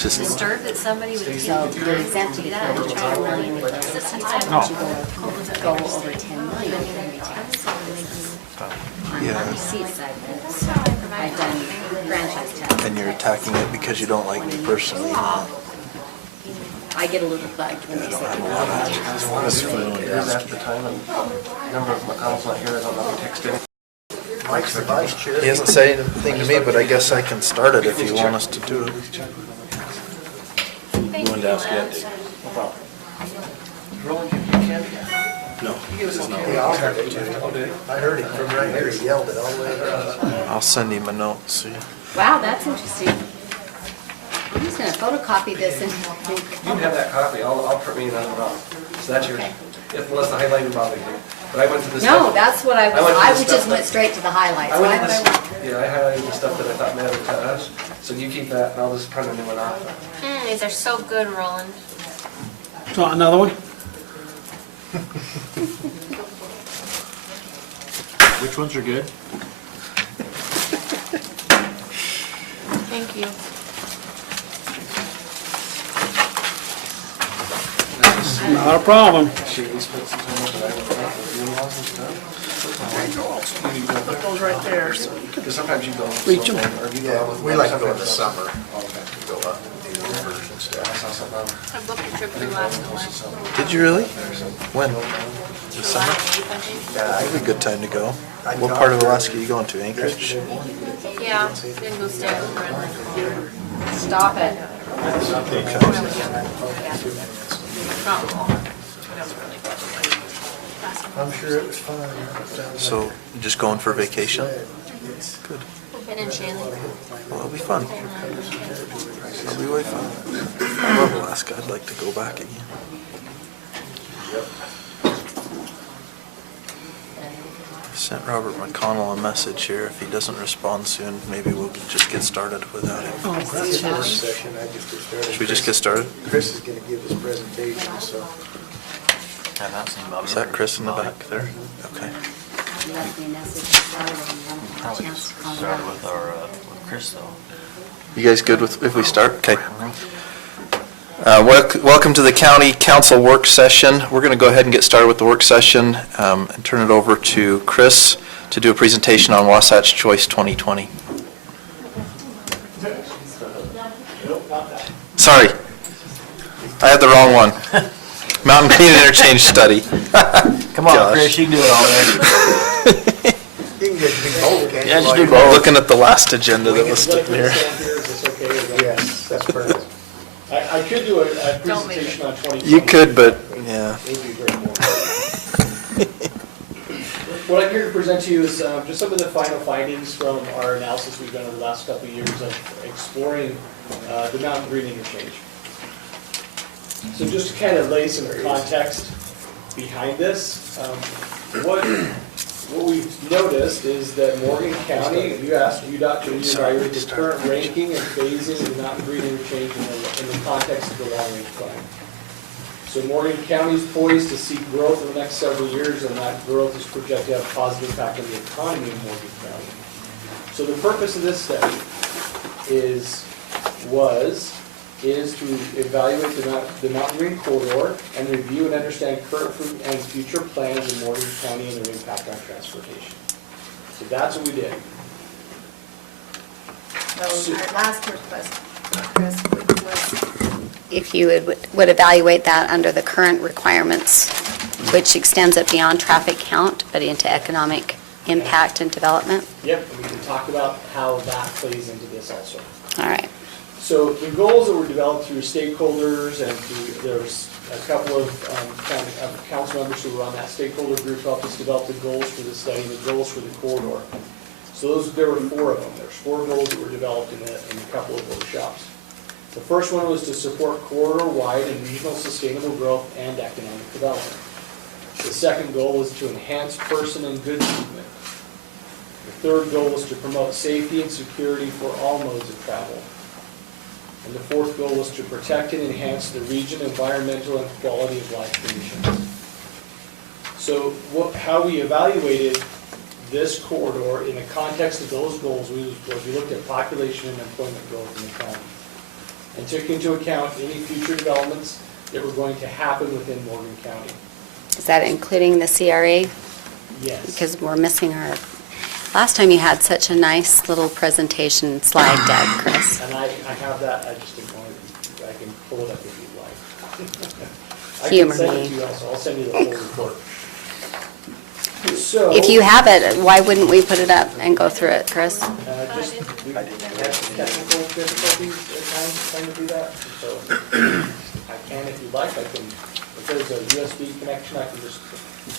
Just disturbed that somebody would take So the you're time exempt to to do the that. county travel million with those assessments, but you go over 10 million, then we tax on yeah, receipt side of it. I've done franchise tax. and you're attacking it because you don't like me personally. I get a little bugged when they say. Here's after the time, and number of McConnell's not here, I don't know if he texted. Mike's the vice chair. He hasn't said anything to me, but I guess I can start it if you want us to do it. You wanted to ask yet? Roland, you can't. Yeah, I heard it too. I heard him from right here. He yelled it all the way across. I'll send him a note, see. Wow, that's interesting. I'm just gonna photocopy this and, You can have that copy, I'll print me another one off. So that's yours. Okay. Unless the highlighting bothers you. But I went to this. no, that's what I I went was, to I the would stuff just went that- straight to the highlights. I went Why to would this, yeah, I highlighted the stuff that I thought mattered to us. So you keep that and I'll just print a new one off. These are so good, Roland. So another one? Which ones are good? Thank you. Not a problem. She spent some time with it, I went out with the in-laws and stuff. Put those right there. So Because sometimes you go. Reach 'em. Or you go yeah, out with we like to go in the sometimes- summer. We go up and do rivers and I stuff. saw something on. I booked a trip to Alaska last Did you really? When? This summer? July 8th, I think. That'd be a good time to go. What part of Alaska are you going to, Anchorage? Yeah, then go stay at Brentwood. Stop it. I'm sure it was fun. So, you just going for vacation? Good. We've been in Shanley. Well, it'll be fun. It'll be way fun. I love Alaska. I'd like to go back again. Sent Robert McConnell a message here. If he doesn't respond soon, maybe we'll just get started without him. That's the first session. I just get started. Should we just get started? Chris is gonna give his presentation, so. Is that Chris in the back there? Okay. You left me a message Saturday and you haven't had a chance to call me Started back. with with Chris though. You guys good with, if we start? Okay. Welcome to the County Council Work Session. We're going to go ahead and get started with the work session and turn it over to Chris to do a presentation on Wasatch Choice 2020. Sorry, I had the wrong one. Mountain Clean Interchange Study. Come on, Gosh. Chris, you can do it all there. You can just do both, can't you? Yeah, just do Well, both. looking at the last agenda that was sitting here. Is this okay? Yes, that's perfect. I could do a presentation on 2020. You could, but yeah. It'd be very boring. What I'm here to present to you is just some of the final findings from our analysis we've done over the last couple of years of exploring the Mountain Green Interchange. So just to kind of lay some context behind this, what we've noticed is that Morgan County, you asked UDOT to evaluate the current ranking and phasing of the Mountain Green Interchange in the context of the long-range plan. So Morgan County is poised to see growth in the next several years, and that growth is projected to have a positive impact on the economy of Morgan County. So the purpose of this study is to evaluate the Mountain Green Corridor and review and understand current and future plans in Morgan County and their impact on transportation. So that's what we did. So our last request, Chris, was if you would evaluate that under the current requirements, which extends it beyond traffic count, but into economic impact and development. Yep, and we can talk about how that plays into this also. All right. So the goals that were developed through stakeholders and there's a couple of council members who were on that stakeholder group helped us develop the goals for the study, the goals for the corridor. So there were 4 of them. There's 4 goals that were developed in a couple of workshops. The first one was to support corridor-wide and regional sustainable growth and economic development. The second goal was to enhance person and goods movement. The third goal was to promote safety and security for all modes of travel. And the fourth goal was to protect and enhance the region environmental and quality of life conditions. So how we evaluated this corridor in the context of those goals was we looked at population and employment growth in the county. and took into account any future developments that were going to happen within Morgan County. Is that including the CRA? Yes. Because we're missing our, last time you had such a nice little presentation slide deck, Chris. And I have that, I just didn't want to, I can pull it up if you'd like. I Humor can send me. it to you also, I'll send you the full report. So. If you have it, why wouldn't we put it up and go through it, Chris? Just, we had some technical difficulties at times trying to do that, so I can, if you'd like, I can, if there's a USB connection, I can just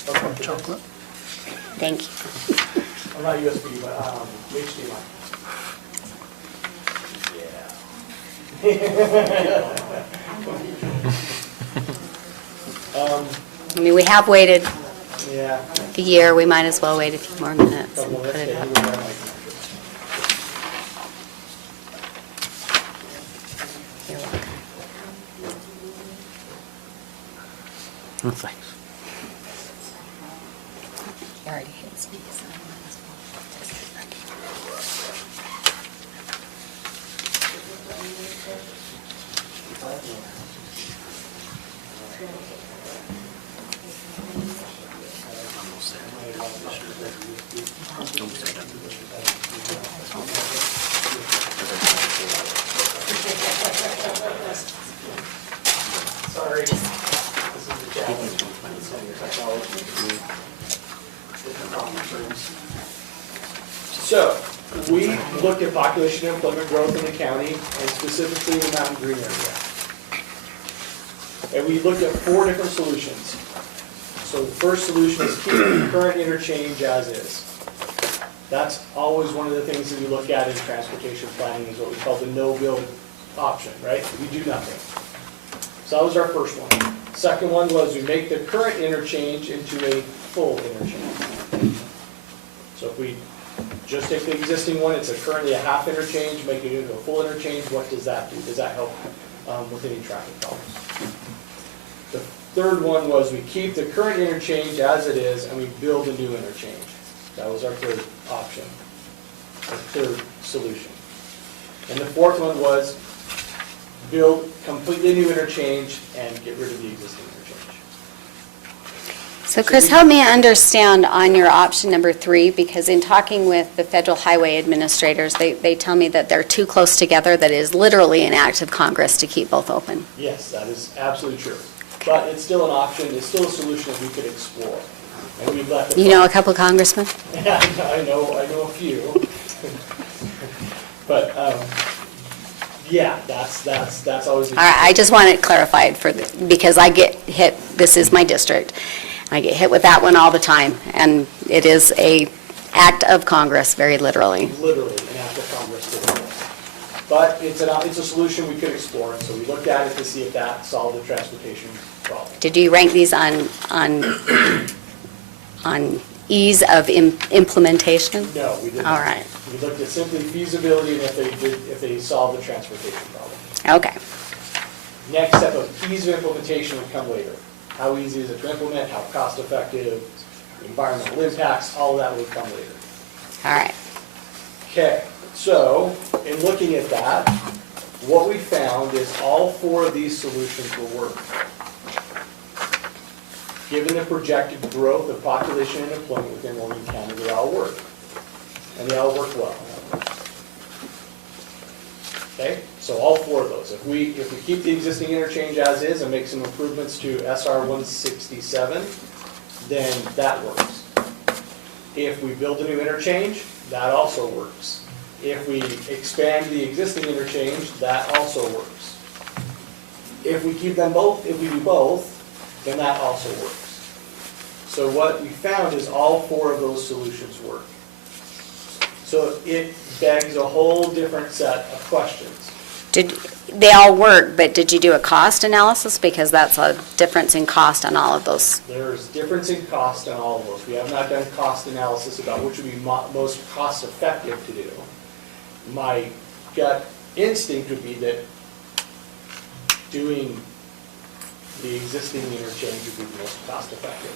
hook up to this. Thank you. Or not USB, but HDMI. Yeah. I mean, we have waited Yeah. a year, we might as well wait a few more minutes and Couple put minutes, it yeah, up. you would have my connection. You're welcome. Thanks. You already hit sneeze, so I might as well. Sorry. This is the challenge. Technology. Different conference rooms. So, we looked at population and employment growth in the county, and specifically the Mountain Green area. And we looked at 4 different solutions. So the first solution is keeping the current interchange as is. That's always one of the things that we look at in transportation planning, is what we call the no-build option, right? We do nothing. So that was our first one. Second one was we make the current interchange into a full interchange. So if we just take the existing one, it's currently a half interchange, make it into a full interchange, what does that do? Does that help with any traffic problems? The third one was we keep the current interchange as it is and we build a new interchange. That was our third option, our third solution. And the fourth one was build completely new interchange and get rid of the existing interchange. So Chris, help me understand on your option number 3, because in talking with the federal highway administrators, they tell me that they're too close together, that it is literally an act of Congress to keep both open. Yes, that is absolutely true. But it's still an option, it's still a solution that we could explore. And we've left it. You know a couple congressmen? I know a few. But, yeah, that's always. All right, I just want it clarified because I get hit, this is my district. I get hit with that one all the time, and it is a act of Congress, very literally. Literally an act of Congress to do it. But it's a solution we could explore, and so we looked at it to see if that solved the transportation problem. Did you rank these on ease of implementation? No, we didn't. All right, We looked at simply feasibility and if they solved the transportation problem. okay. Next step of ease of implementation would come later. How easy is it to implement, how cost effective, environmental impacts, all of that would come later. All right. Okay, so in looking at that, what we found is all 4 of these solutions will work. Given the projected growth of population and employment within Morgan County, they all work. And they all work well. Okay, so all 4 of those. If we keep the existing interchange as is and make some improvements to SR 167, then that works. If we build a new interchange, that also works. If we expand the existing interchange, that also works. If we keep them both, if we do both, then that also works. So what we found is all 4 of those solutions work. So it begs a whole different set of questions. They all work, but did you do a cost analysis? Because that's a difference in cost on all of those. There's difference in cost on all of those. We have not done cost analysis about which would be most cost effective to do. My gut instinct would be that doing the existing interchange would be the most cost effective.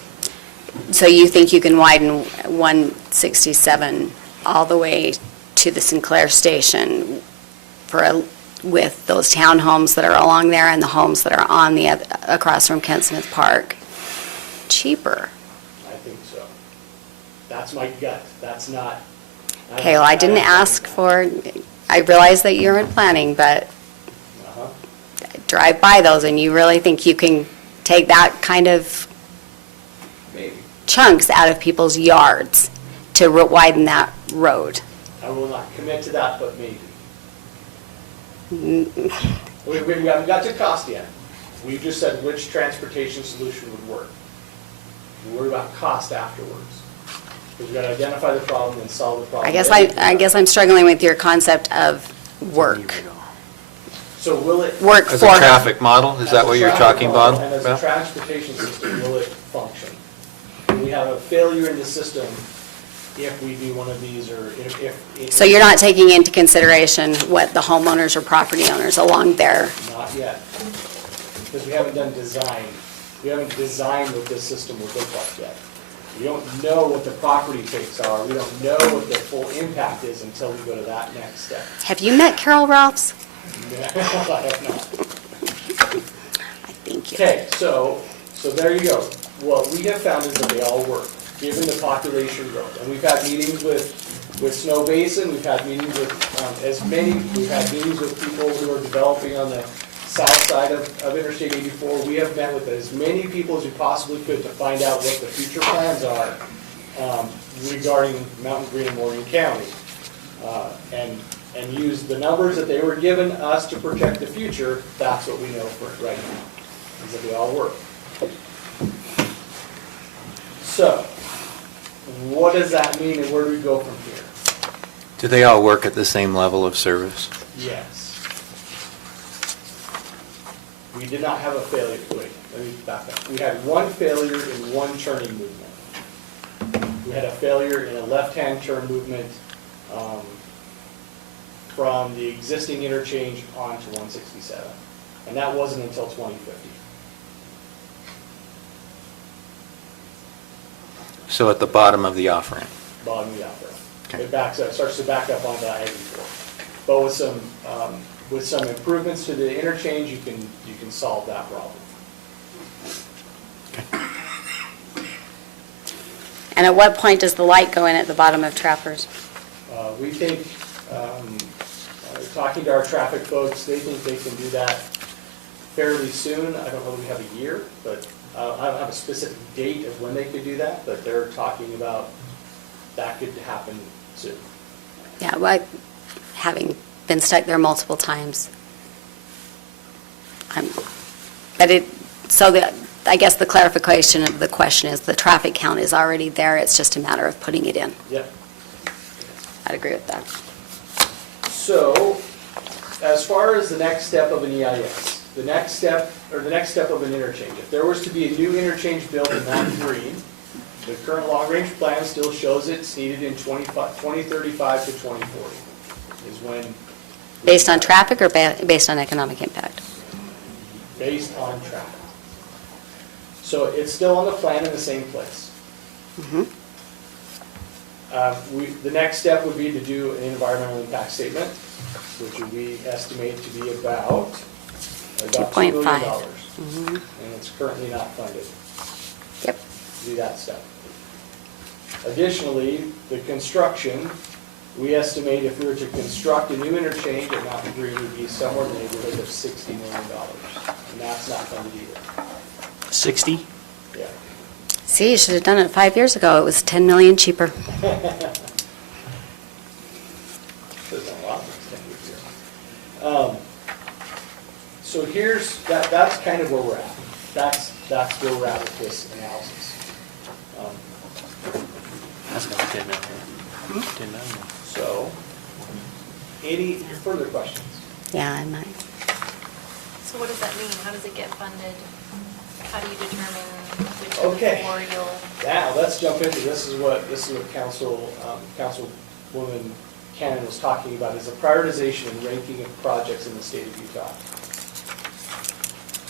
So you think you can widen 167 all the way to the Sinclair station for with those townhomes that are along there and the homes that are on the, across from Kent Smith Park, cheaper. I think so. That's my gut. That's not. Okay, well, I didn't ask for, I realize that you're in planning, but Uh-huh. drive by those and you really think you can take that kind of Maybe. chunks out of people's yards to widen that road? I will not commit to that, but maybe. We haven't got to cost yet. We just said which transportation solution would work. We worry about cost afterwards. Because we got to identify the problem and solve the problem. I guess I'm struggling with your concept of work. So will it? Work As for. a traffic model, is that as a what you're traffic talking model about? And as a transportation system, will it function? Do we have a failure in the system if we do one of these, or if? So you're not taking into consideration what the homeowners or property owners along there, Not yet. Because we haven't done design. We haven't designed what this system would look like yet. We don't know what the property takes are. We don't know what the full impact is until we go to that next step. have you met Carol Ralphs? I have not. I think you. Okay, so there you go. What we have found is that they all work, given the population growth. And we've had meetings with Snow Basin, we've had meetings with, we've had meetings with people who are developing on the south side of Interstate 84. We have met with as many people as we possibly could to find out what the future plans are regarding Mountain Green and Morgan County. And use the numbers that they were giving us to protect the future. That's what we know for right now, is that they all work. So, what does that mean and where do we go from here? Do they all work at the same level of service? Yes. We did not have a failure, wait, let me back up. We had one failure in one turning movement. We had a failure in a left-hand turn movement from the existing interchange onto 167. And that wasn't until 2050. So at the bottom of the off-ramp? Bottom of the out there. Okay. It backs up, starts to back up onto I-84. But with some improvements to the interchange, you can solve that problem. And at what point does the light go in at the bottom of Trappers? We think, talking to our traffic folks, they think they can do that fairly soon. I don't know if we have a year, but I don't have a specific date of when they could do that, but they're talking about that could happen soon. Yeah, well, having been stuck there multiple times. I guess the clarification of the question is the traffic count is already there, it's just a matter of putting it in. Yep. I'd agree with that. So, as far as the next step of an EIS, the next step of an interchange, if there was to be a new interchange built in Mountain Green, the current long-range plan still shows it's needed in 2035 to 2040, is when. Based on traffic or based on economic impact? Based on traffic. So it's still on the plan in the same place. The next step would be to do an environmental impact statement, which we estimate to be about $2 million. And it's currently not funded Yep. to do that step. Additionally, the construction, we estimate if we were to construct a new interchange at Mountain Green would be somewhere in the neighborhood of $60 million. And that's not funded either. 60? Yeah. See, you should have done it 5 years ago. It was 10 million cheaper. There's a lot of things here. So that's kind of where we're at. That's where we're at with this analysis. That's gonna be 10 million. 10 million. So, any further questions? Yeah, I might. So what does that mean? How does it get funded? How do you determine which Okay. of the four you'll? Now, let's jump into, this is what Councilwoman Cannon was talking about, is a prioritization and ranking of projects in the state of Utah.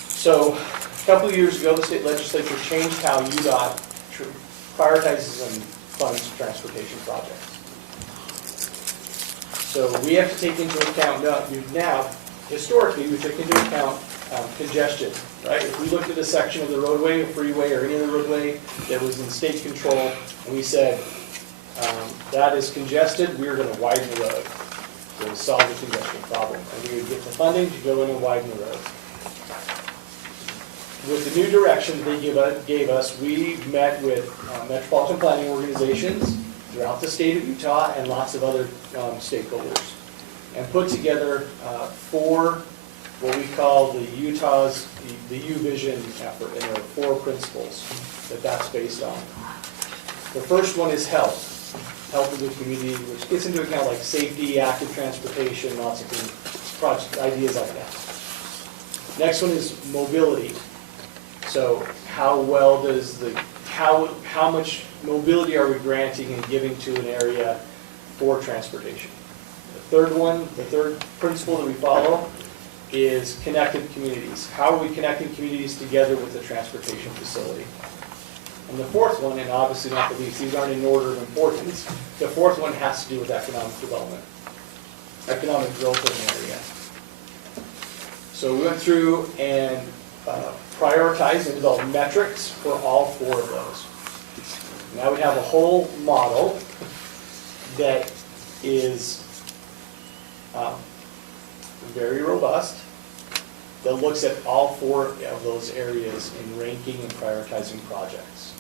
So, a couple of years ago, the state legislature changed how UDOT prioritizes and funds transportation projects. So we have to take into account now, historically, we took into account congestion, right? If we looked at a section of the roadway, a freeway, or any other roadway that was in state control, and we said, that is congested, we're gonna widen the road to solve the congestion problem. And we would get the funding to go in and widen the road. With the new direction they gave us, we met with metropolitan planning organizations throughout the state of Utah and lots of other stakeholders, and put together 4, what we call the U-Vision effort, and there are 4 principles that that's based on. The first one is health of the community, which gets into account like safety, active transportation, lots of things, project ideas like that. Next one is mobility. So how well does how much mobility are we granting and giving to an area for transportation? The third principle that we follow is connected communities. How are we connecting communities together with the transportation facility? And the fourth one, and obviously not the least, these aren't in order of importance, the fourth one has to do with economic development, economic growth in an area. So we went through and prioritized and developed metrics for all 4 of those. Now we have a whole model that is very robust, that looks at all 4 of those areas in ranking and prioritizing projects.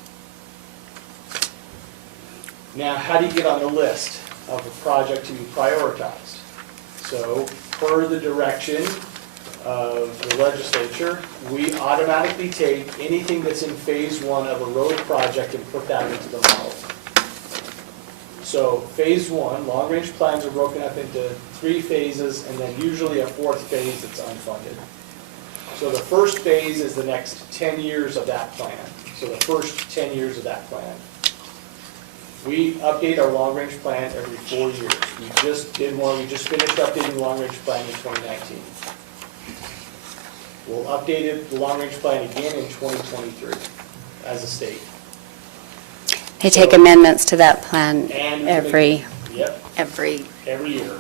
Now, how do you get on the list of a project to be prioritized? So, per the direction of the legislature, we automatically take anything that's in phase 1 of a road project and put that into the model. So phase 1, long-range plans are broken up into 3 phases, and then usually a 4th phase that's unfunded. So the first phase is the next 10 years of that plan. So the first 10 years of that plan. We update our long-range plan every 4 years. We just did one, we just finished updating the long-range plan in 2019. We'll update the long-range plan again in 2023 as a state. They take amendments to that plan And every, Yep, every, every year.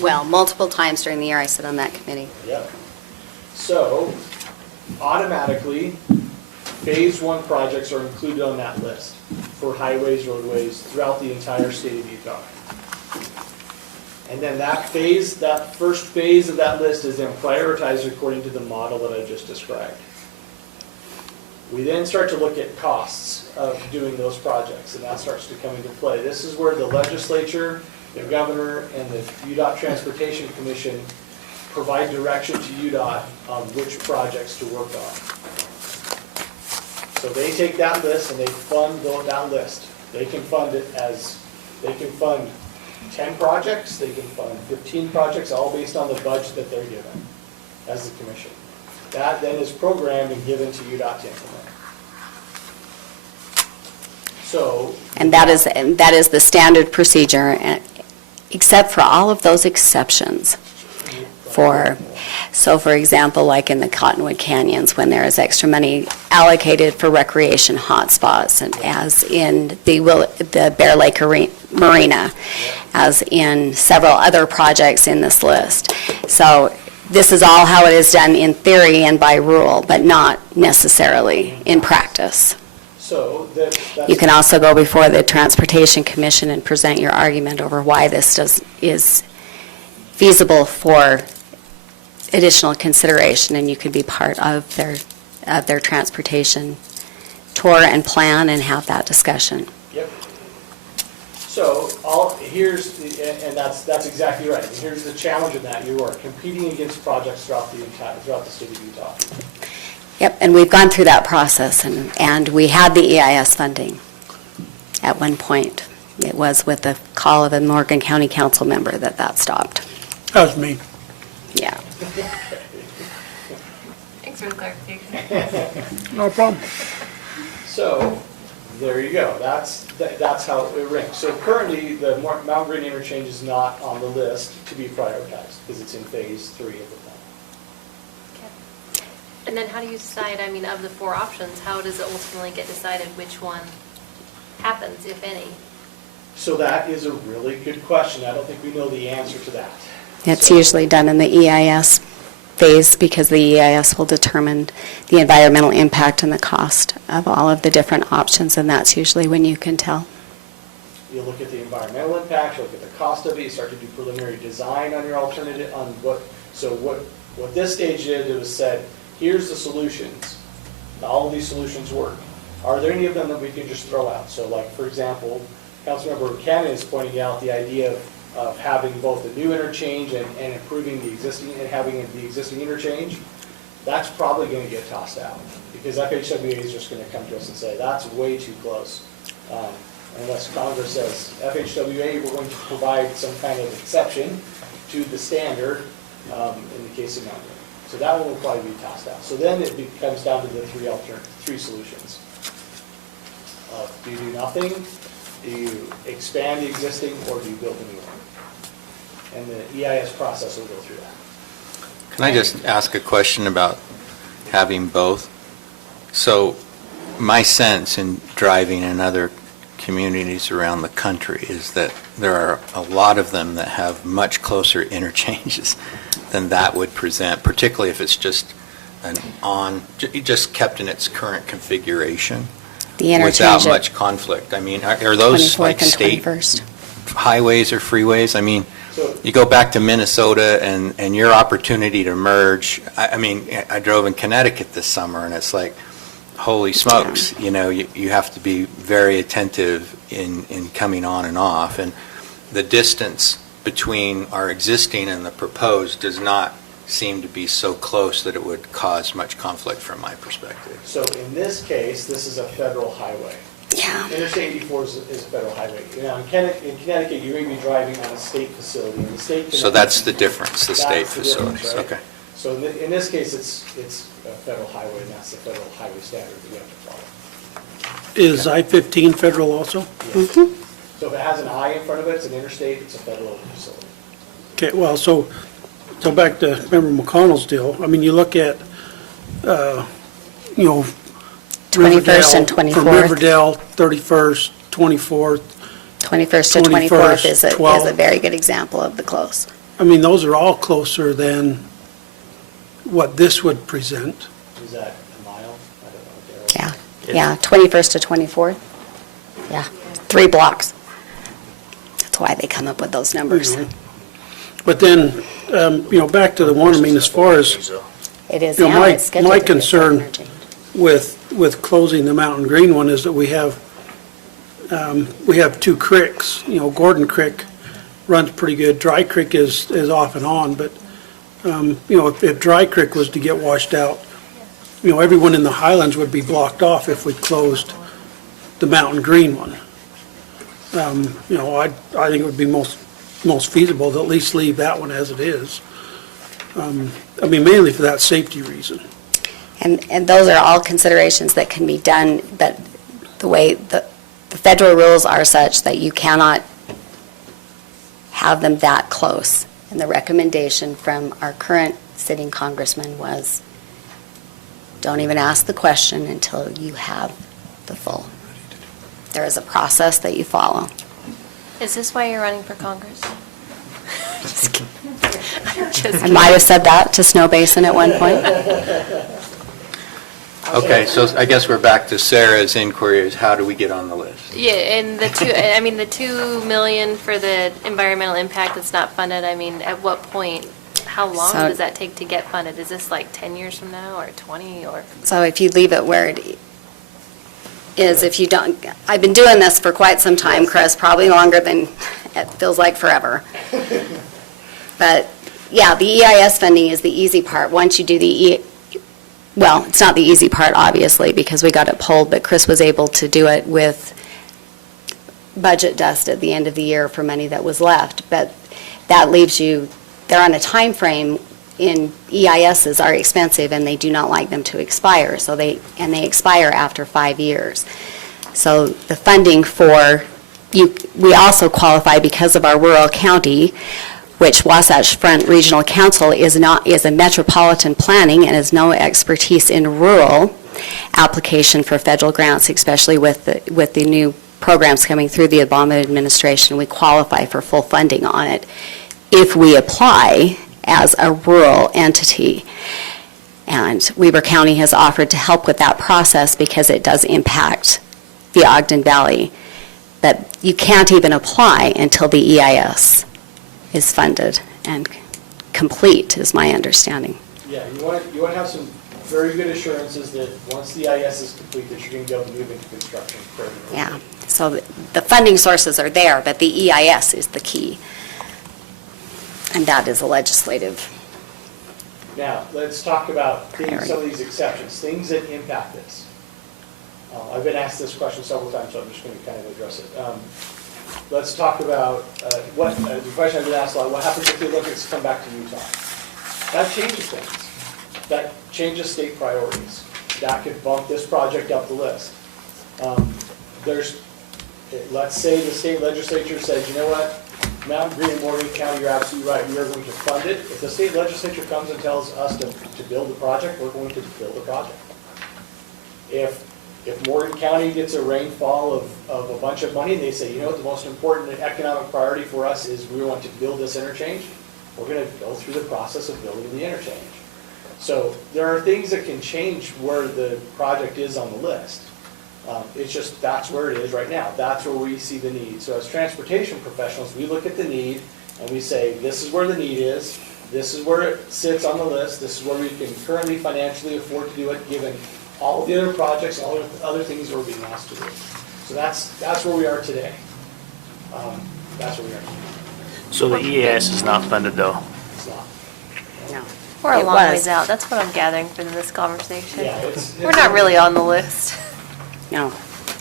well, multiple times during the year I sit on that committee. Yep. So, automatically, phase 1 projects are included on that list for highways, roadways, throughout the entire state of Utah. And then that first phase of that list is then prioritized according to the model that I just described. We then start to look at costs of doing those projects, and that starts to come into play. This is where the legislature, the governor, and the UDOT Transportation Commission provide direction to UDOT on which projects to work on. So they take that list and they fund that list. They can fund it they can fund 10 projects, they can fund 15 projects, all based on the budget that they're given as the commission. That then is programmed and given to UDOT to implement. So. And that is the standard procedure, except for all of those exceptions. For example, like in the Cottonwood Canyons, when there is extra money allocated for recreation hotspots, and as in the Bear Lake Marina, as in several other projects in this list. So this is all how it is done in theory and by rule, but not necessarily in practice. So that's. You can also go before the Transportation Commission and present your argument over why this is feasible for additional consideration, and you could be part of their transportation tour and plan and have that discussion. Yep. So and that's exactly right. And here's the challenge in that: you are competing against projects throughout the state of Utah. Yep, and we've gone through that process, and we had the EIS funding at one point. It was with the call of a Morgan County Council member that stopped. That was me. Yeah. Thanks for the clarification. No problem. So, there you go. That's how it ranks. So currently, the Mount Green interchange is not on the list to be prioritized because it's in phase 3 of the plan. Okay. And then how do you decide, of the 4 options, how does it ultimately get decided which one happens, if any? So that is a really good question. I don't think we know the answer to that. It's So- usually done in the EIS phase because the EIS will determine the environmental impact and the cost of all of the different options, and that's usually when you can tell. You look at the environmental impact, you look at the cost of it, you start to do preliminary design on your alternative, on what this stage did, it was said, here's the solutions. All of these solutions work. Are there any of them that we can just throw out? So like, for example, Councilmember Buchanan is pointing out the idea of having both a new interchange and improving the existing, and having the existing interchange. That's probably going to get tossed out because FHWA is just going to come to us and say, that's way too close. Unless Congress says, FHWA, we're going to provide some kind of exception to the standard in the case of Mountain Green. So that one will probably be tossed out. So then it comes down to the three solutions. Do you do nothing? Do you expand the existing, or do you build a new one? And the EIS process will go through that. Can I just ask a question about having both? So my sense in driving in other communities around the country is that there are a lot of them that have much closer interchanges than that would present, particularly if it's just just kept in its current configuration The interchange without at much conflict. I mean, are those 24th like and state 21st. highways or freeways? I mean, So- you go back to Minnesota and your opportunity to merge, I mean, I drove in Connecticut this summer and it's like, holy smokes, you know, you have to be very attentive in coming on and off. And the distance between our existing and the proposed does not seem to be so close that it would cause much conflict from my perspective. So in this case, this is a federal highway. Yeah. Interstate 84 is a federal highway. Now, in Connecticut, you're going to be driving on a state facility, and the state. So that's the difference, the state That's the difference, facilities, right? okay. So in this case, it's a federal highway, and that's the federal highway standard that we have to follow. Is I-15 federal also? Yes. So if it has an I in front of it, it's an interstate, it's a federal facility. Okay, well, so back to Member McConnell's deal. I mean, you look at, 21st and Riverdale, 24th. From Riverdale, 31st, 24th. 21st to 24th 21st, is a 12th. very good example of the close. I mean, those are all closer than what this would present. Is that a mile? I don't know. Yeah, 21st to 24th. Yeah, 3 blocks. That's why they come up with those numbers. Mhm. But then, back to the one, I mean, as far as It is, You know, yeah, my- it's scheduled my to be a concern- interchange. with closing the Mountain Green one is that we have 2 creeks. Gordon Creek runs pretty good. Dry Creek is off and on, but, if Dry Creek was to get washed out, everyone in the Highlands would be blocked off if we closed the Mountain Green one. I think it would be most feasible to at least leave that one as it is. Mainly for that safety reason. And those are all considerations that can be done, but the way the federal rules are such that you cannot have them that close. And the recommendation from our current sitting congressman was, don't even ask the question until you have the full. There is a process that you follow. Is this why you're running for Congress? Just kidding. Just I kidding. might have said that to Snow Basin at one point. Okay, so I guess we're back to Sarah's inquiry is how do we get on the list? Yeah, and the 2 million for the environmental impact that's not funded, at what point, how long So- does that take to get funded? Is this like 10 years from now, or 20, or? So if you leave it where it is, if you don't, I've been doing this for quite some time, Chris, probably longer than it feels like forever. But, yeah, the EIS funding is the easy part. Once you do well, it's not the easy part, obviously, because we got it pulled, but Chris was able to do it with budget dust at the end of the year for money that was left. But that leaves you, they're on a time frame. In EISs are expensive, and they do not like them to expire, they expire after 5 years. So the funding we also qualify because of our rural county, which Wasatch Front Regional Council is a metropolitan planning and has no expertise in rural application for federal grants, especially with the new programs coming through the Obama administration. We qualify for full funding on it if we apply as a rural entity. And Weber County has offered to help with that process because it does impact the Ogden Valley. But you can't even apply until the EIS is funded and complete, is my understanding. Yeah, you want to have some very good assurances that once the EIS is complete, that you're going to be able to move into construction permanently. Yeah, so the funding sources are there, but the EIS is the key. And that is a legislative. Now, let's talk about Priority. some of these exceptions, things that impact this. I've been asked this question several times, so I'm just going to kind of address it. Let's talk about the question I've been asked a lot, what happens if the Olympics come back to Utah? That changes things. That changes state priorities. That could bump this project up the list. Let's say the state legislature says, you know what, Mountain Green and Morgan County, you're absolutely right, we are going to fund it. If the state legislature comes and tells us to build the project, we're going to build the project. If Morgan County gets a rainfall of a bunch of money, and they say, you know what, the most important economic priority for us is we want to build this interchange, we're going to go through the process of building the interchange. So there are things that can change where the project is on the list. It's just, that's where it is right now. That's where we see the need. So as transportation professionals, we look at the need and we say, this is where the need is, this is where it sits on the list, this is where we can currently financially afford to do it, given all the other projects, all the other things that we're being asked to do. So that's where we are today. That's where we are today. So the EAS is not funded though? It's not. No. We're a It long was. ways out. That's what I'm gathering from this conversation. Yeah, it's We're not really on the list. No,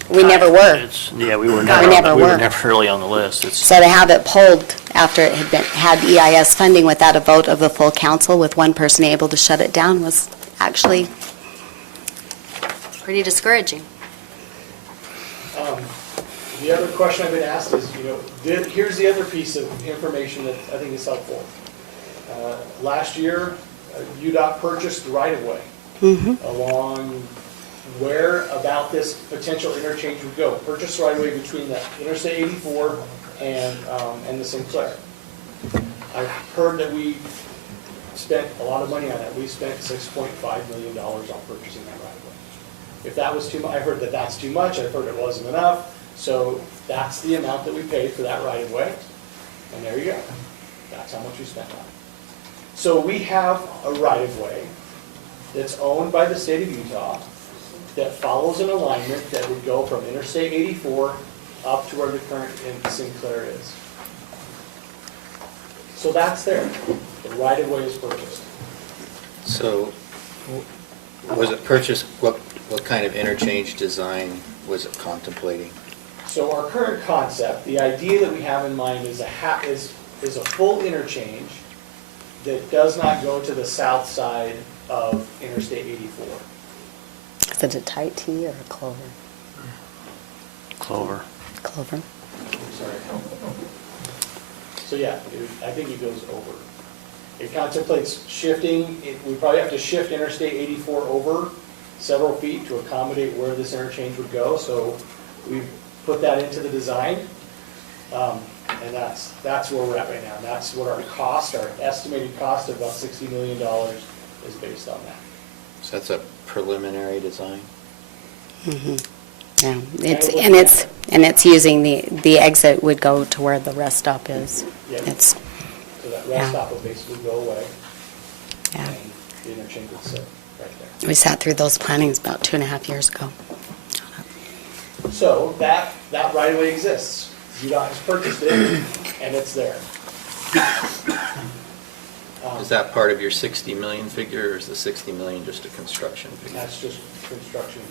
we never were. Yeah, we were We never, never we were. were never really on the list. It's, So to have it pulled after it had EIS funding without a vote of the full council with one person able to shut it down was actually pretty discouraging. The other question I've been asked is, here's the other piece of information that I think is helpful. Last year, UDOT purchased the right-of-way along where about this potential interchange would go. Purchased the right-of-way between the Interstate 84 and the Sinclair. I've heard that we spent a lot of money on that. We spent $6.5 million on purchasing that right-of-way. If that was too much, I've heard that that's too much. I've heard it wasn't enough. So that's the amount that we paid for that right-of-way. And there you go. That's how much we spent on it. So we have a right-of-way that's owned by the state of Utah that follows an alignment that would go from Interstate 84 up to where the current in Sinclair is. So that's there. The right-of-way is purchased. So, was it purchased, what kind of interchange design was it contemplating? So our current concept, the idea that we have in mind is is a full interchange that does not go to the south side of Interstate 84. Is it a tight T or a clover? Clover. Clover. Sorry. So yeah, I think it goes over. It contemplates shifting, we probably have to shift Interstate 84 over several feet to accommodate where this interchange would go. So we've put that into the design. And that's where we're at right now. And that's what our cost, our estimated cost of about $60 million is based on that. So that's a preliminary design? Yeah, it's using the exit would go to where the rest stop is. Yeah. It's, So that Yeah. rest stop will basically go away. yeah. And the interchange would sit right there. We sat through those plannings about 2.5 years ago. So that right-of-way exists. UDOT has purchased it, and it's there. Is that part of your 60 million figure, or is the 60 million just a construction figure? That's just construction.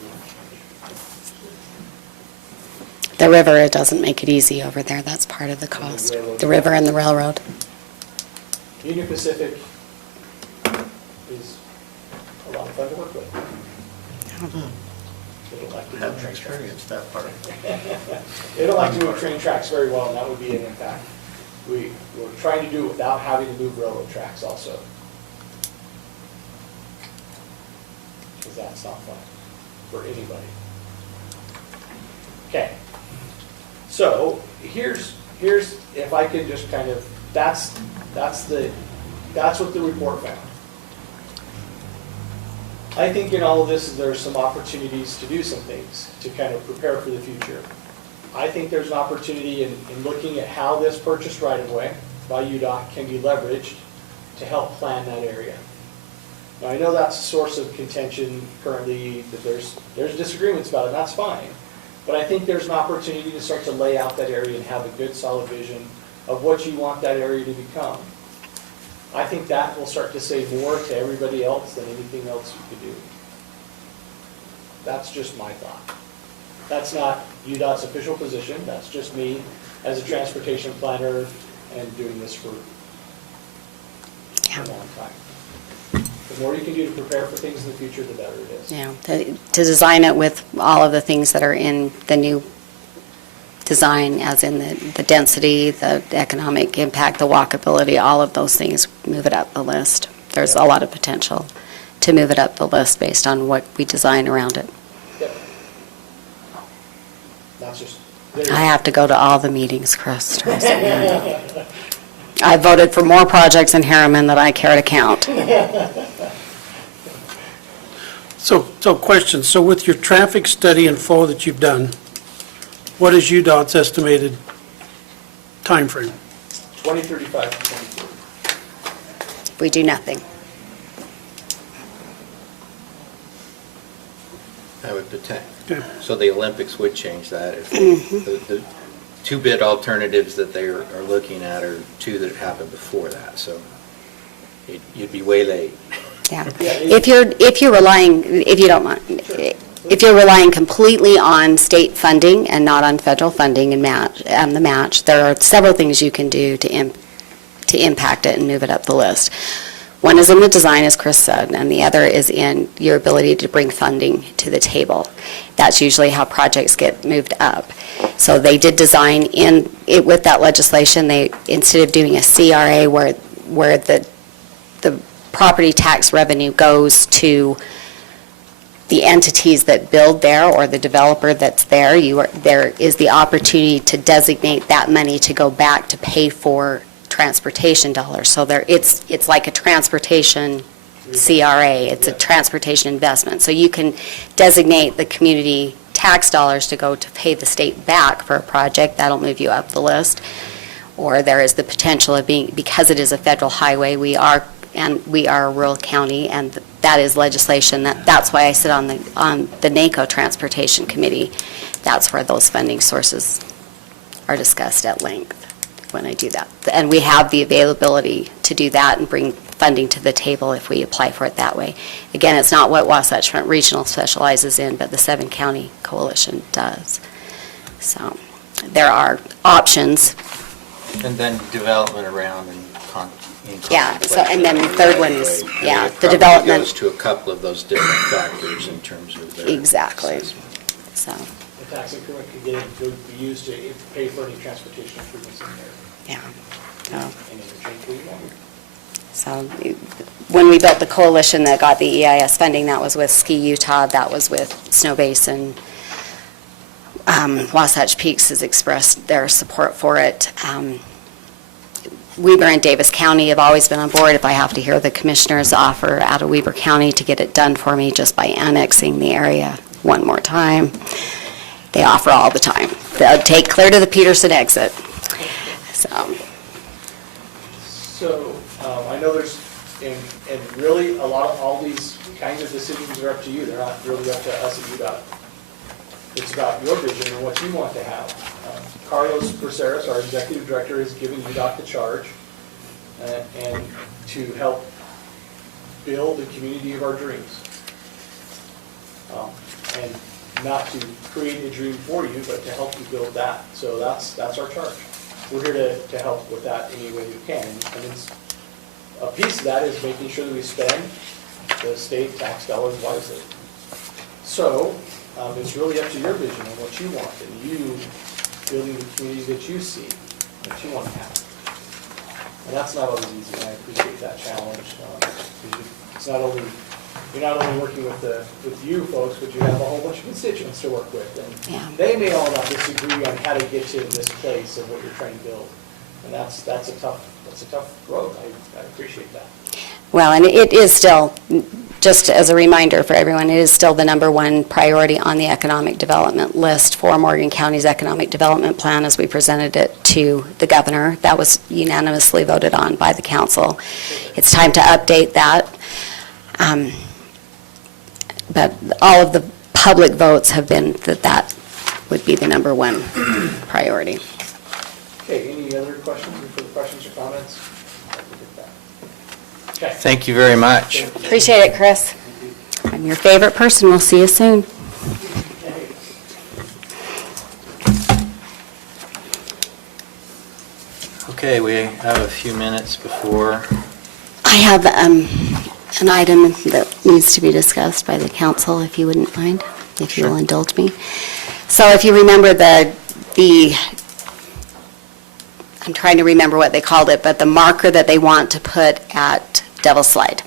The river, it doesn't make it easy over there. That's part of the cost. The river and the railroad. Union Pacific is a lot of fun to work with. They don't like to move train tracks. that part. They don't like to move train tracks very well, and that would be an impact. We're trying to do it without having to move railroad tracks also. Because that's not fun for anybody. Okay. So here's if I could just kind of, that's the That's what the report found. I think in all of this, there's some opportunities to do some things to kind of prepare for the future. I think there's an opportunity in looking at how this purchased right-of-way by UDOT can be leveraged to help plan that area. Now, I know that's a source of contention currently, that there's disagreements about it, and that's fine. But I think there's an opportunity to start to lay out that area and have a good, solid vision of what you want that area to become. I think that will start to say more to everybody else than anything else you could do. That's just my thought. That's not UDOT's official position, that's just me as a transportation planner and doing this for a long time. The more you can do to prepare for things in the future, the better it is. Yeah, to design it with all of the things that are in the new design, as in the density, the economic impact, the walkability, all of those things, move it up the list. There's a lot of potential to move it up the list based on what we design around it. Yep. That's just. I have to go to all the meetings, Chris. Trust me. I voted for more projects in Harriman than I care to count. So question, so with your traffic study and flow that you've done, what is UDOT's estimated timeframe? 2035 to 2040. We do nothing. I would protect. Okay. So the Olympics would change that. If the two bid alternatives that they are looking at are two that happened before that, so you'd be way late. Yeah. If you're relying, if you don't mind, if you're relying completely on state funding and not on federal funding and the match, there are several things you can do to impact it and move it up the list. One is in the design, as Chris said, and the other is in your ability to bring funding to the table. That's usually how projects get moved up. So they did design in it with that legislation. They, instead of doing a CRA where the property tax revenue goes to the entities that build there or the developer that's there, there is the opportunity to designate that money to go back to pay for transportation dollars. So it's like a transportation CRA. It's a transportation investment. So you can designate the community tax dollars to go to pay the state back for a project. That'll move you up the list. Or there is the potential of being, because it is a federal highway, we are a rural county, and that is legislation. That's why I sit on the NACO Transportation Committee. That's where those funding sources are discussed at length when I do that. And we have the availability to do that and bring funding to the table if we apply for it that way. Again, it's not what Wasatch Front Regional specializes in, but the 7-county coalition does. So there are options. And then development around and Yeah, so, and then the third one is, yeah, It the probably development. goes to a couple of those different factors in terms of their Exactly. assessment. So, The tax increment could be used to pay for any transportation improvements in there. yeah. So, And interchange we want. So when we built the coalition that got the EIS funding, that was with Ski Utah, that was with Snow Basin. Wasatch Peaks has expressed their support for it. Weber and Davis County have always been on board. If I have to hear the commissioners offer out of Weber County to get it done for me just by annexing the area one more time, they offer all the time. They'll take clear to the Peterson exit. So, I know there's, and really, a lot of, all these kinds of decisions are up to you. They're not really up to us at UDOT. It's about your vision and what you want to have. Carlos Braceras, our executive director, has given UDOT the charge and to help build the community of our dreams. And not to create a dream for you, but to help you build that. So that's our charge. We're here to help with that any way we can. And it's, a piece of that is making sure that we spend the state tax dollars wisely. So it's really up to your vision and what you want, and you building the community that you see, that you want to have. And that's not always easy, and I appreciate that challenge. It's not only, you're not only working with you folks, but you have a whole bunch of constituents to work with. And Yeah. they may all not disagree on how to get to this place of what you're trying to build. And that's a tough road. I appreciate that. Well, and it is still, just as a reminder for everyone, it is still the number one priority on the economic development list for Morgan County's economic development plan as we presented it to the governor. That was unanimously voted on by the council. It's time to update that. But all of the public votes have been that that would be the number one priority. Okay, any other questions, any further questions or comments? Okay. Thank you very much. Appreciate it, Chris. I'm your favorite person. We'll see you soon. Okay, we have a few minutes before. I have an item that needs to be discussed by the council, if you wouldn't mind, if you will indulge me. So if you remember I'm trying to remember what they called it, but the marker that they want to put at Devil's Slide.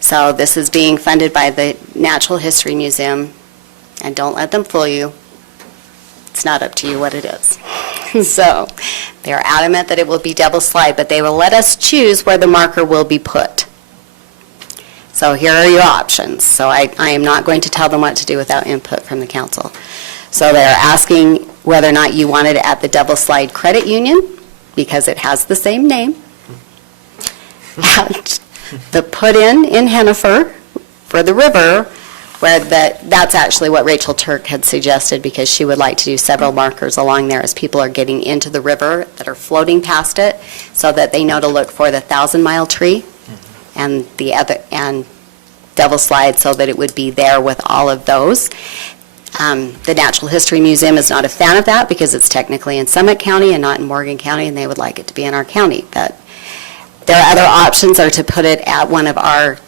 So this is being funded by the Natural History Museum, and don't let them fool you. It's not up to you what it is. So they're adamant that it will be Devil's Slide, but they will let us choose where the marker will be put. So here are your options. So I am not going to tell them what to do without input from the council. So they're asking whether or not you want it at the Devil's Slide Credit Union, because it has the same name. At the put-in Hennifer for the river, where that's actually what Rachel Turk had suggested, because she would like to do several markers along there as people are getting into the river that are floating past it, so that they know to look for the 1,000-mile tree and Devil's Slide, so that it would be there with all of those. The Natural History Museum is not a fan of that because it's technically in Summit County and not in Morgan County, and they would like it to be in our county. But their other options are to put it at one of our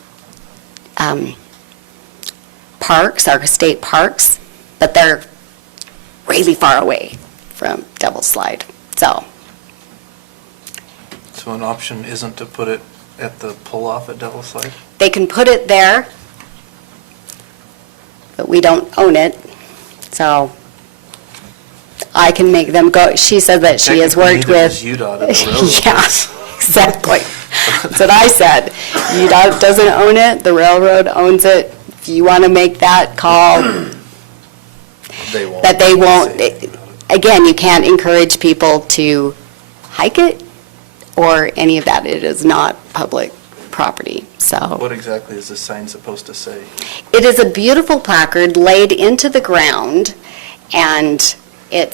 parks, our state parks, but they're really far away from Devil's Slide. So an option isn't to put it at the pull-off at Devil's Slide? they can put it there, but we don't own it. So I can make them go. She said that she has worked Technically, with. neither does UDOT at the railroad. Yeah, exactly. That's what I said. UDOT doesn't own it, the railroad owns it. If you want to make that call, They won't. that they won't, say anything about it. again, you can't encourage people to hike it or any of that. It is not public property, so. What exactly is this sign supposed to say? It is a beautiful placard laid into the ground, and I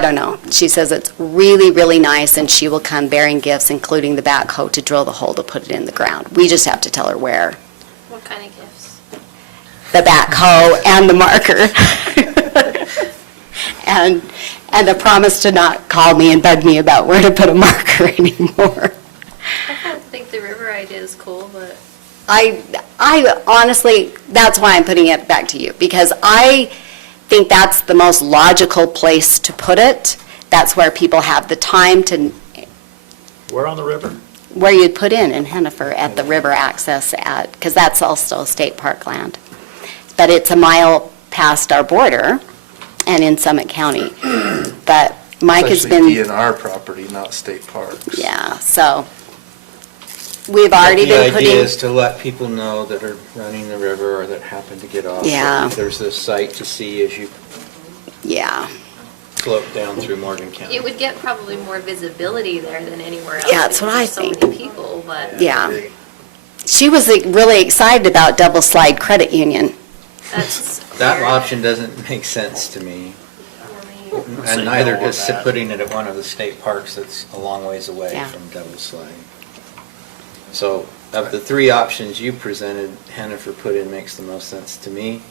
don't know. She says it's really, really nice, and she will come bearing gifts, including the backhoe to drill the hole to put it in the ground. We just have to tell her where. What kind of gifts? The backhoe and the marker. And a promise to not call me and bug me about where to put a marker anymore. I kind of think the river idea is cool, but I honestly, that's why I'm putting it back to you, because I think that's the most logical place to put it. That's where people have the time to, Where on the river? where you'd put in Hennifer at the river access because that's also state park land. But it's a mile past our border and in Summit County. But Mike has It's been. actually DNR property, not state parks. Yeah, so we've already been The putting. idea is to let people know that are running the river or that happen to get off. Yeah. There's this sight to see as you Yeah, float down through Morgan County. it would get probably more visibility there than anywhere else. Yeah, that's what I because think. there's so many people, but yeah. She was really excited about Devil's Slide Credit Union. that's That weird. option doesn't make sense to me, I mean, and neither does putting it at one of the state parks that's a long ways away Yeah. from Devil's Slide. So of the three options you presented, Hennifer put in makes the most sense to me.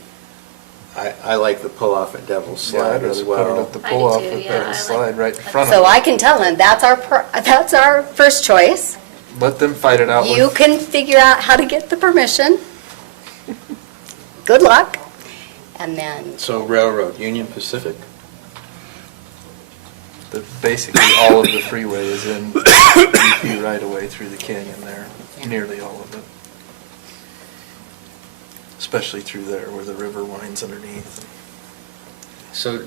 I like the pull-off at Devil's Yeah, I'd Slide as rather put it well. at the I do pull-off too, at yeah, I Devil's like- Slide right in front So of I it. can tell them, that's our first choice. Let them fight it out You with, can figure out how to get the permission. Good luck. And then, So railroad, Union Pacific? basically all of the freeway is in UP right away through the canyon there, nearly all of it. Especially through there where the river winds underneath. So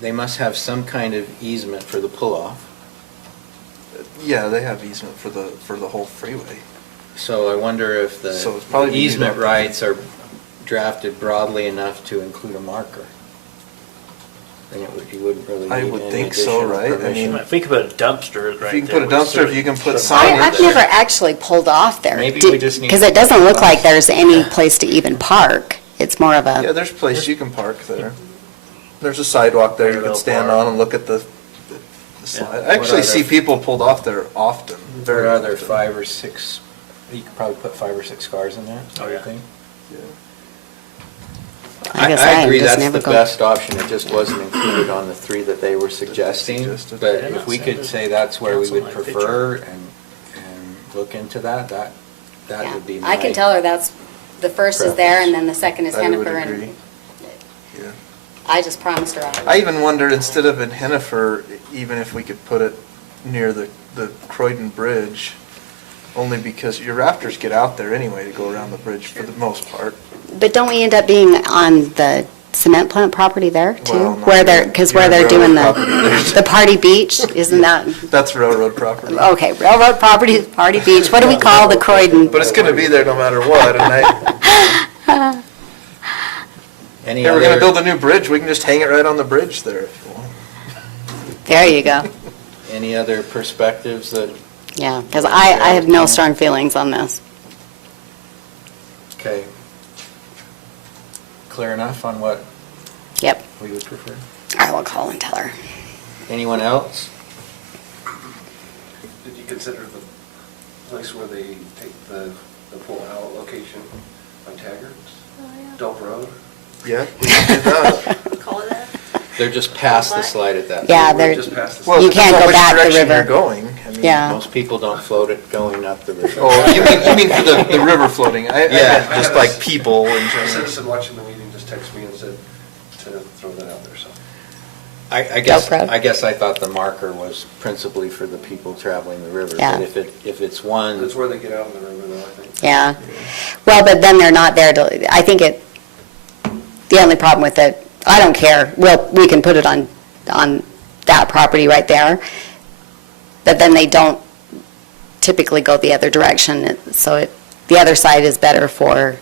they must have some kind of easement for the pull-off. Yeah, they have easement for the whole freeway. So I wonder if So it's probably the easement developed. rights are drafted broadly enough to include a marker. Then you wouldn't really I need would any think so, additional right? I permission. mean, If we could put a dumpster right there. If you can put a we'd dumpster, if certainly you can put put signage. I've never actually pulled off there. Maybe we just need Because to- it doesn't look like there's any place to even park. It's more of Yeah, a, there's place you can park there. There's a sidewalk there you can Parallel stand park. on and look at the slide. Yeah. I actually What see other- people pulled off there often, very There are other often. 5 or 6, you could probably put 5 or 6 cars in there, Oh, I yeah. think. Yeah. I guess I I agree, just that's never the go. best option, it just wasn't included on the 3 that they were suggesting. Suggested. But They're if not we saying could that say that's where we would council might prefer and look into that Yeah. would be my. I can tell her that's, the first is there and then the second is I would Hennifer. agree. And Yeah. I just promised her I even wondered, instead of in Hennifer, even if we could put it near the Croydon Bridge, only because your Raptors get out there anyway to go around the bridge for the most part. But don't we end up being on the cement plant property there too? Well, no, Where they're, you're- because you're where they're railroad doing property. the party beach, isn't that? That's railroad property. Okay, railroad property, party beach, what do we call the Croydon? But it's gonna be there no matter what, and Any hey, we're gonna other- build a new bridge, we can just hang it right on the bridge there if you want. There you go. Any other perspectives that, Yeah, because I have no strong feelings on this. okay. Clear enough on what Yep, we would prefer? I will call and tell her. Anyone else? Did you consider the place where they take the pull-out location on Taggart's? Dope Road? Yeah, we can do that. Call it that? They're just past the slide at that. Yeah, point. they're, Just past the. Well, You it depends can't on go which back the direction you're river. going. I mean, Yeah. Most people don't float it going up the river. Oh, you mean for the river floating? I Yeah. meant just like people in A general. citizen watching the meeting just texted me and said to throw that out there, so. I guess, Dope Road. I guess I thought the marker was principally for the people traveling the river. Yeah. But if it's one, That's where they get out in the river though, I think. yeah. Well, but then they're not there to, I think the only problem with it, I don't care, well, we can put it on that property right there, but then they don't typically go the other direction, so the other side is better for,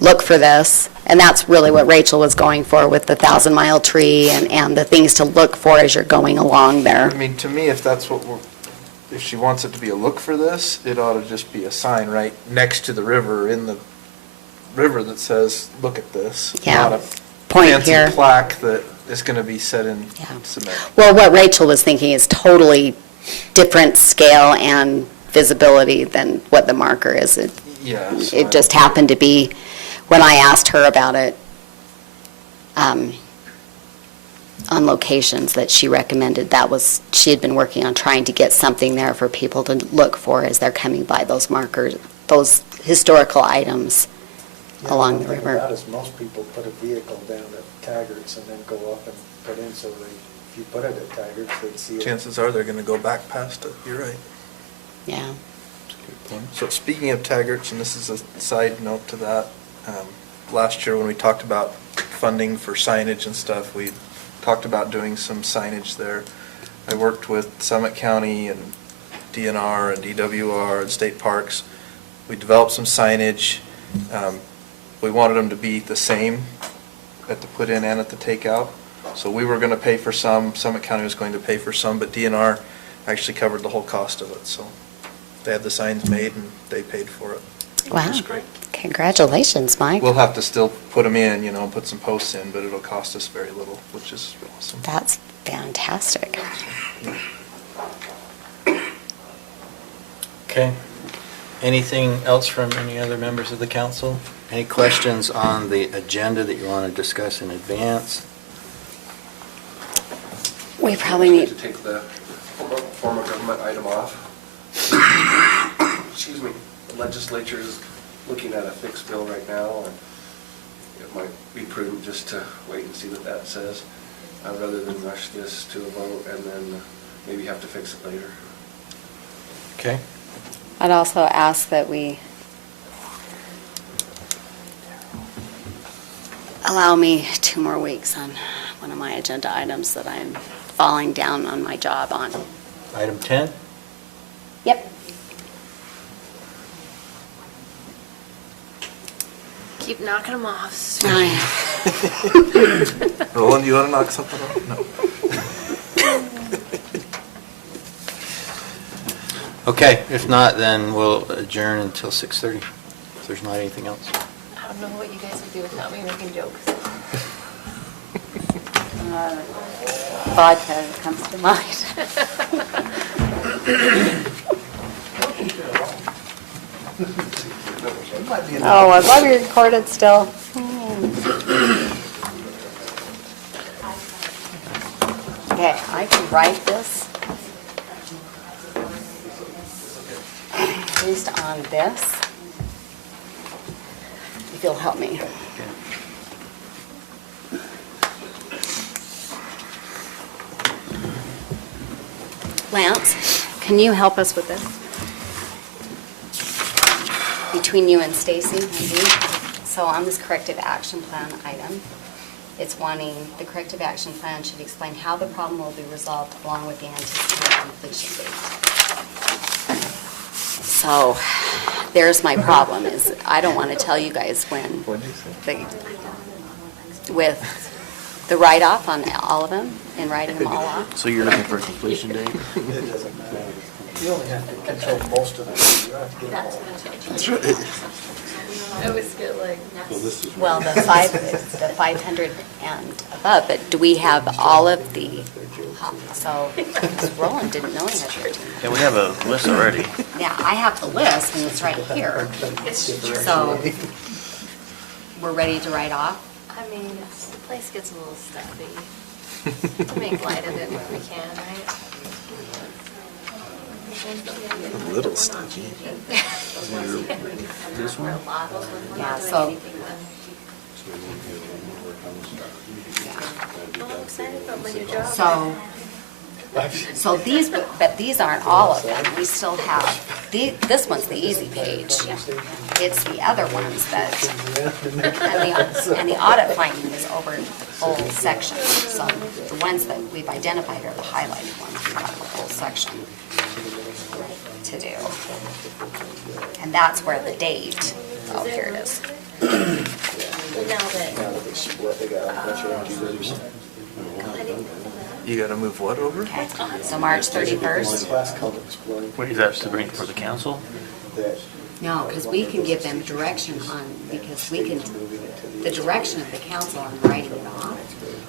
look for this, and that's really what Rachel was going for with the 1,000-mile tree and the things to look for as you're going along there. I mean, to me, if that's what if she wants it to be a look for this, it ought to just be a sign right next to the river, in the river that says, look at this. Yeah. Not a Point fancy here. plaque that is gonna be set in Yeah. cement. Well, what Rachel was thinking is totally different scale and visibility than what the marker is. Yeah. so It just happened to be, when I asked her about it, on locations that she recommended, she had been working on trying to get something there for people to look for as they're coming by those markers, those historical items along the One thing river. about it is most people put a vehicle down at Taggart's and then go up and put in, so if you put it at Taggart's, they'd see it. Chances are they're gonna go back past it, you're right. Yeah. So speaking of Taggart's, and this is a side note to that, last year when we talked about funding for signage and stuff, we talked about doing some signage there. I worked with Summit County and DNR and DWR and state parks. We developed some signage. We wanted them to be the same at the put in and at the takeout. So we were gonna pay for some, Summit County was going to pay for some, but DNR actually covered the whole cost of it, so. They had the signs made and they paid for it. Wow. Which is great. Congratulations, Mike. We'll have to still put them in, and put some posts in, but it'll cost us very little, which is awesome. That's fantastic. Okay. Anything else from any other members of the council? Any questions on the agenda that you want to discuss in advance? We probably need, To take the form of government item off. Excuse me, the legislature is looking at a fixed bill right now, and it might be prudent just to wait and see what that says, rather than rush this to a vote and then maybe have to fix it later. Okay. I'd also ask that we allow me 2 more weeks on one of my agenda items that I'm falling down on my job on. Item 10? Yep. Keep knocking them off. Roland, you want to knock something off? No. Okay, if not, then we'll adjourn until 6:30, if there's not anything else. I don't know what you guys would do without me making jokes. Vodka comes to mind. Oh, I love you recorded still. Okay, I can write this based on this, if you'll help me. Lance, can you help us with this? Between you and Stacy, maybe? So on this corrective action plan item, it's wanting, the corrective action plan should explain how the problem will be resolved along with the anticipated completion date. So there's my problem, is I don't want to tell you guys when, What'd you say? with the write-off on all of them, and writing them all off. So you're looking for a completion date? It doesn't matter. You only have to control most of it. You don't have to get them all. That's right. I always get like. Well, the 500 and above, but do we have all of the, so Roland didn't know he had 13. Yeah, we have a list already. Yeah, I have the list, and it's right here. So we're ready to write off? I mean, the place gets a little stuffy. To make light of it when we can, right? A little stuffy. This one? Yeah, so, I'm excited about my new job. so these, but these aren't all of them. We still have, this one's the easy page. It's the other ones that, and the audit finding is over the whole section. So the ones that we've identified are the highlighted ones. We've got the whole section to do. And that's where the date, oh, here it is. Now that, You got to move what over? Okay, so March 31st. What is that to bring for the council? No, because we can give them direction on, because we can, the direction of the council on writing it off.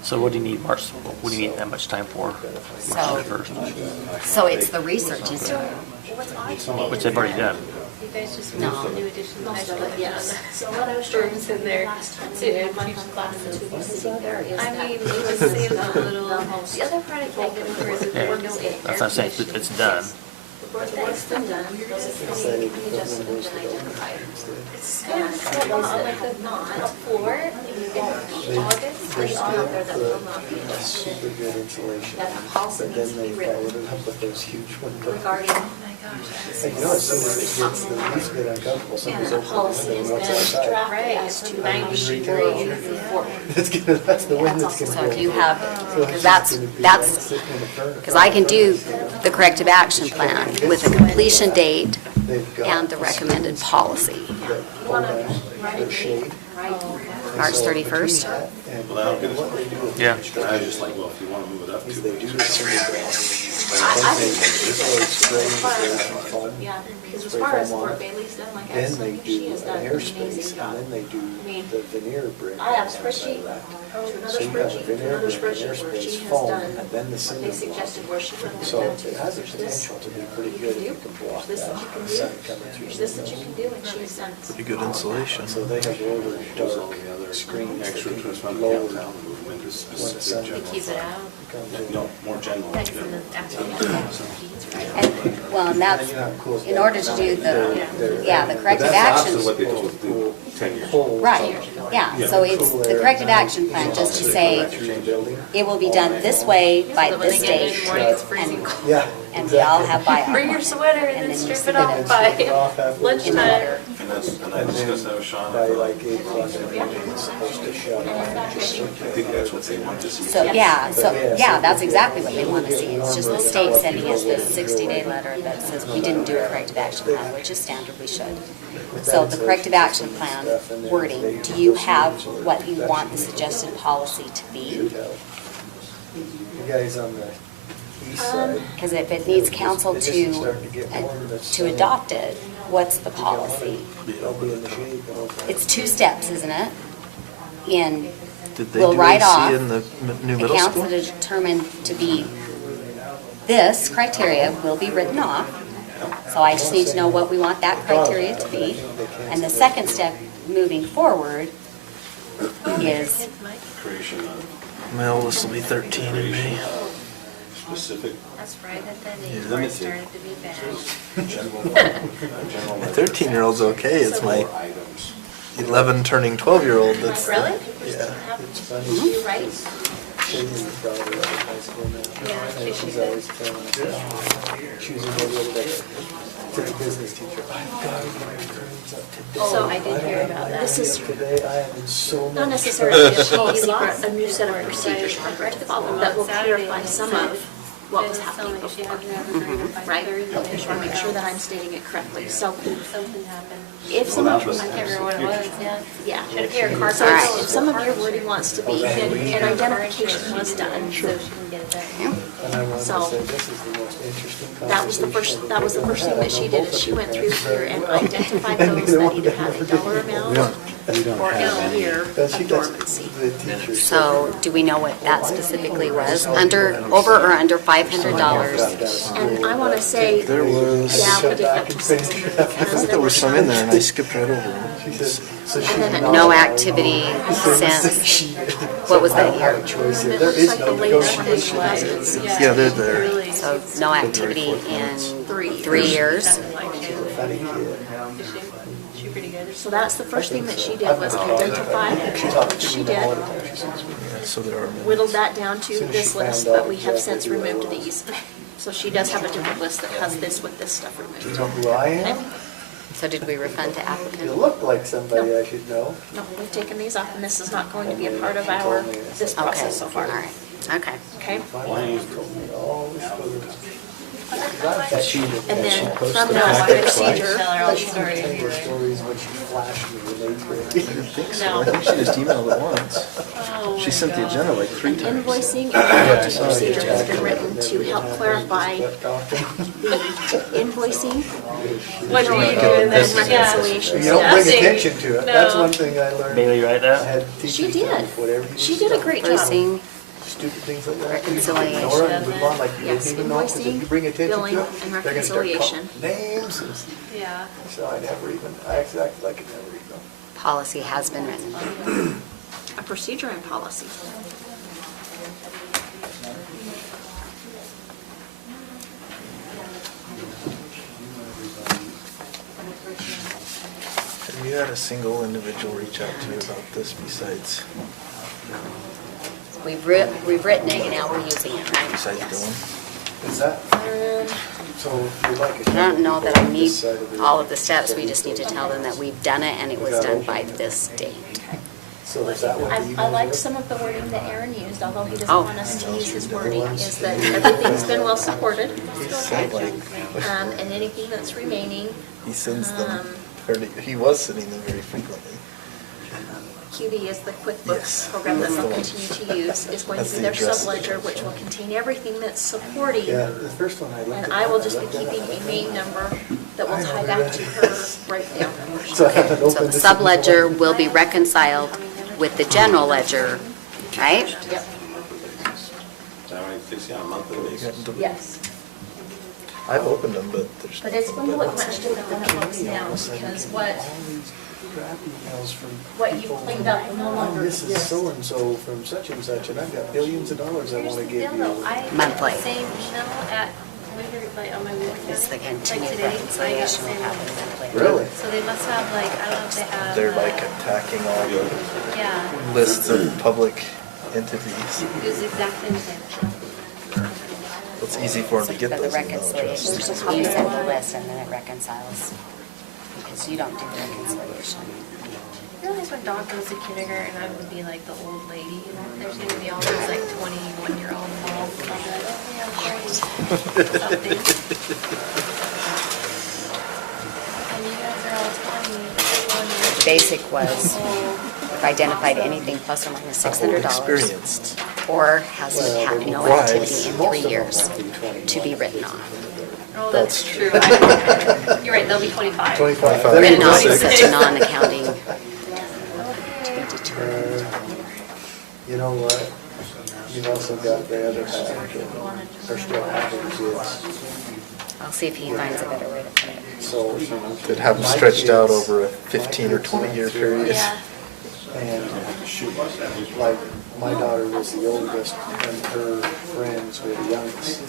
So what do you need, March, what do you need that much time for? So- March 31st? So it's the research institute. Which they've already done. you guys just No. moved a new addition to high school, yes. Rooms in there to teach classes. I mean, it just seems a little, the other part I can't get over is that there were no That's what I'm air saying, it's done. But that's still done. Any adjustment has been identified. It's kind of so on like the floor in August, they are out there that will not be adjusted. Super good insulation. That policy But then needs to be they written. followed it up with those huge windows. Regarding, oh my gosh. And you know, as soon as it gets the least bit uncomfortable, And somebody's the opening the policy window has and what's been, outside. right, it's 90 degrees. That's the wind that's So gonna if go. you have, So because it's that's, just gonna be that's, sitting in the furnace. because I can do the corrective action plan with a completion date They've got and the recommended policy. that format, their shade. March 31st. And what they do with Yeah. is they do the single glass. And then they just spray the foam. Yeah, because as Spray far as foam on Fort it. Bailey's done, like I Then said, they she do has an done an airspace, amazing job. and then they do mean, the veneer brick. I have a on the spreadsheet, back. oh, So another you have a spreadsheet, veneer another brick, spreadsheet where airspace she has foam, done, and then the they single glass. suggested where she put them So down it to. has the Here's this potential to be you pretty can good do, if you can block here's this that that you can do, sun coming through. here's this that you can do, and she's done. Pretty good insulation. So they have ordered dark screens that can be lowered when the sun Keep it out. comes in. more general. Like, and then after you have that, he's right. And, well, and that's, in order to do the, yeah, the corrective actions. Right, yeah, so it's the corrective action plan, just to say, it will be done this way by So when they this get in date. the morning, it's freezing cold. Yeah. and we all have buy-off. Bring your sweater and And then then you strip it submit off it. by Strip it off after the In a lunchtime. letter. And that's, and I And discussed that with then Sean. by like 8 o'clock in the morning, it's supposed to shut off. I think that's what they want to see. So, yeah, that's exactly what they want to see. It's just the state sending us this 60-day letter that says we didn't do a corrective action plan, which is standard, we should. So the corrective action plan wording, do you have what you want the suggested policy to be? You guys on the east side. Because if it needs council to adopt it, what's the policy? They'll be in the shade the whole time. It's 2 steps, isn't it? In, Did they we'll do write off AC in the new the middle council school? to determine to be, this criteria will be written off. So I just need to know what we want that criteria to be. And the second step, moving forward, is, Creation of My oldest will be 13 in May. specific That's right at that age Yeah. where it started to be bad. general. My 13-year-old's okay. It's my Items. 11 turning 12-year-old that's. Really? Yeah. It's funny. You right? Shady's probably up in high school now. Yeah, And she's always telling us, she was in the other day, to the business teacher, I've got to get my grades up today. So I did hear about that. This is today, I am in so much. Not necessarily a policy, but a new set of procedures for her to follow that will clarify some of what was happening before. Right? I just want to make sure that I'm stating it correctly. So if some of, I can't remember what it was, yeah. So if some of your wording wants to be, an identification was done. And I wanted to So, say, this is the most interesting that was the first thing that she did, is she went through here and identified And those that either had a dollar amount or a year That's of dormancy. the teacher. so do we know what that specifically was? Over or under $500? And I want to say, There was, yeah, I but it got to something because think there was some in there and I skipped right over them. She says, so she And then did No not- activity since, what was I don't that have year? a choice here. It There looks is like the no latest one negotiation. was Yeah, they're there. So no activity in 3 years? Funny kid. So that's the first thing that she did, was identify what she did, So there are minutes. whittled that down to this list, but we have since removed these. So she does have a different list that has this with this stuff Do you removed. know who I am? So did we refund to You applicant? look like somebody I should know. No, we've taken these off, and this is not going to be a part of our, this Okay, process so all far. right, okay. Okay? Finally, he told me all this photos. And then from that procedure, Tell her stories when she flashed me in 8th grade. So I think she just emailed it once. She sent the agenda like 3 times. invoicing and budget procedure has been written to help clarify Kept talking. the invoicing What do you do with and this? reconciliation. You don't Yeah. bring attention to it. That's No. one thing I learned. Bailey, write I that? had She teachers tell me did. whatever you She did a great job. Invoicing, stupid things like that. Reconciliation. Ignore it and move on like you Yes, didn't even know, 'cause if you invoicing, bring attention to billing, it, and they're gonna start calling reconciliation. names. And Yeah. so I never even, I acted like it never even. policy has been written. A procedure and policy. Have you had a single individual reach out to you about this besides We've written it, and now we're using it, right? besides Yes. Dylan? Is that, so if you'd like. I don't know that I need This side of the- all of the steps, we just need to tell them that we've done it and it was done by this date. So is that what the I email liked is? some of the wording that Aaron used, although he doesn't Oh. want us to use his wording, is that everything's been well supported. He sent like, And anything that's remaining, he sends them, Um, fairly- he was sending them very frequently. QD is the Yes. QuickBooks program that they'll That's continue to use, is going to That's be the their address. subledger, which will contain everything that's supporting. Yeah, the first one I looked at. And I will just be keeping a main number that will tie back to her breakdown. So I haven't So opened the this. subledger will be reconciled with the general ledger, right? Yep, Is that right, Dixie, on a monthly basis? yes. I've opened them, but there's. But it's going to look much different than it looks now, because what Crap emails from you people. cleaned up will no longer This is exist. so-and-so from such and such, and I've got billions of dollars I Here's wanna the give deal though, you. I Monthly. get the same email at, like on my work. It's the like continued today, I get the reconciliation will same happen one. monthly. Really? So they must have like, I don't know if they have. They're like attacking all the Yeah, lists of public entities. it was the exact same thing. It's easy for them to get For the those email reconciliation, addresses. you send the list and then it reconciles, because you don't do the reconciliation. I realize when Dawn goes to kindergarten, I'm gonna be like the old lady, and there's gonna be all these like 21-year-old moms, and I'll be like, oh, yeah, I'm 40, something. And you guys are all 20, 21. Basic was, if identified anything plus or minus $600, Experienced. or has had no Right. activity in 3 years, to be written off. Oh, that's That's true. You're right, they'll be 25. 25. Written off is 26. such a non-accounting to be determined. You know what? You've also got the other half that are still having kids. I'll see if he finds a better way to put it. So. Could have them stretched out over a 15 or 20-year period. Yeah. And shoot, like, my daughter was the oldest and her friends were the youngest.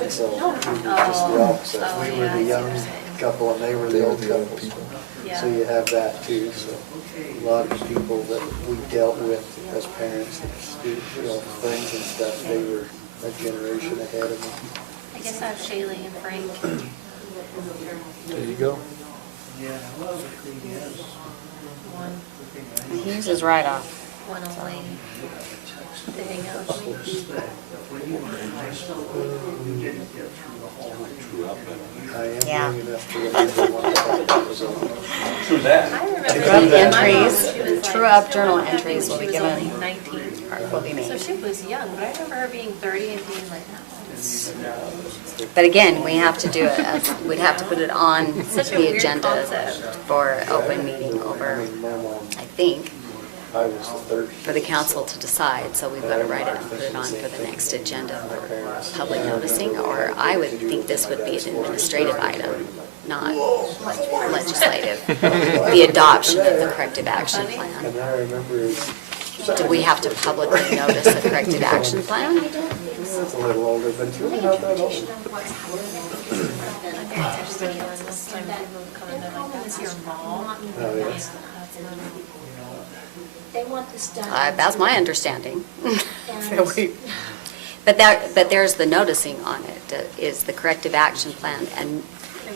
And so we were just the opposite. Oh, We were yeah, I the see young what you're saying. couple and they were They the were old the old couple. people. Yeah. So you have that too, so a lot of people that we dealt with as parents and students, friends and stuff, they were a generation ahead of me. I guess I have Shaylee and Frank. There you go. One, He uses write-off. one old lady. They hang out with me. I am Yeah. young enough to remember one that was on. Who's that? I remember. True up my mom, entries, she was like- true up journal I think entries will she be was given, only 19. or will be So made. she was young, but I remember her being 30 and being like, no. But again, we have to do it, we'd have to put it on Such a the weird agenda concept. for open meeting I over, mean, my mom, I think, I was the third. for the council to decide, so we've got to write it and put it on for the next agenda for public noticing, or I would think this would be an administrative item, not legislative. The adoption of the corrective action plan. And I remember Do we have to publicly notice the corrective action plan? it's a little older, but it's really not that old. My parents are just killing this time. People come and they're like, that's your mom? Oh, yeah. That's not. They want this done. That's my understanding. But there's the noticing on it, is the corrective action plan. And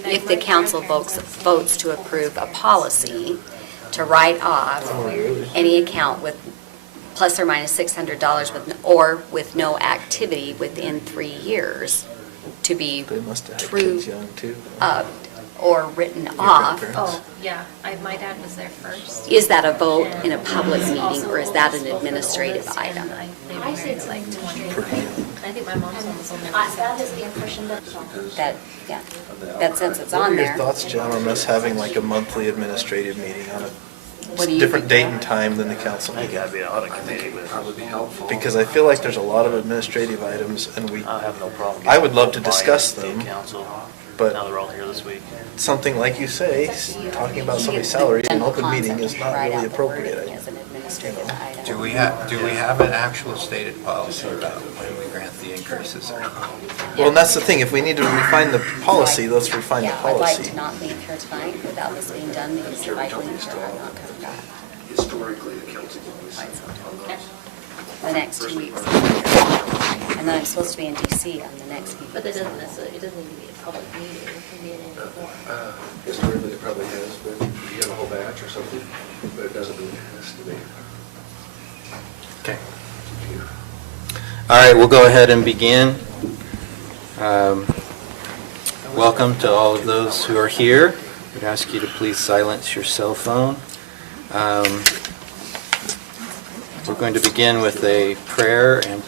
if the council votes to approve a policy to write off any account with plus or minus $600 or with no activity within 3 years to be They must have had true kids young too. Or written off, grandparents. Oh, yeah, my dad was there first. is that a vote in a public meeting or is that an administrative And item? they were married like 20. I think my mom's one was only That is the impression that. That, yeah, that since it's on What are your there. thoughts, John, on us having like a monthly administrative meeting on What do a you different think, date John? and time than the council I think meeting? that'd be an audit I think committee, it would but probably be helpful. Because I feel like there's a lot of administrative items and I have no problem. I would love to getting discuss buy-in from them, the council, but- now they're all here this week. something like you say, talking about somebody's salary in an open meeting is not really appropriate. As an administrative item. Do we have an actual stated policy about when we grant the increases or not? Well, and that's the thing, if we need to refine the policy, let's refine the Yeah, I'd like policy. to not leave here tonight without this being done, because if I leave here, I'm not coming back. Historically, the council always The next 2 weeks. And then I'm supposed to be in DC on the next meeting. But that doesn't necessarily, it doesn't need to be a public meeting, it can be in any form. Historically, it probably has been, you get a whole batch or something, but it doesn't mean it has to be. Okay. All right, we'll go ahead and begin. Welcome to all of those who are here. We'd ask you to please silence your cell phone. We're going to begin with a prayer and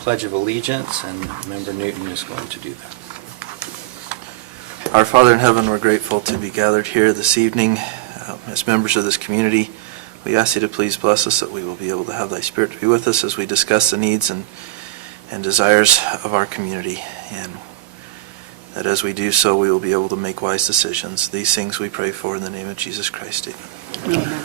pledge of allegiance, and Member Newton is going to do that. Our Father in heaven, we're grateful to be gathered here this evening as members of this community. We ask you to please bless us that we will be able to have thy Spirit to be with us as we discuss the needs and desires of our community, and that as we do so, we will be able to make wise decisions. These things we pray for in the name of Jesus Christ. Amen. Amen.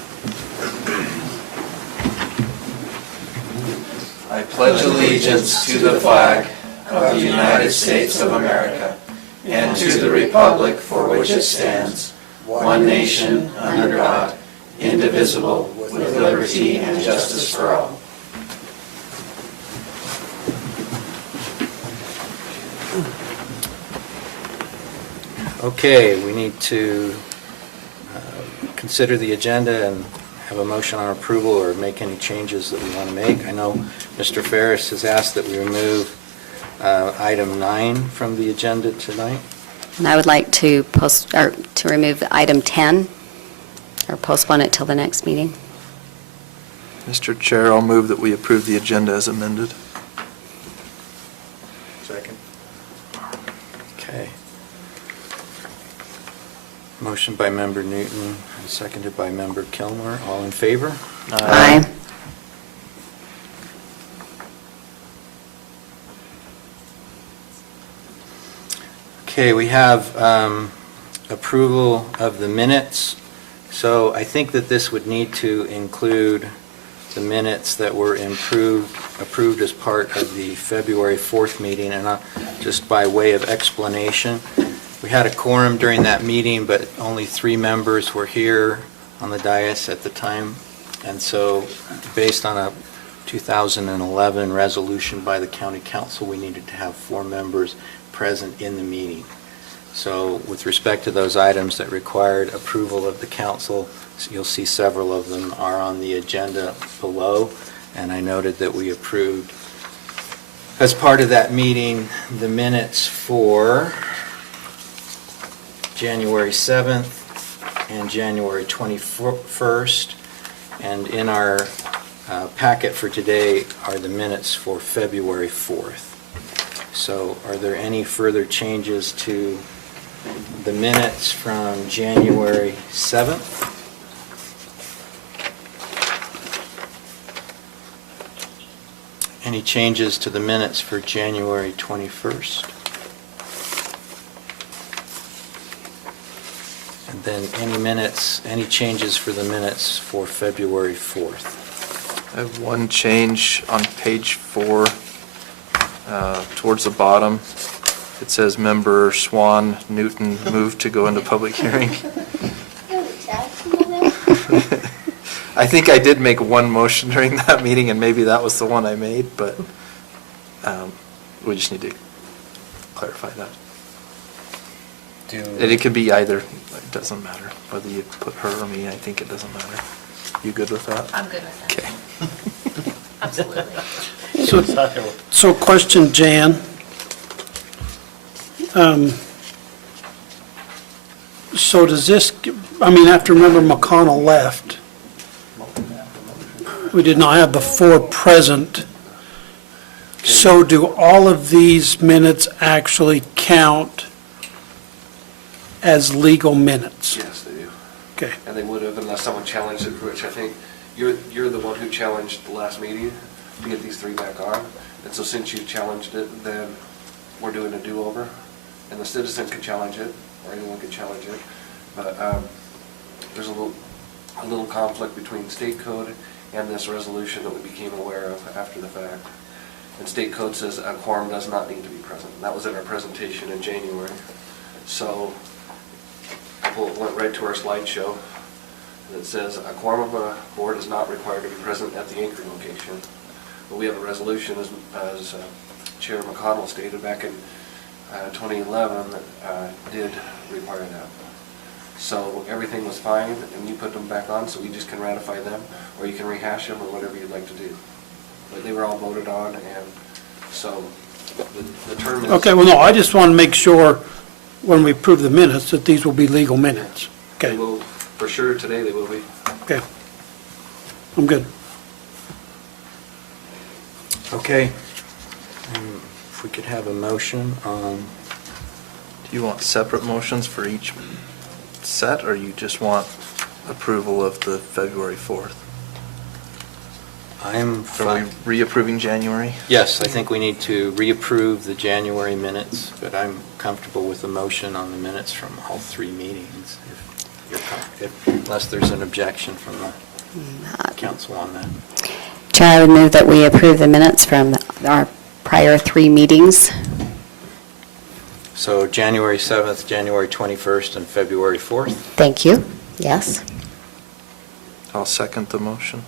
I pledge allegiance to the flag of the United States of America and to the republic for which it stands, one nation, under God, indivisible, with liberty and justice for all. Okay, we need to consider the agenda and have a motion on approval or make any changes that we want to make. I know Mr. Ferris has asked that we remove item 9 from the agenda tonight. And I would like to to remove item 10, or postpone it till the next meeting. Mr. Chair, I'll move that we approve the agenda as amended. Second. Okay. Motion by Member Newton, and seconded by Member Kilmer. All in favor? Aye. Okay, we have approval of the minutes. So I think that this would need to include the minutes that were approved as part of the February 4th meeting. And just by way of explanation, we had a quorum during that meeting, but only 3 members were here on the dais at the time. And so based on a 2011 resolution by the county council, we needed to have 4 members present in the meeting. So with respect to those items that required approval of the council, you'll see several of them are on the agenda below. And I noted that we approved, as part of that meeting, the minutes for January 7th and January 21st. And in our packet for today are the minutes for February 4th. So are there any further changes to the minutes from January 7th? Any changes to the minutes for January 21st? And then any changes for the minutes for February 4th? I have one change on page 4, towards the bottom. It says Member Swan Newton moved to go into public hearing. I think I did make one motion during that meeting, and maybe that was the one I made, but we just need to clarify that. And it could be either, it doesn't matter, whether you put her or me, I think it doesn't matter. You good with that? I'm good with that. Okay. Absolutely. So question, Jan. So does this, after Member McConnell left, we did not have the 4 present. So do all of these minutes actually count as legal minutes? Yes, they do. Okay. And they would have unless someone challenged it, which I think you're the one who challenged the last meeting to get these 3 back on. And so since you challenged it, then we're doing a do-over. And the citizen can challenge it, or anyone can challenge it. But there's a little conflict between state code and this resolution that we became aware of after the fact. And state code says a quorum does not need to be present. That was in our presentation in January. So it went right to our slideshow. And it says a quorum of a board is not required to be present at the anchor location. But we have a resolution, as Chair McConnell stated back in 2011, that did require that. So everything was fine, and you put them back on, so we just can ratify them, or you can rehash them, or whatever you'd like to do. But they were all voted on, and so the term is... Okay, well, no, I just want to make sure when we approve the minutes that these will be legal minutes. They Okay, will, for sure, today they will be. okay. I'm good. Okay. If we could have a motion on, Do you want separate motions for each set, or you just want approval of the February 4th? I'm Are fine. we reapproving January? Yes, I think we need to reapprove the January minutes, but I'm comfortable with the motion on the minutes from all 3 meetings, unless there's an objection from the council on that. Chair, I would move that we approve the minutes from our prior 3 meetings. So January 7th, January 21st, and February 4th. Thank you. Yes. I'll second the motion.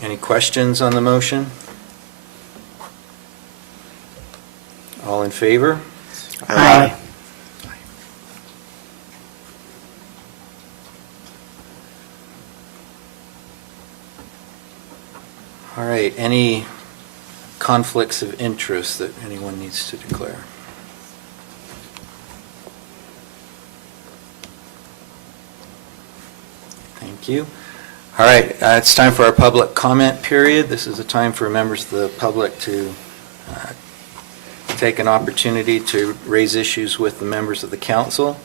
Any questions on the motion? All in favor? Aye. All right, any conflicts of interest that anyone needs to declare? Thank you. All right, it's time for our public comment period. This is a time for members of the public to take an opportunity to raise issues with the members of the council.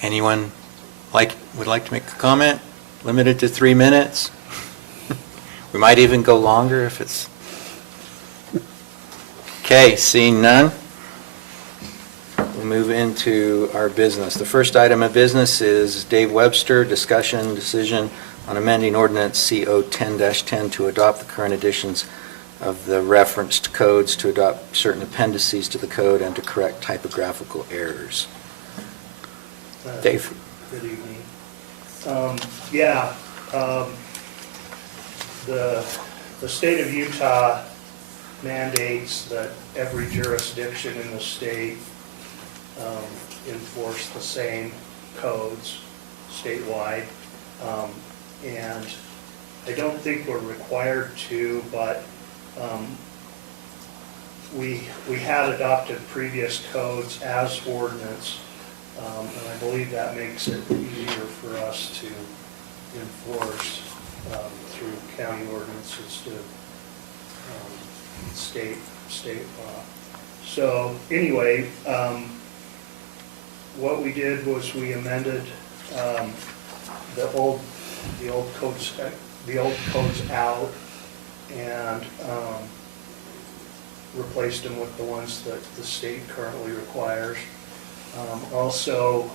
Anyone would like to make a comment? Limited to 3 minutes. We might even go longer if it's... Okay, seeing none, we'll move into our business. The first item of business is Dave Webster, discussion, decision on amending ordinance CO 10-10 to adopt the current editions of the referenced codes, to adopt certain appendices to the code, and to correct typographical errors. Dave? Good evening. The state of Utah mandates that every jurisdiction in the state enforce the same codes statewide. And I don't think we're required to, but we had adopted previous codes as ordinance. And I believe that makes it easier for us to enforce through county ordinances to state law. So anyway, what we did was we amended the old codes out and replaced them with the ones that the state currently requires. Also,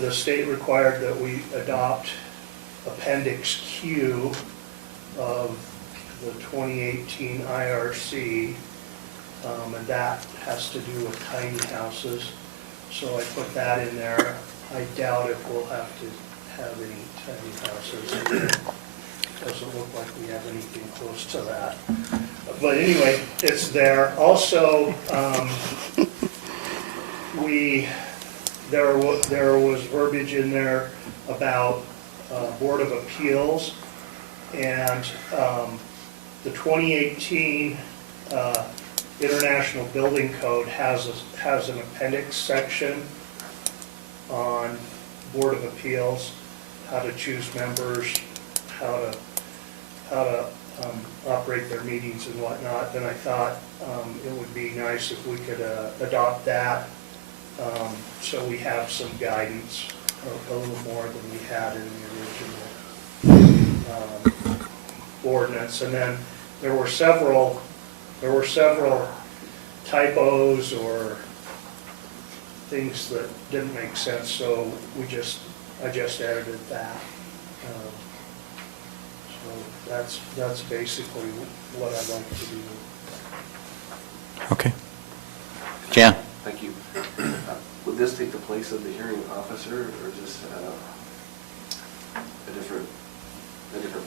the state required that we adopt Appendix Q of the 2018 IRC, and that has to do with tiny houses. So I put that in there. I doubt if we'll have to have any tiny houses. It doesn't look like we have anything close to that. But anyway, it's there. Also, there was verbiage in there about Board of Appeals, and the 2018 International Building Code has an appendix section on Board of Appeals, how to choose members, how to operate their meetings and whatnot. Then I thought it would be nice if we could adopt that, so we have some guidance, a little more than we had in the original ordinance. And then there were several typos or things that didn't make sense, so I just edited that. So that's basically what I'd like to do. Okay. Jan? Thank you. Would this take the place of the hearing officer, or is this a different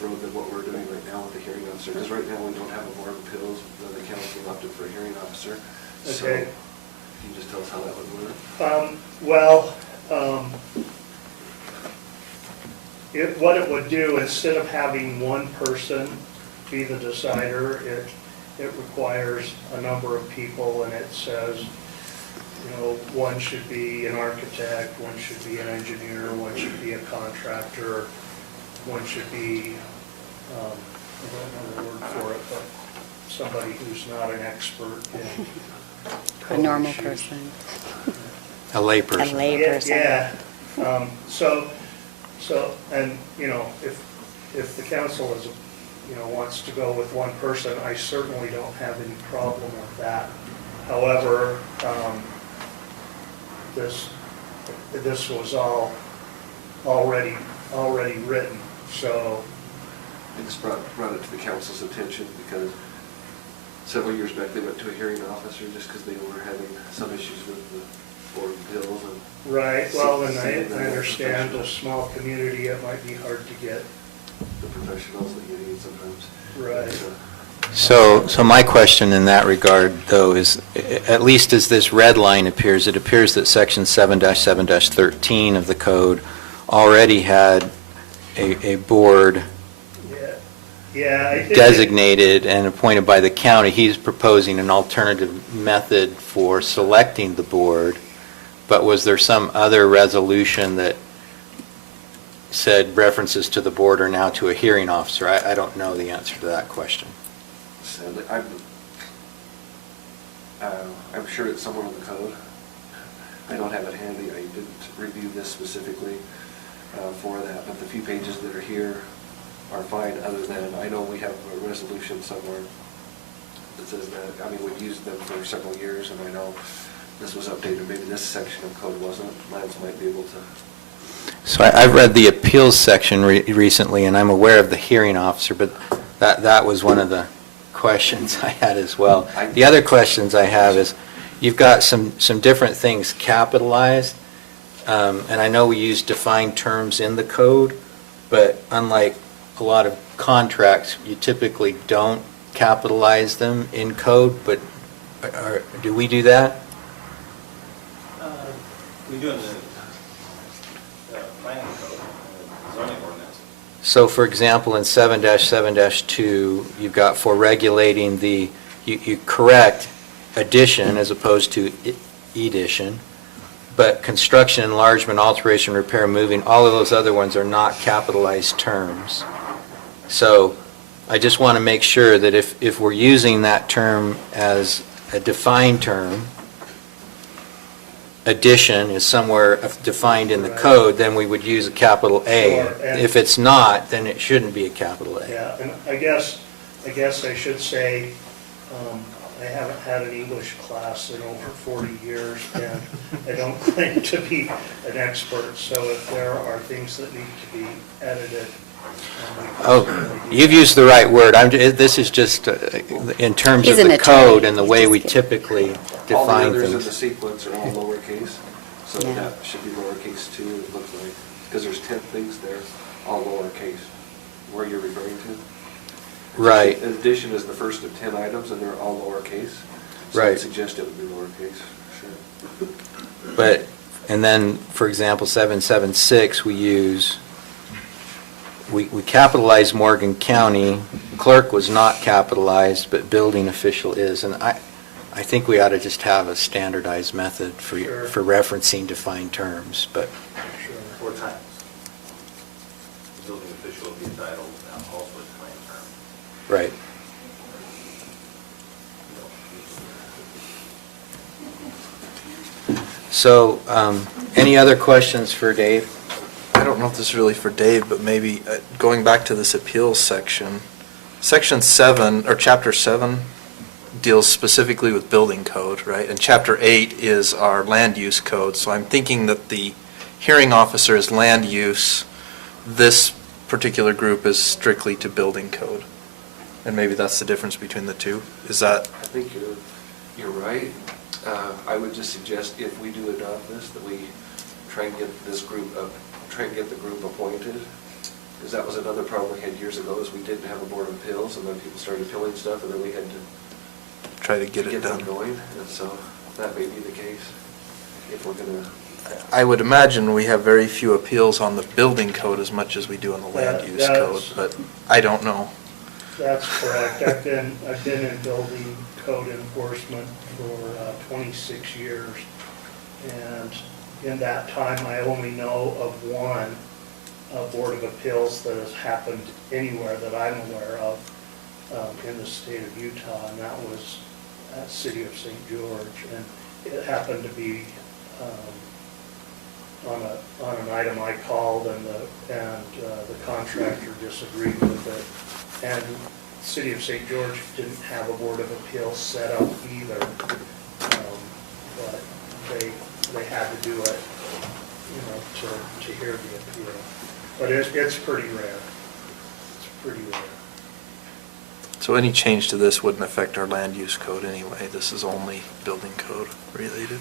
road than what we're doing right now with the hearing officer? Because right now we don't have a Board of Appeals, the council opted for a hearing officer. So Okay. can you just tell us how that would work? What it would do, instead of having one person be the decider, it requires a number of people, and it says, one should be an architect, one should be an engineer, one should be a contractor, one should be, I don't know the word for it, but somebody who's not an expert in A normal issues. person. A layperson. A layperson. Yeah. So, and, if the council is, wants to go with one person, I certainly don't have any problem with that. However, this was all already written, so. I just brought it to the council's attention because several years back they went to a hearing officer just because they were having some issues with the Board of Appeals. Right, well, and I understand a small community, it might be hard to get. The professionals that you need sometimes. Right. So my question in that regard, though, is, at least as this red line appears, it appears that section 7-7-13 of the code already had a board Yeah, I think. designated and appointed by the county. He's proposing an alternative method for selecting the board, but was there some other resolution that said references to the board are now to a hearing officer? I don't know the answer to that question. Sadly, I'm sure it's somewhere in the code. I don't have it handy. I didn't review this specifically for that, but the few pages that are here are fine, other than, I know we have a resolution somewhere that says that, I mean, we've used them for several years, and I know this was updated, maybe this section of code wasn't. Lance might be able to. So I've read the appeals section recently, and I'm aware of the hearing officer, but that was one of the questions I had as well. The other questions I have is, you've got some different things capitalized, and I know we use defined terms in the code, but unlike a lot of contracts, you typically don't capitalize them in code, but do we do that? We do it in the planning code, zoning ordinance. So, for example, in 7-7-2, you've got for regulating the, you correct addition as opposed to edition, but construction, enlargement, alteration, repair, moving, all of those other ones are not capitalized terms. So I just want to make sure that if we're using that term as a defined term, addition is somewhere defined in the code, then we would use a capital A. Sure, and- If it's not, then it shouldn't be a capital A. Yeah, and I guess I should say, I haven't had an English class in over 40 years, and I don't claim to be an expert, so if there are things that need to be edited. we can Oh, certainly do you've that. used the right word. This is just in terms He's of an the attorney. code and the way we Just- typically All the define others in the things. sequence are all lowercase, so Yeah. that should be lowercase too, it looks like, because there's 10 things there, all lowercase, where you're referring to. Right. Addition is the first of 10 items, and they're all lowercase. So Right. I'd suggest it would be lowercase, sure. But, and then, for example, 776, we capitalize Morgan County, clerk was not capitalized, but building official is. And I think we ought to just have a standardized method Sure. for referencing defined terms, but, Sure. 4 times. The building official will be entitled also a defined term. right. So, any other questions for Dave? I don't know if this is really for Dave, but maybe going back to this appeals section, Section 7, or Chapter 7 deals specifically with building code, right? And Chapter 8 is our land use code, so I'm thinking that the hearing officer is land use, this particular group is strictly to building code. And maybe that's the difference between the two. Is that, I think you're right. I would just suggest if we do adopt this, that we try and get this group up, try and get the group appointed. Because that was another problem we had years ago, is we didn't have a board of appeals, and then people started appealing stuff, and then we had to try to get it them done? going. And so that may be the case, if we're gonna. I would imagine we have very few appeals on the building code as much as we do on the land use code, but I don't know. That's correct. I've been in building code enforcement for 26 years. And in that time, I only know of one Board of Appeals that has happened anywhere that I'm aware of in the state of Utah, and that was at City of St. George. And it happened to be on an item I called, and the contractor disagreed with it. And City of St. George didn't have a Board of Appeals set up either, but they had to do it, to hear the appeal. But it's pretty rare. It's pretty rare. So any change to this wouldn't affect our land use code anyway. This is only building code related.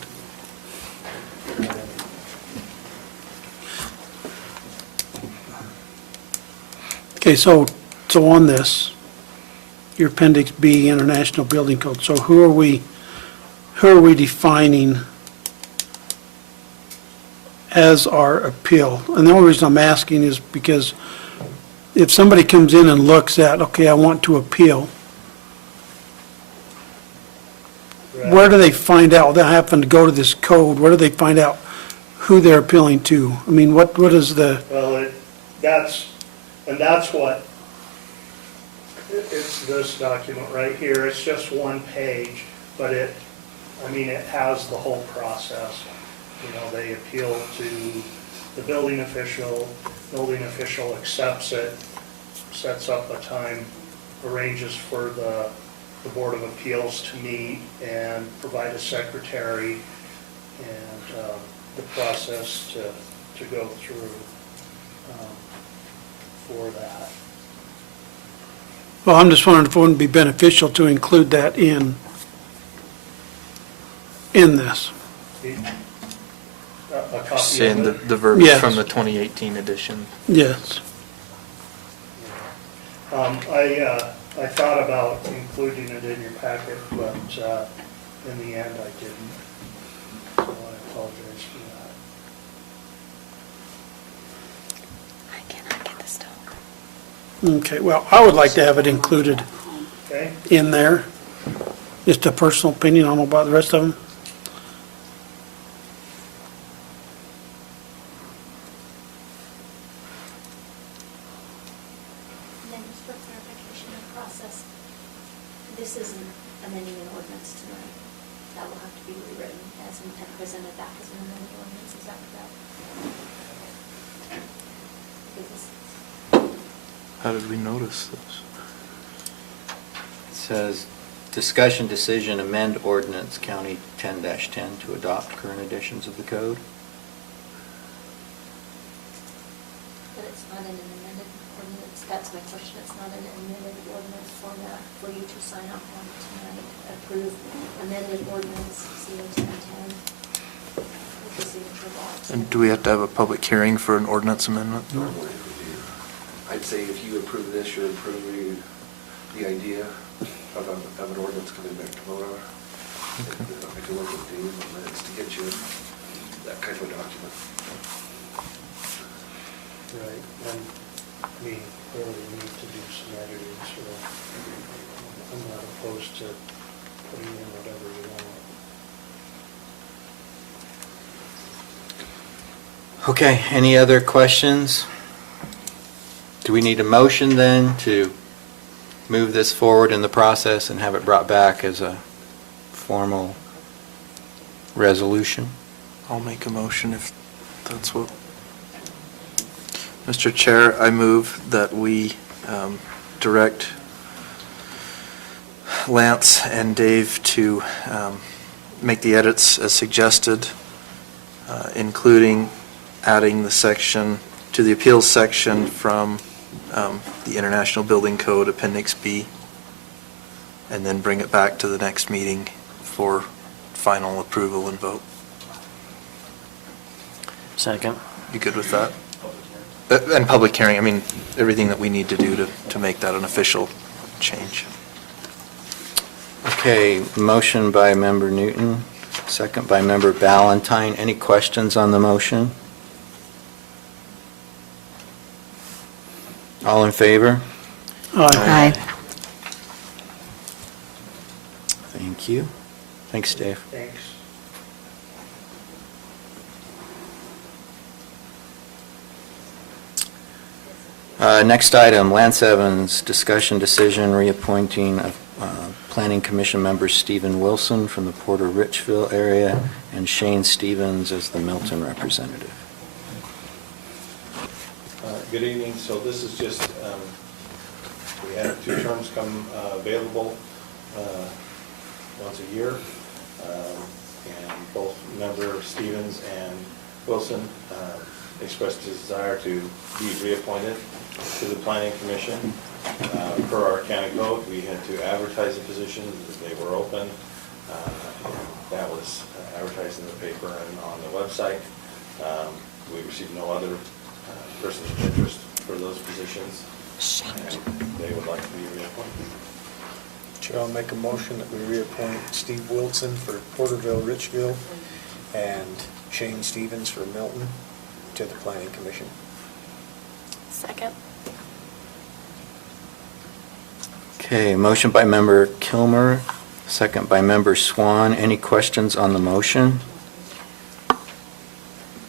Okay, so on this, your Appendix B, International Building Code, so who are we defining as our appeal. And the only reason I'm asking is because if somebody comes in and looks at, okay, I want to appeal, where do they find out? They happen to go to this code, where do they find out who they're appealing to? I mean, what is the, Well, that's what, it's this document right here, it's just one page, but it has the whole process. You know, they appeal to the building official accepts it, sets up a time, arranges for the Board of Appeals to meet and provide a secretary and the process to go through for that. well, I'm just wondering if it wouldn't be beneficial to include that in this. A copy Seeing of the it. the verbiage Yes. from the 2018 edition. Yes. I thought about including it in your packet, but in the end I didn't. So I apologize for that. I cannot get this done. Okay, well, I would like to have it included Okay? in there. Just a personal opinion, I don't know about the rest of them. And then just for clarification of process, this isn't amending an ordinance tonight. That will have to be rewritten as and presented back as an amended ordinance, is that correct? Because this, How did we notice this? It says, discussion decision amend ordinance county 10-10 to adopt current editions of the code. but it's not in an amended ordinance, that's my question, it's not in an amended ordinance format for you to sign off on tonight, approve amended ordinance CO 1010 with the signature box. And do we have to have a public hearing for an ordinance amendment? Normally, we do. I'd say if you approve this, you're approving the idea of an ordinance coming back to vote on. I can work with Dave on minutes to get you that kind of document. Right, and we really need to do some editing, so I'm not opposed to putting in whatever you want. Okay, any other questions? Do we need a motion then to move this forward in the process and have it brought back as a formal resolution? I'll make a motion if that's what. Mr. Chair, I move that we direct Lance and Dave to make the edits as suggested, including adding the section to the appeals section from the International Building Code Appendix B, and then bring it back to the next meeting for final approval and vote. Second. You good with that? And public hearing, I mean, everything that we need to do to make that an official change. Okay, motion by Member Newton, second by Member Ballantyne. Any questions on the motion? All in favor? Aye. Thank you. Thanks, Dave. Thanks. Next item, Lance Evans, discussion decision reappointing of Planning Commission member Stephen Wilson from the Porter Richville area and Shane Stevens as the Milton representative. Good evening. So this is just, we had 2 terms come available once a year. And both member Stevens and Wilson expressed his desire to be reappointed to the Planning Commission. Per our county code, we had to advertise the positions, they were open. That was advertised in the paper and on the website. We received no other persons of interest for those positions, and they would like to be reappointed. Chair, I'll make a motion that we reappoint Steve Wilson for Porterville, Richville, and Shane Stevens for Milton to the Planning Commission. Second. Okay, motion by member Kilmer, second by member Swan. Any questions on the motion?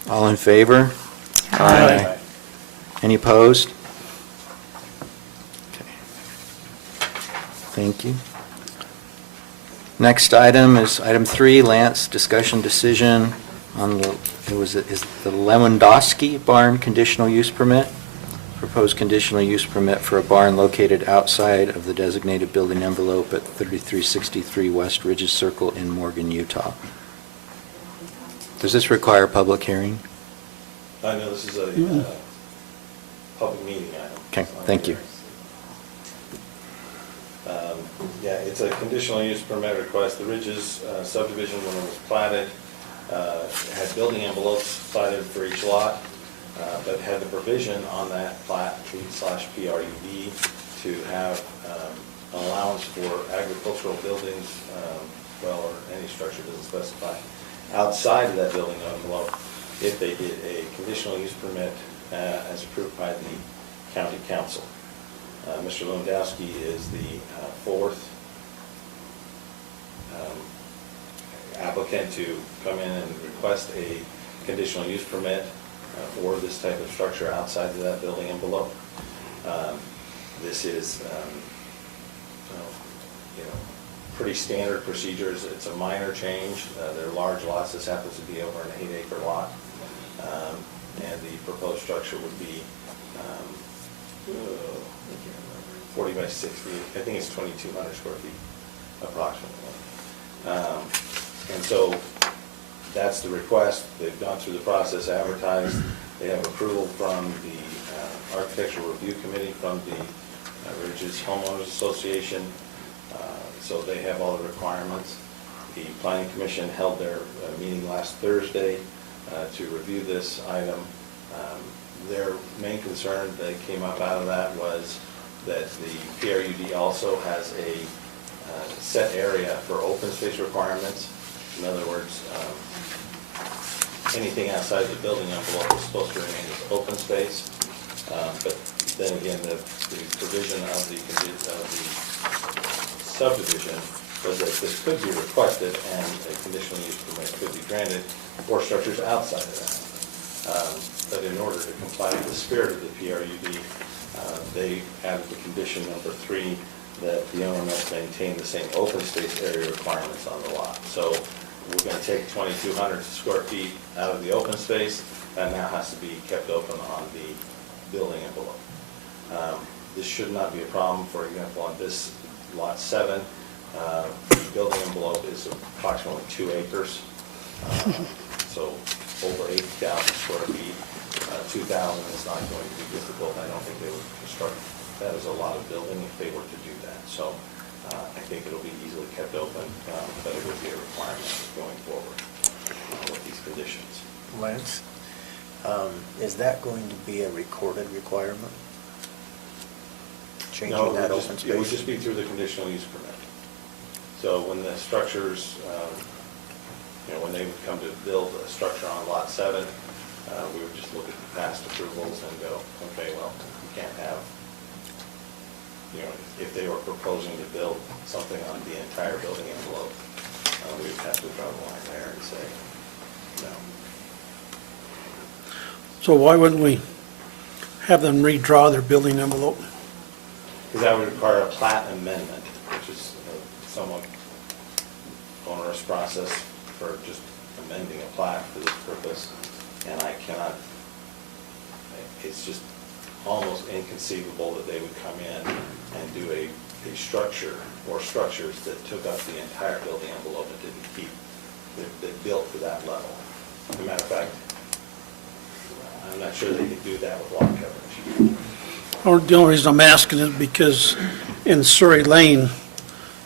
All in favor? Aye. Any opposed? Okay. Thank you. Next item is item 3, Lance, discussion decision on the, is the Lewandowski Barn conditional use permit. Proposed conditional use permit for a barn located outside of the designated building envelope at 3363 West Ridges Circle in Morgan, Utah. Does this require a public hearing? I know this is a public meeting item. Okay, thank you. Yeah, it's a conditional use permit request. The Ridges subdivision, when it was platted, had building envelopes platted for each lot, but had the provision on that plat /PRUD to have an allowance for agricultural buildings, well, or any structure doesn't specify, outside of that building envelope if they did a conditional use permit as approved by the county council. Mr. Lewandowski is the fourth applicant to come in and request a conditional use permit for this type of structure outside of that building envelope. This is, pretty standard procedures. It's a minor change. They're large lots. This happens to be over an 8-acre lot. And the proposed structure would be 40 by 60. I think it's 2,200 square feet approximately. And so that's the request. They've gone through the process, advertised. They have approval from the Architectural Review Committee from the Ridges Homeowners Association. So they have all the requirements. The Planning Commission held their meeting last Thursday to review this item. Their main concern that came up out of that was that the PRUD also has a set area for open space requirements. In other words, anything outside the building envelope is supposed to remain as open space. But then again, the provision of the subdivision was that this could be requested and a conditional use permit could be granted for structures outside of that. But in order to comply with the spirit of the PRUD, they added the condition number 3 that the owner must maintain the same open space area requirements on the lot. So we're going to take 2,200 square feet out of the open space. That now has to be kept open on the building envelope. This should not be a problem. For example, on this lot 7, the building envelope is approximately 2 acres. So over 8,000 square feet. 2,000 is not going to be difficult. I don't think they would construct that as a lot of building if they were to do that. So I think it'll be easily kept open, but it would be a requirement going forward with these conditions. Lance, is that going to be a recorded requirement? Changing No, that open space? It would just be through the conditional use permit. So when the structures, when they would come to build a structure on lot 7, we would just look at the past approvals and go, okay, well, we can't have, if they were proposing to build something on the entire building envelope, we would have to draw the line there and say, no. So why wouldn't we have them redraw their building envelope? Because that would require a plat amendment, which is a somewhat onerous process for just amending a plat for this purpose. And I cannot, it's just almost inconceivable that they would come in and do a structure or structures that took up the entire building envelope and didn't keep, that built to that level. As a matter of fact, I'm not sure they could do that with lot coverage. Or the only reason I'm asking is because in Surrey Lane,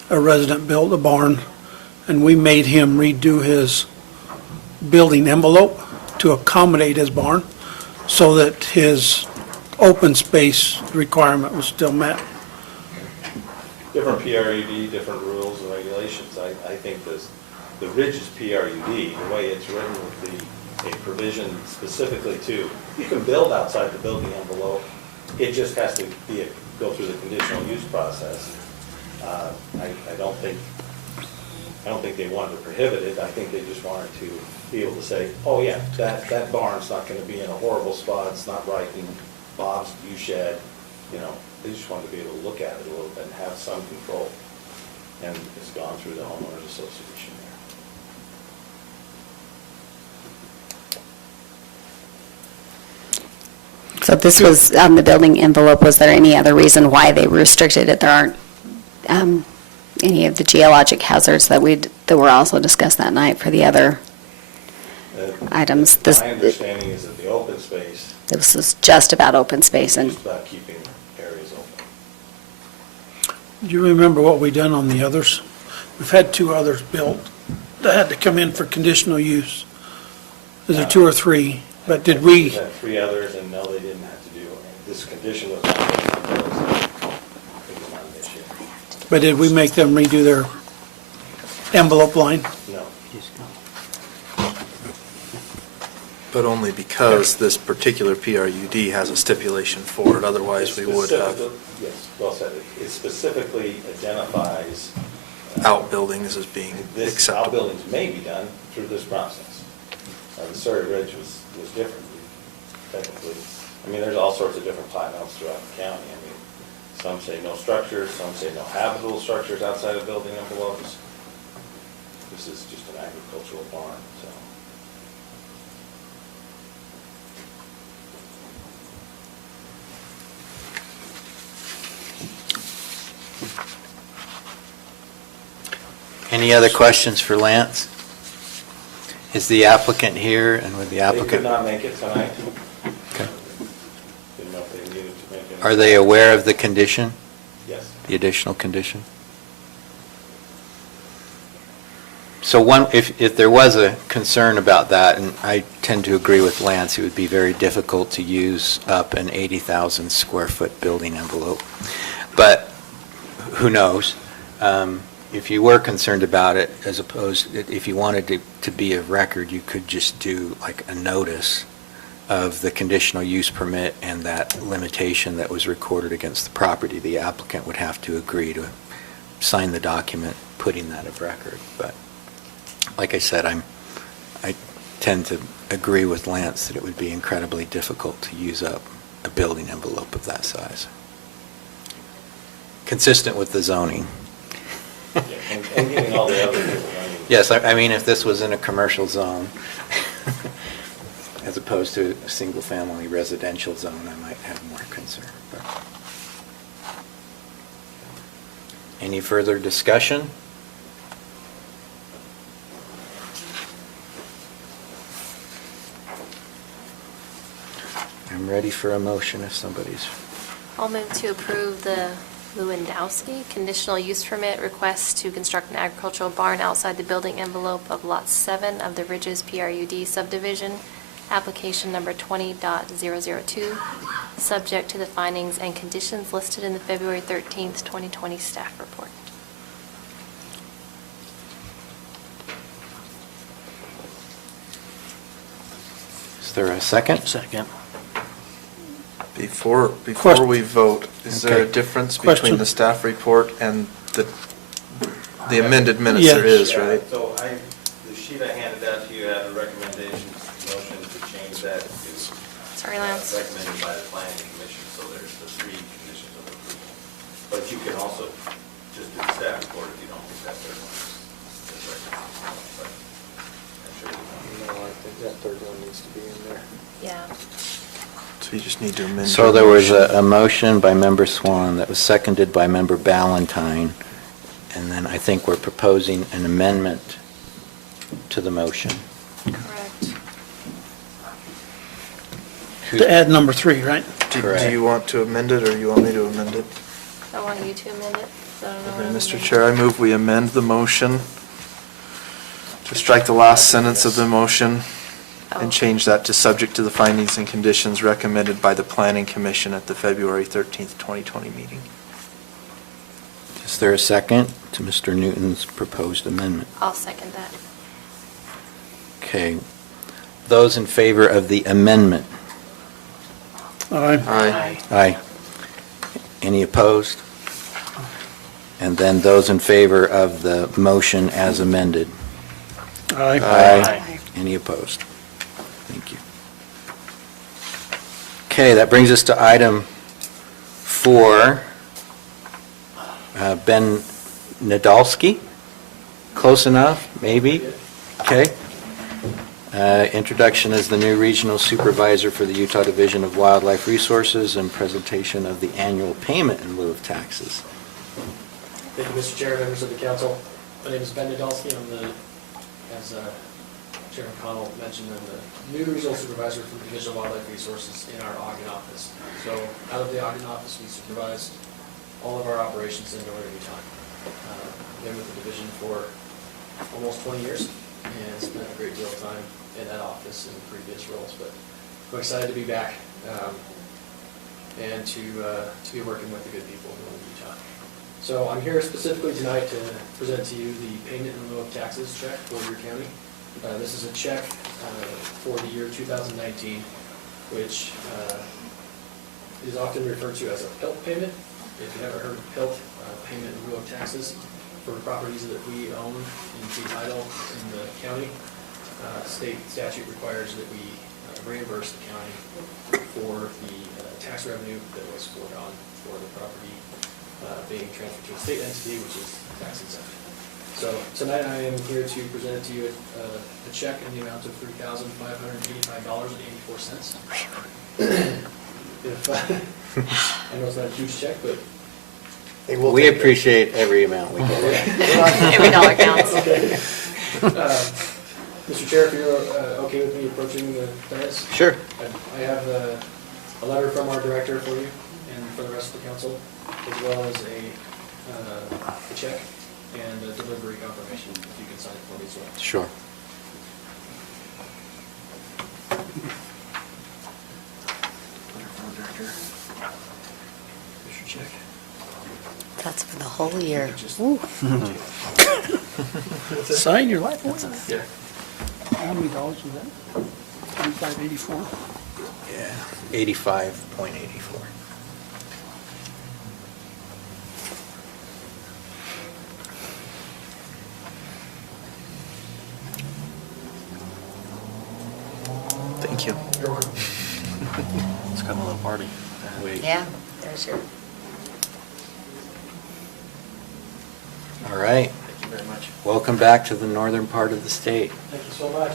a resident built a barn, and we made him redo his building envelope to accommodate his barn so that his open space requirement was still met. Different PRUD, different rules and regulations. I think the Ridges PRUD, the way it's written with the a provision specifically to, you can build outside the building envelope, it just has to be, go through the conditional use process. I don't think they wanted to prohibit it, I think they just wanted to be able to say, oh yeah, that barn's not gonna be in a horrible spot, it's not right in Bob's view shed, you know, they just wanted to be able to look at it a little bit and have some control. And it's gone through the homeowners association there. So this was on the building envelope. Was there any other reason why they restricted it? There aren't any of the geologic hazards that were also discussed that night for the other items. My understanding is that the open space, This was just about open space and just about keeping areas open. Do you remember what we done on the others? We've had 2 others built that had to come in for conditional use. Is there 2 or 3? But did we, We've had 3 others, and no, they didn't have to do, this condition was not imposed. It was not an issue. but did we make them redo their envelope line? No. But only because this particular PRUD has a stipulation for it, otherwise we would have Yes, well said. It specifically identifies. outbuildings as being This acceptable. outbuildings may be done through this process. The Surrey Ridge was different, technically. I mean, there's all sorts of different plat notes throughout the county. I mean, some say no structures, some say no habitable structures outside of building envelopes. This is just an agricultural barn, so. Any other questions for Lance? Is the applicant here, and would the They applicant? could not make it tonight. Okay. Didn't know if they needed to make it. Are they aware of the condition, Yes. the additional condition? So one, if there was a concern about that, and I tend to agree with Lance, it would be very difficult to use up an 80,000 square foot building envelope. But who knows? If you were concerned about it, as opposed, if you wanted to be of record, you could just do like a notice of the conditional use permit and that limitation that was recorded against the property. The applicant would have to agree to sign the document putting that of record. But like I said, I tend to agree with Lance that it would be incredibly difficult to use up a building envelope of that size. Consistent with the zoning. Yeah, and getting all the other people, I mean. Yes, I mean, if this was in a commercial zone, as opposed to a single-family residential zone, I might have more concern. But any further discussion? I'm ready for a motion if somebody's... I'll move to approve the Lewandowski conditional use permit request to construct an agricultural barn outside the building envelope of Lot 7 of the Ridges PRUD subdivision, application number 20.002, subject to the findings and conditions listed in the February 13th, 2020 staff report. Is there a second? Second. Before Question. we vote, is there a Okay. difference Question. between the staff report and the amended minutes? There Yes. is, right? So the sheet I handed out to you had a recommendation, motion to change that to Sorry, Lance. recommended by the planning commission, so there's the 3 conditions of approval. But you can also just do the staff report if you don't think that third one is recommended. But I'm sure you know. No, I think that third one needs to be in there. Yeah. So you just need to amend. So your there was motion. a motion by Member Swan that was seconded by Member Ballantyne, and then I think we're proposing an amendment to the motion. Correct. To add number 3, right? Do Correct. you want to amend it, or you want me to amend it? I want you to amend it. So I don't know what Okay, I'm Mr. amending. Chair, I move we amend the motion to strike the last sentence of the motion Oh. and change that to subject to the findings and conditions recommended by the Planning Commission at the February 13th, 2020 meeting. Is there a second to Mr. Newton's proposed amendment? I'll second that. Okay. those in favor of the amendment? Aye. Aye. Aye. Any opposed? And then those in favor of the motion as amended? Aye. Aye. Any opposed? Thank you. Okay, that brings us to item 4. Ben Nadolski? Close enough, maybe? Okay. Introduction as the new regional supervisor for the Utah Division of Wildlife Resources and presentation of the annual payment in lieu of taxes. Thank you, Mr. Chair, members of the council. My name is Ben Nadolski. I'm the, as Chairman Connell mentioned, I'm the new regional supervisor for the Division of Wildlife Resources in our Ogden office. So out of the Ogden office, we supervise all of our operations in northern Utah. Been with the division for almost 20 years and spent a great deal of time in that office in previous roles. But I'm excited to be back and to be working with the good people in northern Utah. So I'm here specifically tonight to present to you the payment in lieu of taxes check for your county. This is a check for the year 2019, which is often referred to as a PILT payment. If you haven't heard of PILT, payment in lieu of taxes for properties that we own in fee title in the county. State statute requires that we reimburse the county for the tax revenue that was foregone for the property being transferred to a state entity, which is tax exempt. So tonight I am here to present to you a check in the amount of $3,585.84. If I know it's not a huge check, but We appreciate every amount we get. Every dollar counts. okay. Mr. Chair, if you're okay with me approaching the dais? Sure. I have a letter from our director for you and for the rest of the council, as well as a check and a delivery confirmation, if you can sign it for me as well. Sure. That's for the whole year. Ooh. Sign your life away. Yeah. How many dollars is that? 2584? Yeah, 85.84. Thank you. Let's have a little party. Wait. Yeah, there's your, All right. Thank you very much. Welcome back to the northern part of the state. Thank you so much.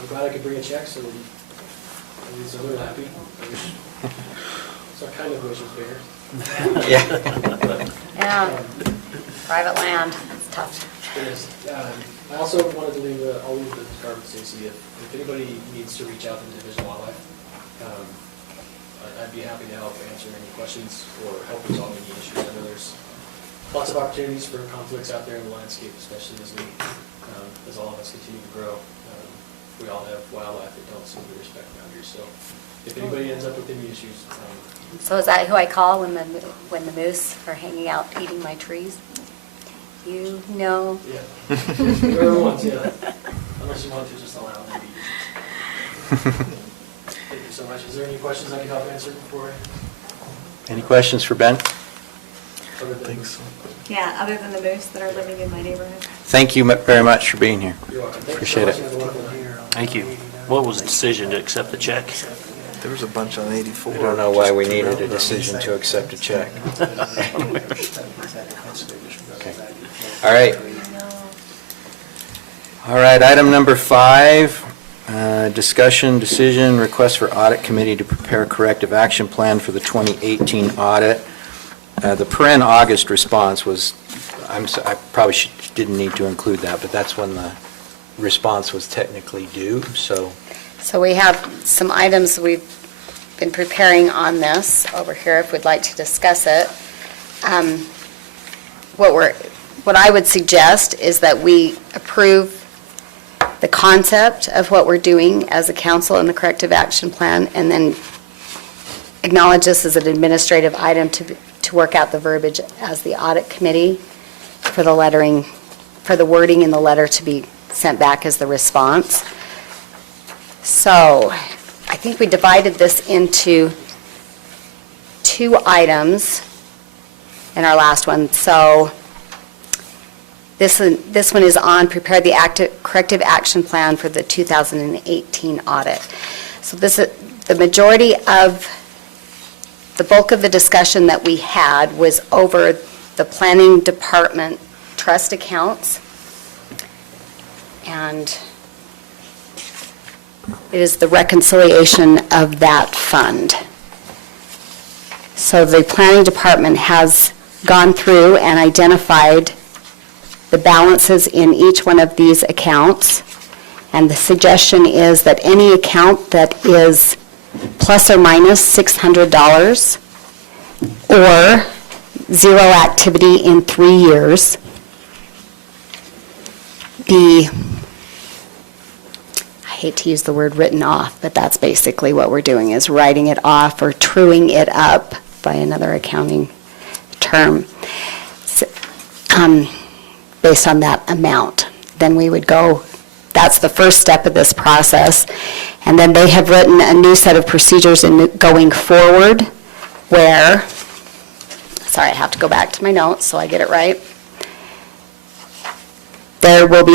I'm glad I could bring a check so that he's a little happy. I wish, so I kind of wish it was bigger. Yeah. yeah, private land, it's tough. It is. I also wanted to leave, I'll leave the card with Stacy. If anybody needs to reach out to the Division of Wildlife, I'd be happy to help answer any questions or help resolve any issues. I know there's lots of opportunities for conflicts out there in the landscape, especially as all of us continue to grow. We all have wildlife that don't seem to respect boundaries. So if anybody ends up with any issues, So is that who I call when the moose are hanging out eating my trees? You know? yeah. Whoever wants, yeah. Unless you want to just allow them to be. Thank you so much. Is there any questions I can help answer before I? Any questions for Ben? Other than- Thanks. Yeah, other than the moose that are living in my neighborhood. Thank you very much for being here. You're welcome. Thank you so Appreciate much. it. Have a wonderful night. Thank you. What was the decision to accept the check? There was a bunch on 84. I don't know why we needed a decision to accept a check. Okay. All right. All right, item number 5, discussion, decision, request for audit committee to prepare corrective action plan for the 2018 audit. The per August response was, I probably didn't need to include that, but that's when the response was technically due, so. So we have some items we've been preparing on this over here, if we'd like to discuss it. What I would suggest is that we approve the concept of what we're doing as a council in the corrective action plan, and then acknowledge this as an administrative item to work out the verbiage as the audit committee for the lettering, for the wording in the letter to be sent back as the response. So I think we divided this into 2 items in our last one. So this one is on prepare the corrective action plan for the 2018 audit. So this is the majority of the bulk of the discussion that we had was over the planning department trust accounts. And it is the reconciliation of that fund. So the planning department has gone through and identified the balances in each one of these accounts. And the suggestion is that any account that is plus or minus $600 or zero activity in 3 years be, I hate to use the word written off, but that's basically what we're doing, is writing it off or truing it up by another accounting term, based on that amount. Then we would go, that's the first step of this process. And then they have written a new set of procedures going forward where, sorry, I have to go back to my notes so I get it right. There will be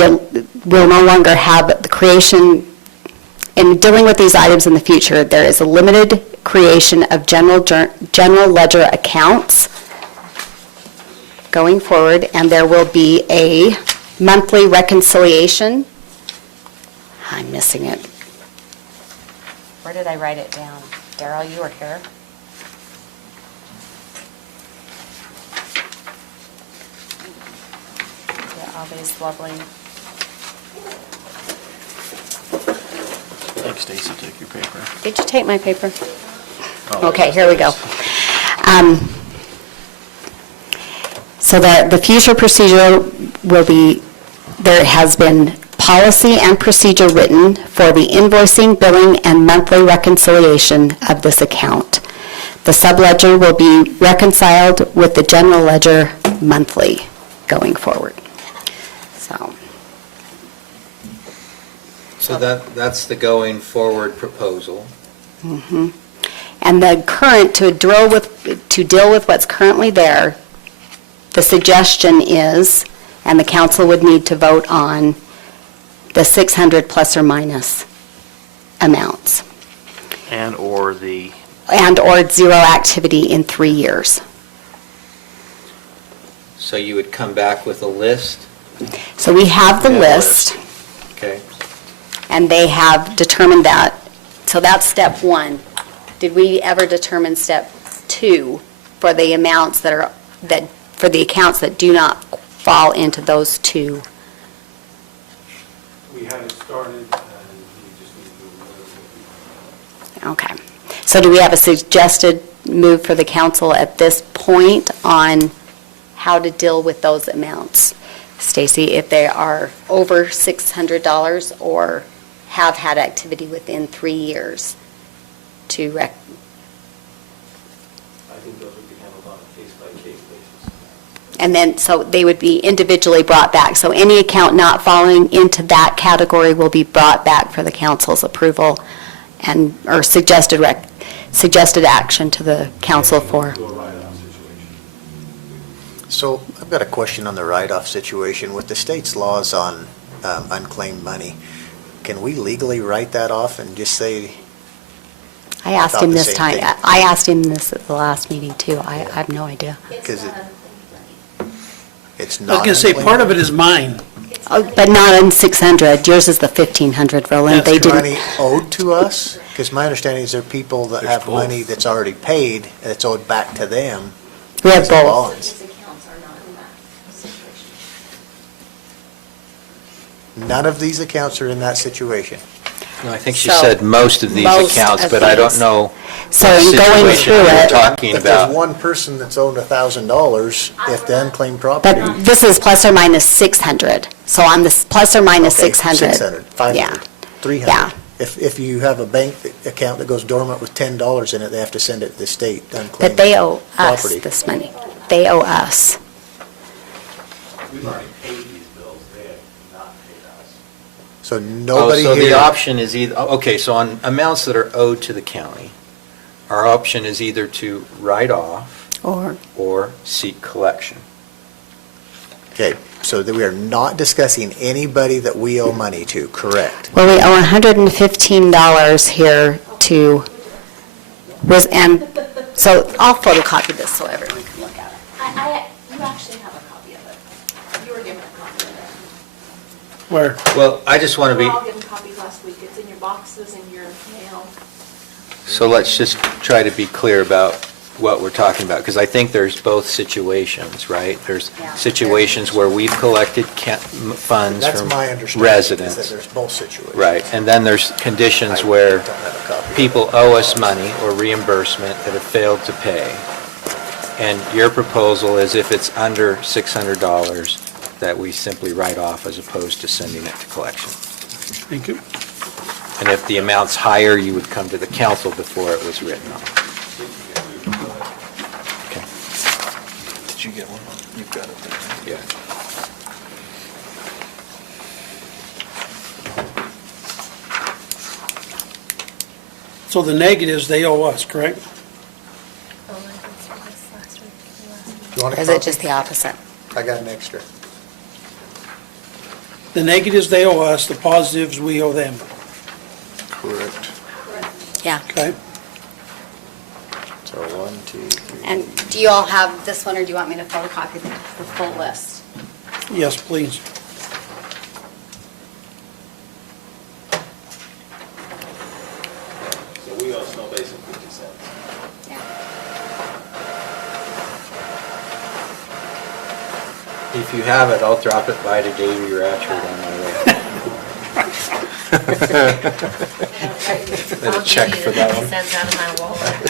we'll no longer have the creation, in dealing with these items in the future, there is a limited creation of general ledger accounts going forward, and there will be a monthly reconciliation. I'm missing it. Where did I write it down? Daryl, you were here. Yeah, all these lovely. I think Stacy took your paper. Did you take my paper? Oh, Okay, here we go. So the future procedure will be, there has been policy and procedure written for the invoicing, billing, and monthly reconciliation of this account. The subledger will be reconciled with the general ledger monthly going forward. So that's the going forward proposal. Mm-hmm. And the current, to deal with what's currently there, the suggestion is, and the council would need to vote on, the 600 plus or minus amounts. And/or And/or zero activity in 3 years. So you would come back with a list? So we have the Yeah, list, Okay. and they have determined that. So that's step 1. Did we ever determine step 2 for the amounts for the accounts that do not fall into those 2? We haven't started, and we just need to move. Okay. So do we have a suggested move for the council at this point on how to deal with those amounts? Stacy, if they are over $600 or have had activity within 3 years to I think those would be handled on a case-by-case basis. and then, so they would be individually brought back. So any account not falling into that category will be brought back for the council's approval or suggested action to the council for. To a write-off situation. So I've got a question on the write-off situation. With the state's laws on unclaimed money, can we legally write that off and just say? I asked About him the this same time, thing. I asked him this at the last meeting too. I have no idea. Because it's I was not. going to say, part of it is mine. Oh, but not on 600. Yours is the 1,500, Roland. They That's didn't. Money owed to us? Because my understanding is there are people that There's have both. money that's already paid and it's owed back to them. We have as both. bonds. These accounts are not in that situation. None of these accounts are in that situation. No, I think she So, said most of these most accounts, of but I don't these. know So what in going situation through you're it, talking If there's about. one person that's owed $1,000, if the unclaimed property. but this is plus or minus 600. So on this plus or minus Okay, 600. 600, 500, Yeah. 300. Yeah. If you have a bank account that goes dormant with $10 in it, they have to send it to the state, unclaimed But they owe us property. this money. They owe us. We've already paid these bills, they have not paid us. So nobody So the here, option is either, okay, so on amounts that are owed to the county, our option is either to write off or seek collection. okay, so that we are not discussing anybody that we owe money to, correct? Well, we owe $115 here to, and so I'll photocopy this so everyone can look at it. You actually have a copy of it. You were given a copy of it. Where? Well, I just want to We be, were all given copies last week. It's in your boxes and your mail. so let's just try to be clear about what we're talking about, because I think there's both situations, right? There's Yeah. situations where we've collected funds That's from my understanding, is residents. that there's both situations. Right, and then there's conditions I where don't have a copy. people owe us money or reimbursement that have failed to pay. And your proposal is if it's under $600, that we simply write off as opposed to sending it to collection. Thank you. And if the amount's higher, you would come to the council before it was written off. Okay. Did you get one? You've got it there. Yeah. So the negatives, they owe us, correct? You want a Or is it copy? just the opposite? I got an extra. The negatives, they owe us, the positives, we owe them, Correct. Yeah. okay? So 1, 2, 3. And do you all have this one, or do you want me to photocopy the full list? Yes, please. So we owe Snow Basin 50 cents. If you have it, I'll drop it by to Davy Ratchford on my way. Let a check for that one. Cents out of my wallet.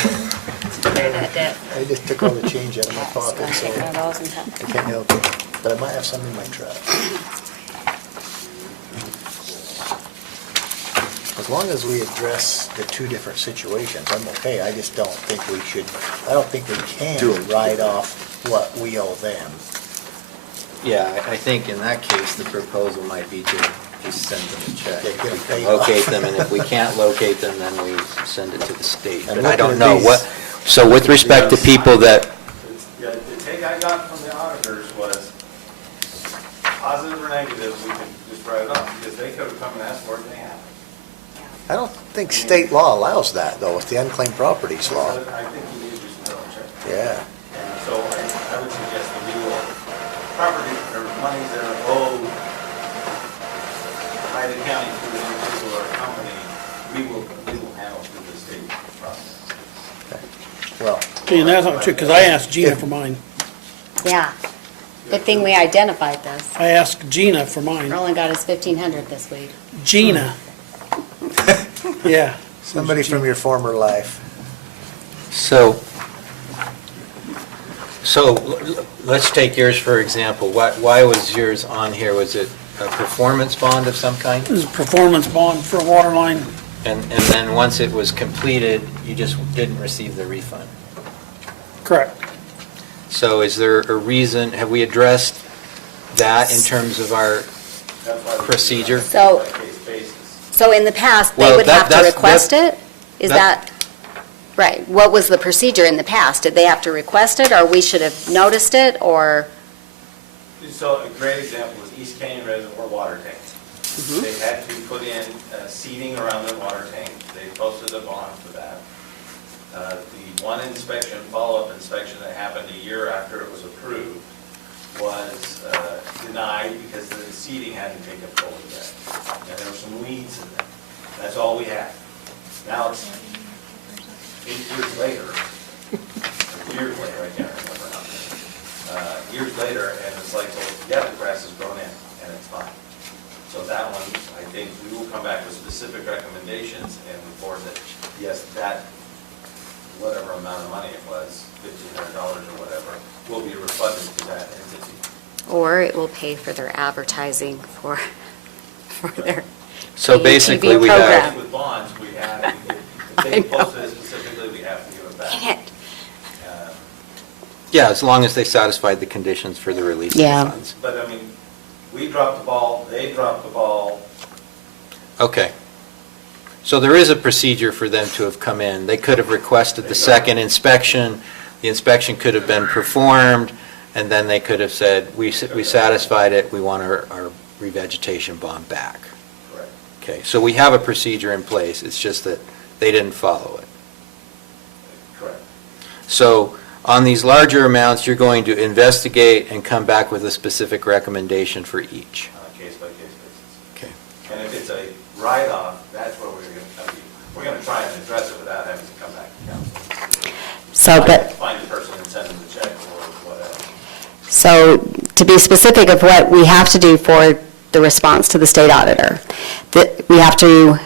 Clear that debt. I just took all the change out of my pocket, so $600 I can't help it. But I might have some in my truck. As long as we address the two different situations, I'm okay. I just don't think we should, I don't think we can write off what we owe them. Yeah, I think in that case, the proposal might be to just send them a check. Yeah, get them We can paid off. locate them, and if we can't locate them, then we send it to the state. And But I looking don't at know these- what, so with respect to people that, Yeah, the take I got from the auditors was positive or negative, we could just write it off, because they could have come and asked for it and they haven't. I don't think state law allows that, though, with the unclaimed properties law. But I think you need to do some double check. Yeah. And so I would suggest that we will, property, or monies that are owed by the county to an individual or a company, we will handle through the state process. Well, See, and that's not true, because I asked Gina for mine. Yeah. Good thing we identified this. I asked Gina for mine. Roland got his 1,500 this week. Gina. Yeah. somebody from your former life. so let's take yours for example. Why was yours on here? Was it a performance bond of some kind? This is a performance bond for a water line. And then once it was completed, you just didn't receive the refund? Correct. So is there a reason, have we addressed that in terms of our That's why we do it on a So- procedure? case-by-case basis. So in the past, they Well, would have to that's- request it? Is that- that, right, what was the procedure in the past? Did they have to request it, or we should have noticed it, or? So a great example is East Canyon Reservoir water tank. Mm-hmm. They had to put in seating around their water tank. They posted a bond for that. The one inspection, follow-up inspection that happened a year after it was approved was denied because the seating hadn't taken fully yet. And there were some weeds in there. That's all we had. Now it's 8 years later, I can't remember now. Years later, and it's like, well, yeah, the grass has grown in, and it's fine. So that one, I think, we will come back with specific recommendations and report that, yes, that, whatever amount of money it was, $1,500 or whatever, will be refunded to that entity. Or it will pay for their advertising for their So TV basically, we program. have, With bonds, we have, if I they know. posted it specifically, we have to give it back. Dang it. yeah, as long as they satisfied the conditions for the release of Yeah. the funds. But I mean, we dropped the ball, they dropped the ball, Okay. So there is a procedure for them to have come in. They could have requested the second inspection, the inspection could have been performed, and then they could have said, we satisfied it, we want our revegetation bond back. Correct. Okay, so we have a procedure in place, it's just that they didn't follow it. Correct. So on these larger amounts, you're going to investigate and come back with a specific recommendation for each. Case by case basis. Okay. And if it's a write-off, that's where we're going to try and address it without having to come back to council. So, but, Find the person and send them the check or whatever. so to be specific of what we have to do for the response to the state auditor, that we have to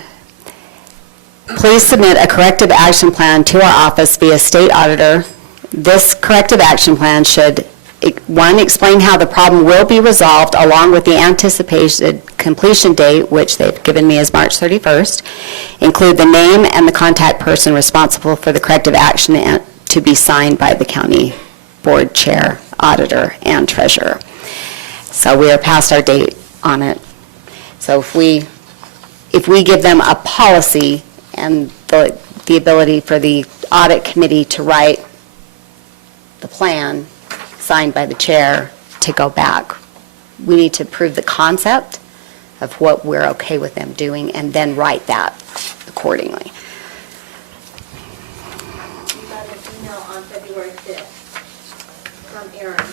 please submit a corrective action plan to our office via state auditor. This corrective action plan should, one, explain how the problem will be resolved along with the anticipated completion date, which they've given me as March 31st, include the name and the contact person responsible for the corrective action and to be signed by the county board chair, auditor, and treasurer. So we are past our date on it. So if we give them a policy and the ability for the audit committee to write the plan signed by the chair to go back, we need to prove the concept of what we're okay with them doing and then write that accordingly. We got an email on February 5th from Aaron,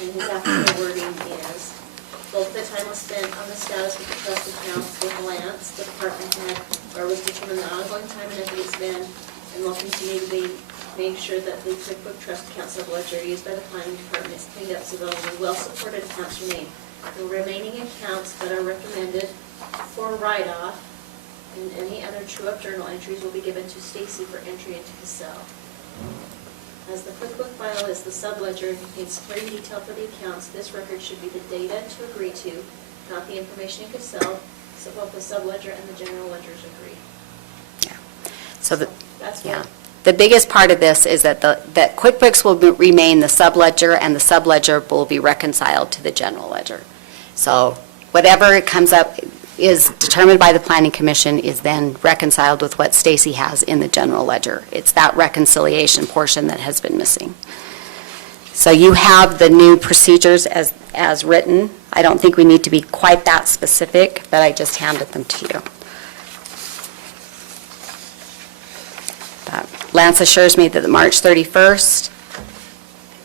and his after wording is, both the time was spent on the status of the trust accounts with Lance, the department head, where it was determined the ongoing time and effort spent, and will continue to be, make sure that the QuickBook Trust account subledger used by the planning department is cleaned up so that only well-supported accounts remain. The remaining accounts that are recommended for write-off and any other true-up journal entries will be given to Stacy for entry into Cassell. As the QuickBook file is the subledger and contains clear detail for the accounts, this record should be the data to agree to, not the information in Cassell, so both the subledger and the general ledgers agree. So That's yeah. what. The biggest part of this is that that QuickBooks will remain the subledger, and the subledger will be reconciled to the general ledger. So whatever it comes up is determined by the Planning Commission is then reconciled with what Stacy has in the general ledger. It's that reconciliation portion that has been missing. So you have the new procedures as written. I don't think we need to be quite that specific, but I just handed them to you. Lance assures me that the March 31st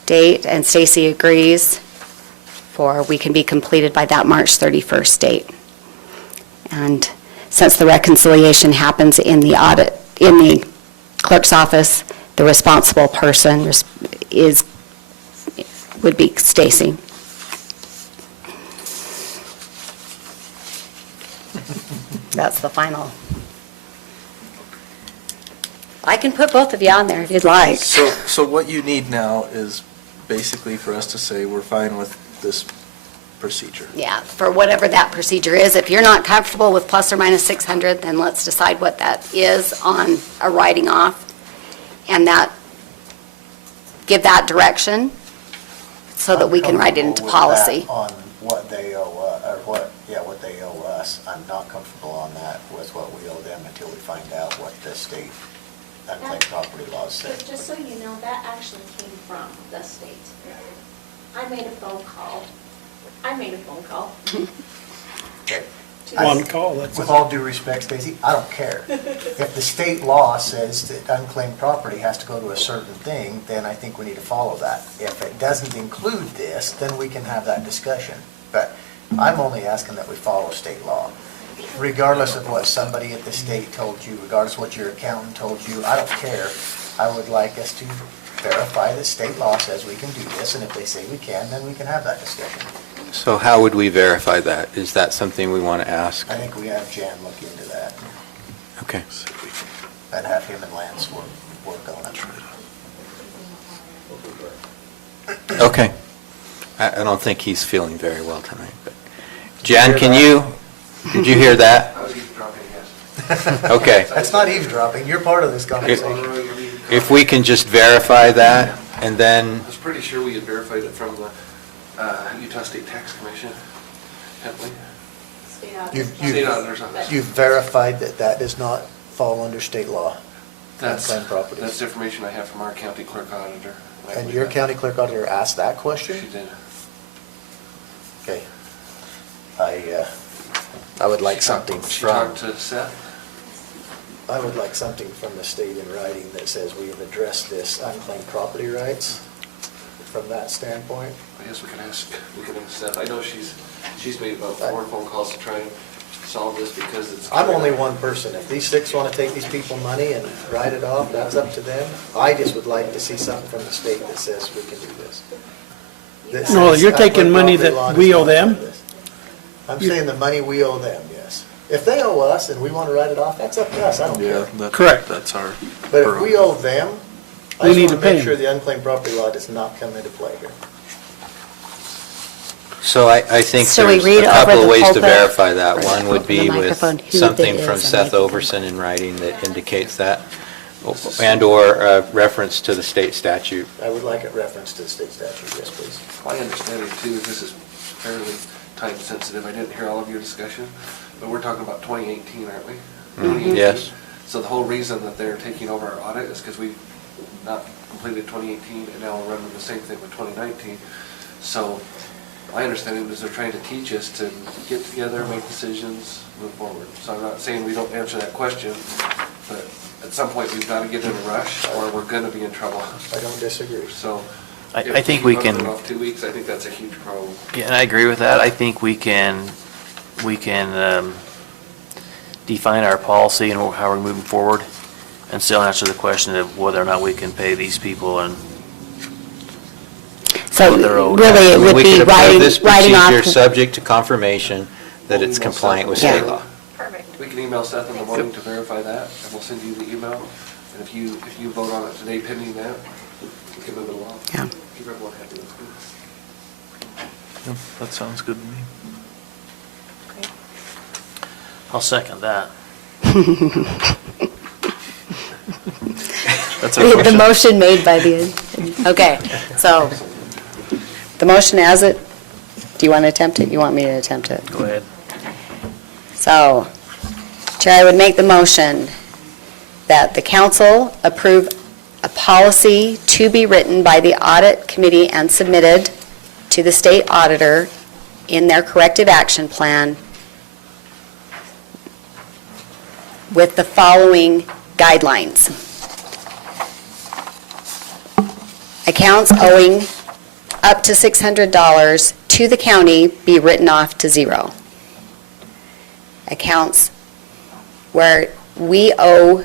date, and Stacy agrees, for we can be completed by that March 31st date. And since the reconciliation happens in the audit, in the clerk's office, the responsible person would be Stacy. That's the final. I can put both of you on there if you'd like. So what you need now is basically for us to say we're fine with this procedure. Yeah, for whatever that procedure is. If you're not comfortable with plus or minus 600, then let's decide what that is on a writing off, and that, give that direction so that we can write it into I'm policy. comfortable with that on what they owe, what they owe us. I'm not comfortable on that with what we owe them until we find out what the state unclaimed property laws say. But just so you know, that actually came from the state. I made a phone call. Okay. One call, that's With all. all due respect, Stacy, I don't care. If the state law says that unclaimed property has to go to a certain thing, then I think we need to follow that. If it doesn't include this, then we can have that discussion. But I'm only asking that we follow state law. Regardless of what somebody at the state told you, regardless of what your accountant told you, I don't care. I would like us to verify that state law says we can do this, and if they say we can, then we can have that discussion. So how would we verify that? Is that something we want to ask? I think we have Jan look into that Okay. and have him and Lance work on it. Okay. I don't think he's feeling very well tonight, but Jan, did you hear that? I was eavesdropping, yes. Okay. That's not eavesdropping, you're part of this conversation. If we can just verify that, and then, I was pretty sure we had verified it from the Utah State Tax Commission, haven't we? State auditor's office. You've verified that that does not fall under state law, That's unclaimed properties. That's information I have from our county clerk auditor. And your county clerk auditor asked that question? She did. Okay. I would like something She from, talked to Seth. I would like something from the state in writing that says we have addressed this unclaimed property rights from that standpoint. I guess we can ask Seth. I know she's made about 4 phone calls to try and solve this because it's. I'm only one person. If these 6 want to take these people money and write it off, that's up to them. I just would like to see something from the state that says we can do this. That No, says you're taking unclaimed money property law that does we not owe them? cover this. I'm saying the money we owe them, yes. If they owe us and we want to write it off, that's up to us. I don't care. Correct. That's our. But if we owe them, I We just need want to to pay make sure them. the unclaimed property law does not come into play here. So I think So we there's read a over couple the of ways to pulpit verify that. or One would the be with microphone, who something it from is, Seth and Overson in writing that indicates that, and/or a reference to the state statute. I would like a reference to the state statute, yes, please. My understanding too, this is fairly time sensitive. I didn't hear all of your discussion, but we're talking about 2018, aren't we? 2018. Yes. So the whole reason that they're taking over our audit is because we've not completed 2018 and now we're running the same thing with 2019. So my understanding is they're trying to teach us to get together, make decisions, move forward. So I'm not saying we don't answer that question, but at some point we've got to get in a rush or we're going to be in trouble. I don't disagree. So I think we if can, put it off 2 weeks, I think that's a huge problem. yeah, and I agree with that. I think we can define our policy and how we're moving forward and still answer the question of whether or not we can pay these people and So they're owed. really, it would We be could approve this writing off. procedure subject to confirmation that it's compliant with state Yeah. law. Perfect. We can email Seth in the morning to verify that, and we'll send you the email. And if you vote on it today pending that, we can move it along. Yeah. Keep everyone happy, that's good. That sounds good to me. Great. I'll second that. That's our The motion. motion made by the, okay, so, the motion as it, do you want to attempt it? You want me to attempt it? Go ahead. So, Chair, I would make the motion that the council approve a policy to be written by the audit committee and submitted to the state auditor in their corrective action plan with the following guidelines. Accounts owing up to $600 to the county be written off to zero. Accounts where we owe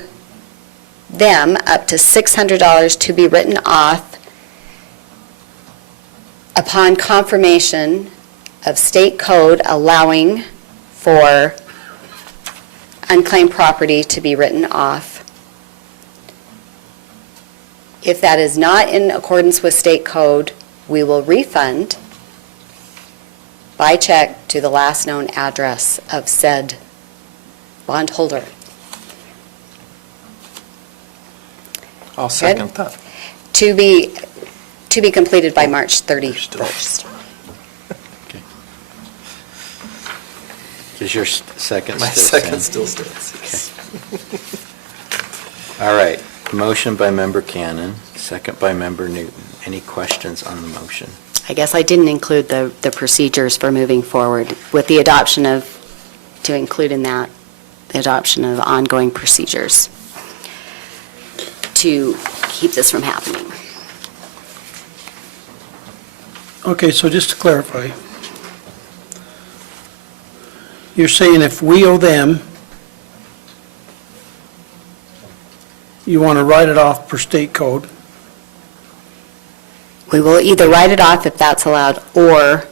them up to $600 to be written off upon confirmation of state code allowing for unclaimed property to be written off. If that is not in accordance with state code, we will refund by check to the last known address of said bondholder. I'll second that. To be completed by March 31st. Is your second My still second stand? still stands. All right, motion by member Cannon, second by member Newton. Any questions on the motion? I guess I didn't include the procedures for moving forward with the adoption of, to include in that, the adoption of ongoing procedures to keep this from happening. Okay, so just to clarify, you're saying if we owe them, you want to write it off per state code, We will either write it off if that's allowed, or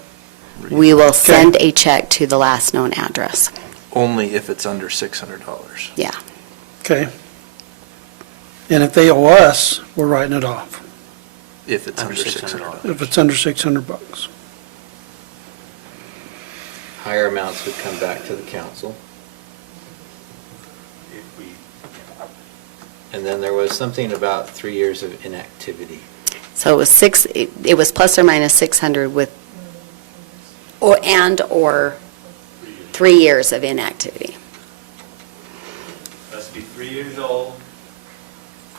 we will send a check to the last known address. Only if it's under $600. Yeah. okay? And if they owe us, we're writing it off, If it's Under under $600. $600. if it's under $600. Higher amounts would come back to the council. And then there was something about 3 years of inactivity. So it was it was plus or minus 600 with, or 3 3 years of inactivity. Must be 3 years old,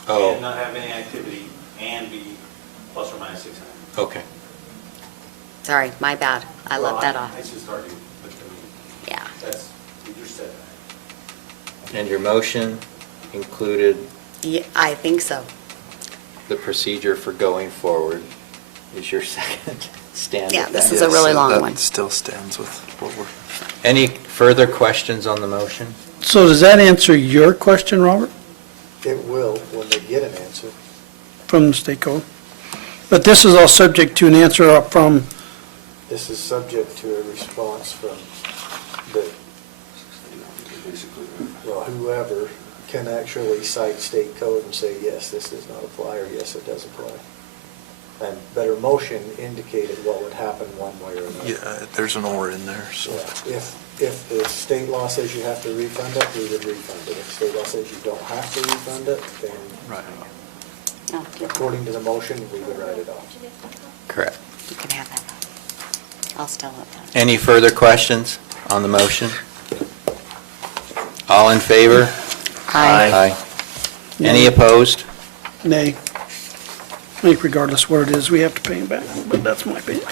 Oh. and not have any activity, and be plus or minus 600. Okay. Sorry, my bad. I left that off. It's just arguing, but I mean, Yeah. that's, you just said that. And your motion included Yeah, I think so. the procedure for going forward. Is your second stand Yeah, with this that? is a really long that one. still stands with what we're. Any further questions on the motion? So does that answer your question, Robert, It will when they get an answer. from the state code? But this is all subject to an answer up from, This is subject to a response from the, well, whoever can actually cite state code and say, yes, this does not apply, or yes, it does apply. And better motion indicated what would happen one way or another. Yeah, there's an or in there, so. Yeah, if the state law says you have to refund it, we would refund it. If the state law says you don't have to refund it, then Right. No, according to the motion, we would write it off. Correct. you can have that. I'll still have that. Any further questions on the motion? All in favor? Aye. Any opposed? nay. I think regardless what it is, we have to pay him back, but that's my opinion.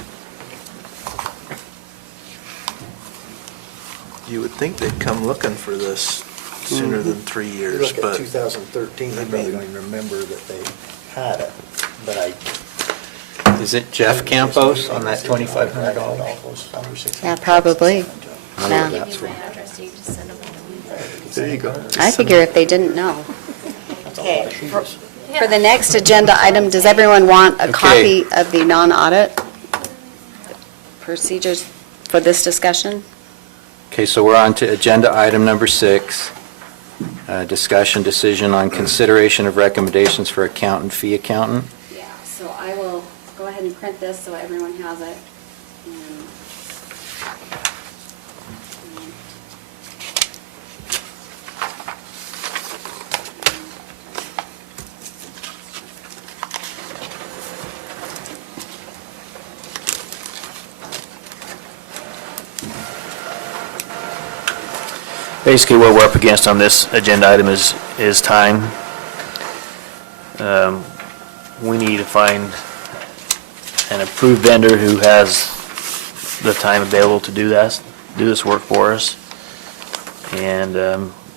You would think they'd come looking for this sooner than 3 You years, look at but 2013, they I probably mean- don't even remember that they had it, but I. Is it Jeff Campos on that $2,500? Yeah, probably. I Yeah. know that's one. there you go. I figure if they didn't know. Okay. For the next agenda item, does everyone want a Okay. copy of the non-audit procedures for this discussion? Okay, so we're on to agenda item number 6, discussion decision on consideration of recommendations for accountant, fee accountant. Yeah, so I will go ahead and print this so everyone has it. Basically, what we're up against on this agenda item is time. We need to find an approved vendor who has the time available to do this work for us. And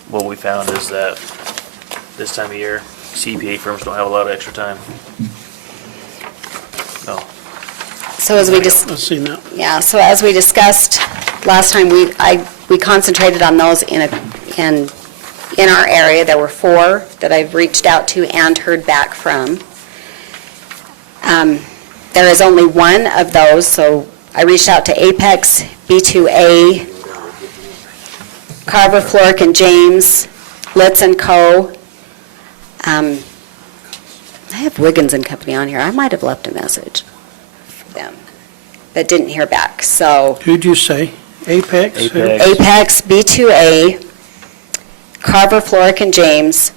what we found is that this time of year, CPA firms don't have a lot of extra time. Oh, So as we just. I've seen that. Yeah, so as we discussed last time, we concentrated on those in our area. There were 4 that I've reached out to and heard back from. There is only one of those, so I reached out to Apex, B2A, Carver, Florek and James, Litz and Co. I have Wiggins and Company on here. I might have left a message for them, but didn't hear back, so. Who'd you say? Apex? Apex. Apex, B2A, Carver, Florek and James,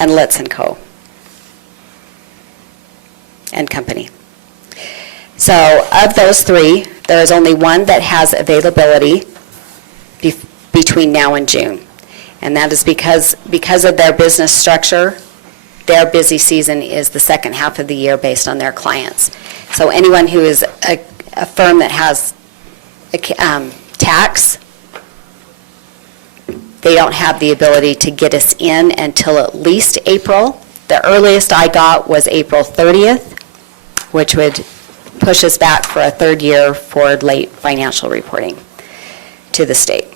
and Litz and Co. and Company. So of those 3, there is only one that has availability between now and June. And that is because of their business structure, their busy season is the second half of the year based on their clients. So anyone who is a firm that has tax, they don't have the ability to get us in until at least April. The earliest I got was April 30th, which would push us back for a 3rd year for late financial reporting to the state.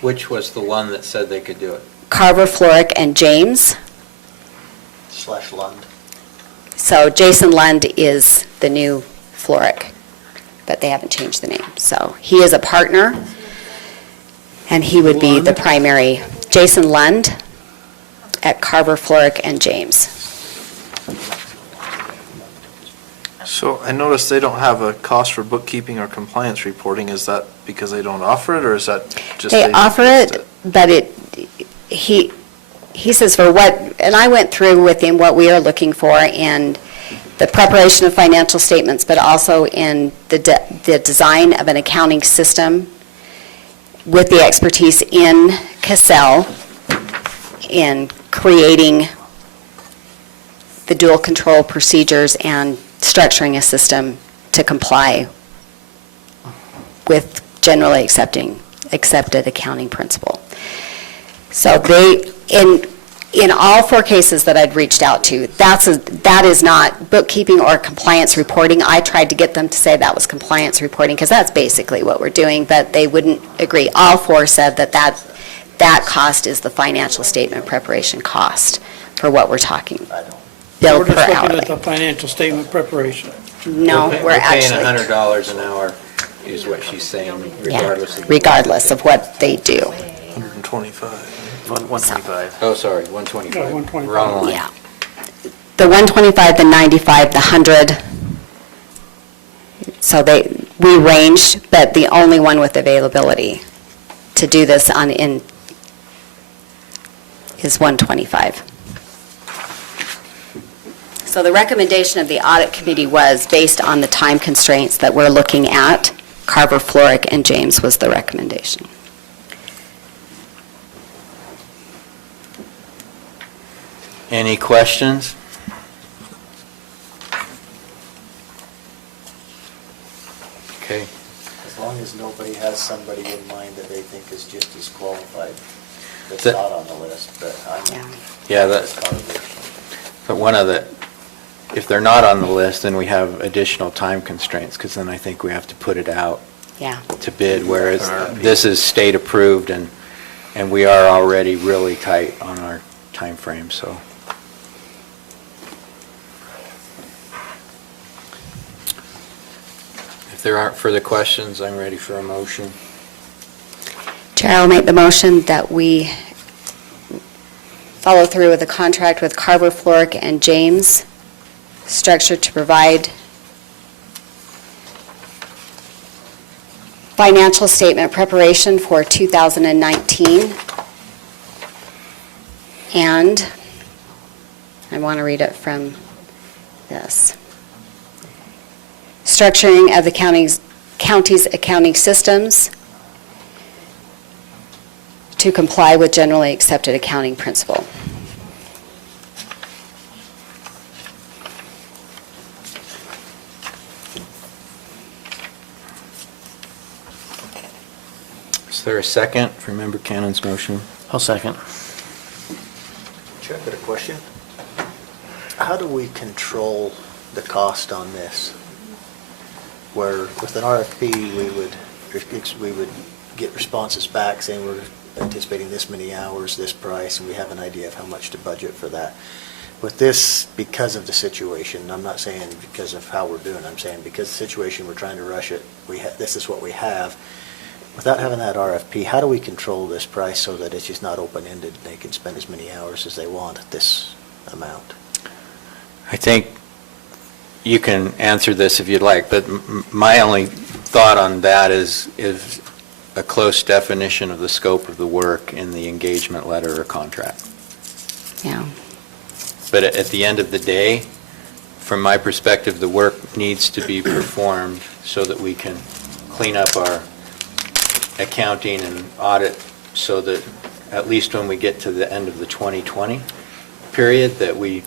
Which was the one that said they could do it? Carver, Florek, and James. / Lund. So Jason Lund is the new Florek, but they haven't changed the name. So he is a partner, and he would be the primary. Jason Lund at Carver, Florek, and James. So I noticed they don't have a cost for bookkeeping or compliance reporting. Is that because they don't offer it, or is that just? They offer it, but he says for what, and I went through with him what we are looking for in the preparation of financial statements, but also in the design of an accounting system with the expertise in Cassell in creating the dual control procedures and structuring a system to comply with generally accepted accounting principle. So they, in all 4 cases that I'd reached out to, that is not bookkeeping or compliance reporting. I tried to get them to say that was compliance reporting, because that's basically what we're doing, but they wouldn't agree. All 4 said that cost is the financial statement preparation cost for what we're talking, billed per We're just looking hourly. at the financial statement prepreparation. No, we're paying actually, $100 an hour is what she's saying, regardless yeah, of. regardless of what they do. 125. 125. Oh, sorry, 125. Yeah, 125. Wrong line. Yeah. The 125, the 95, the 100, so we ranged, but the only one with availability to do this is 125. So the recommendation of the audit committee was based on the time constraints that we're looking at. Carver, Floric, and James was the recommendation. Any questions? Okay. As long as nobody has somebody in mind that they think is just as qualified, that's That- not on the list, but Yeah. Yeah, but one of the, if they're not on the list, then we have additional time constraints, because then I think we have to put it out Yeah. to bid, whereas this is state approved, and we are already really tight on our time frame. So. If there aren't further questions, I'm ready for a motion. Chair, I'll make the motion that we follow through with a contract with Carver, Floric, and James, structured to provide financial statement preparation for 2019. And I want to read it from this. Structuring of the county's accounting systems to comply with generally accepted accounting principle. Is there a second for Member Cannon's motion? I'll second. Chair, I've got a question. How do we control the cost on this? Where with an RFP, we would get responses back saying we're anticipating this many hours, this price, and we have an idea of how much to budget for that. With this, because of the situation, I'm not saying because of how we're doing, I'm saying because of the situation, we're trying to rush it, this is what we have. Without having that RFP, how do we control this price so that it's just not open-ended and they can spend as many hours as they want at this amount? I think you can answer this if you'd like, but my only thought on that is a close definition of the scope of the work in the engagement letter or contract. Yeah. But at the end of the day, from my perspective, the work needs to be performed so that we can clean up our accounting and audit, so that at least when we get to the end of the 2020 period, that we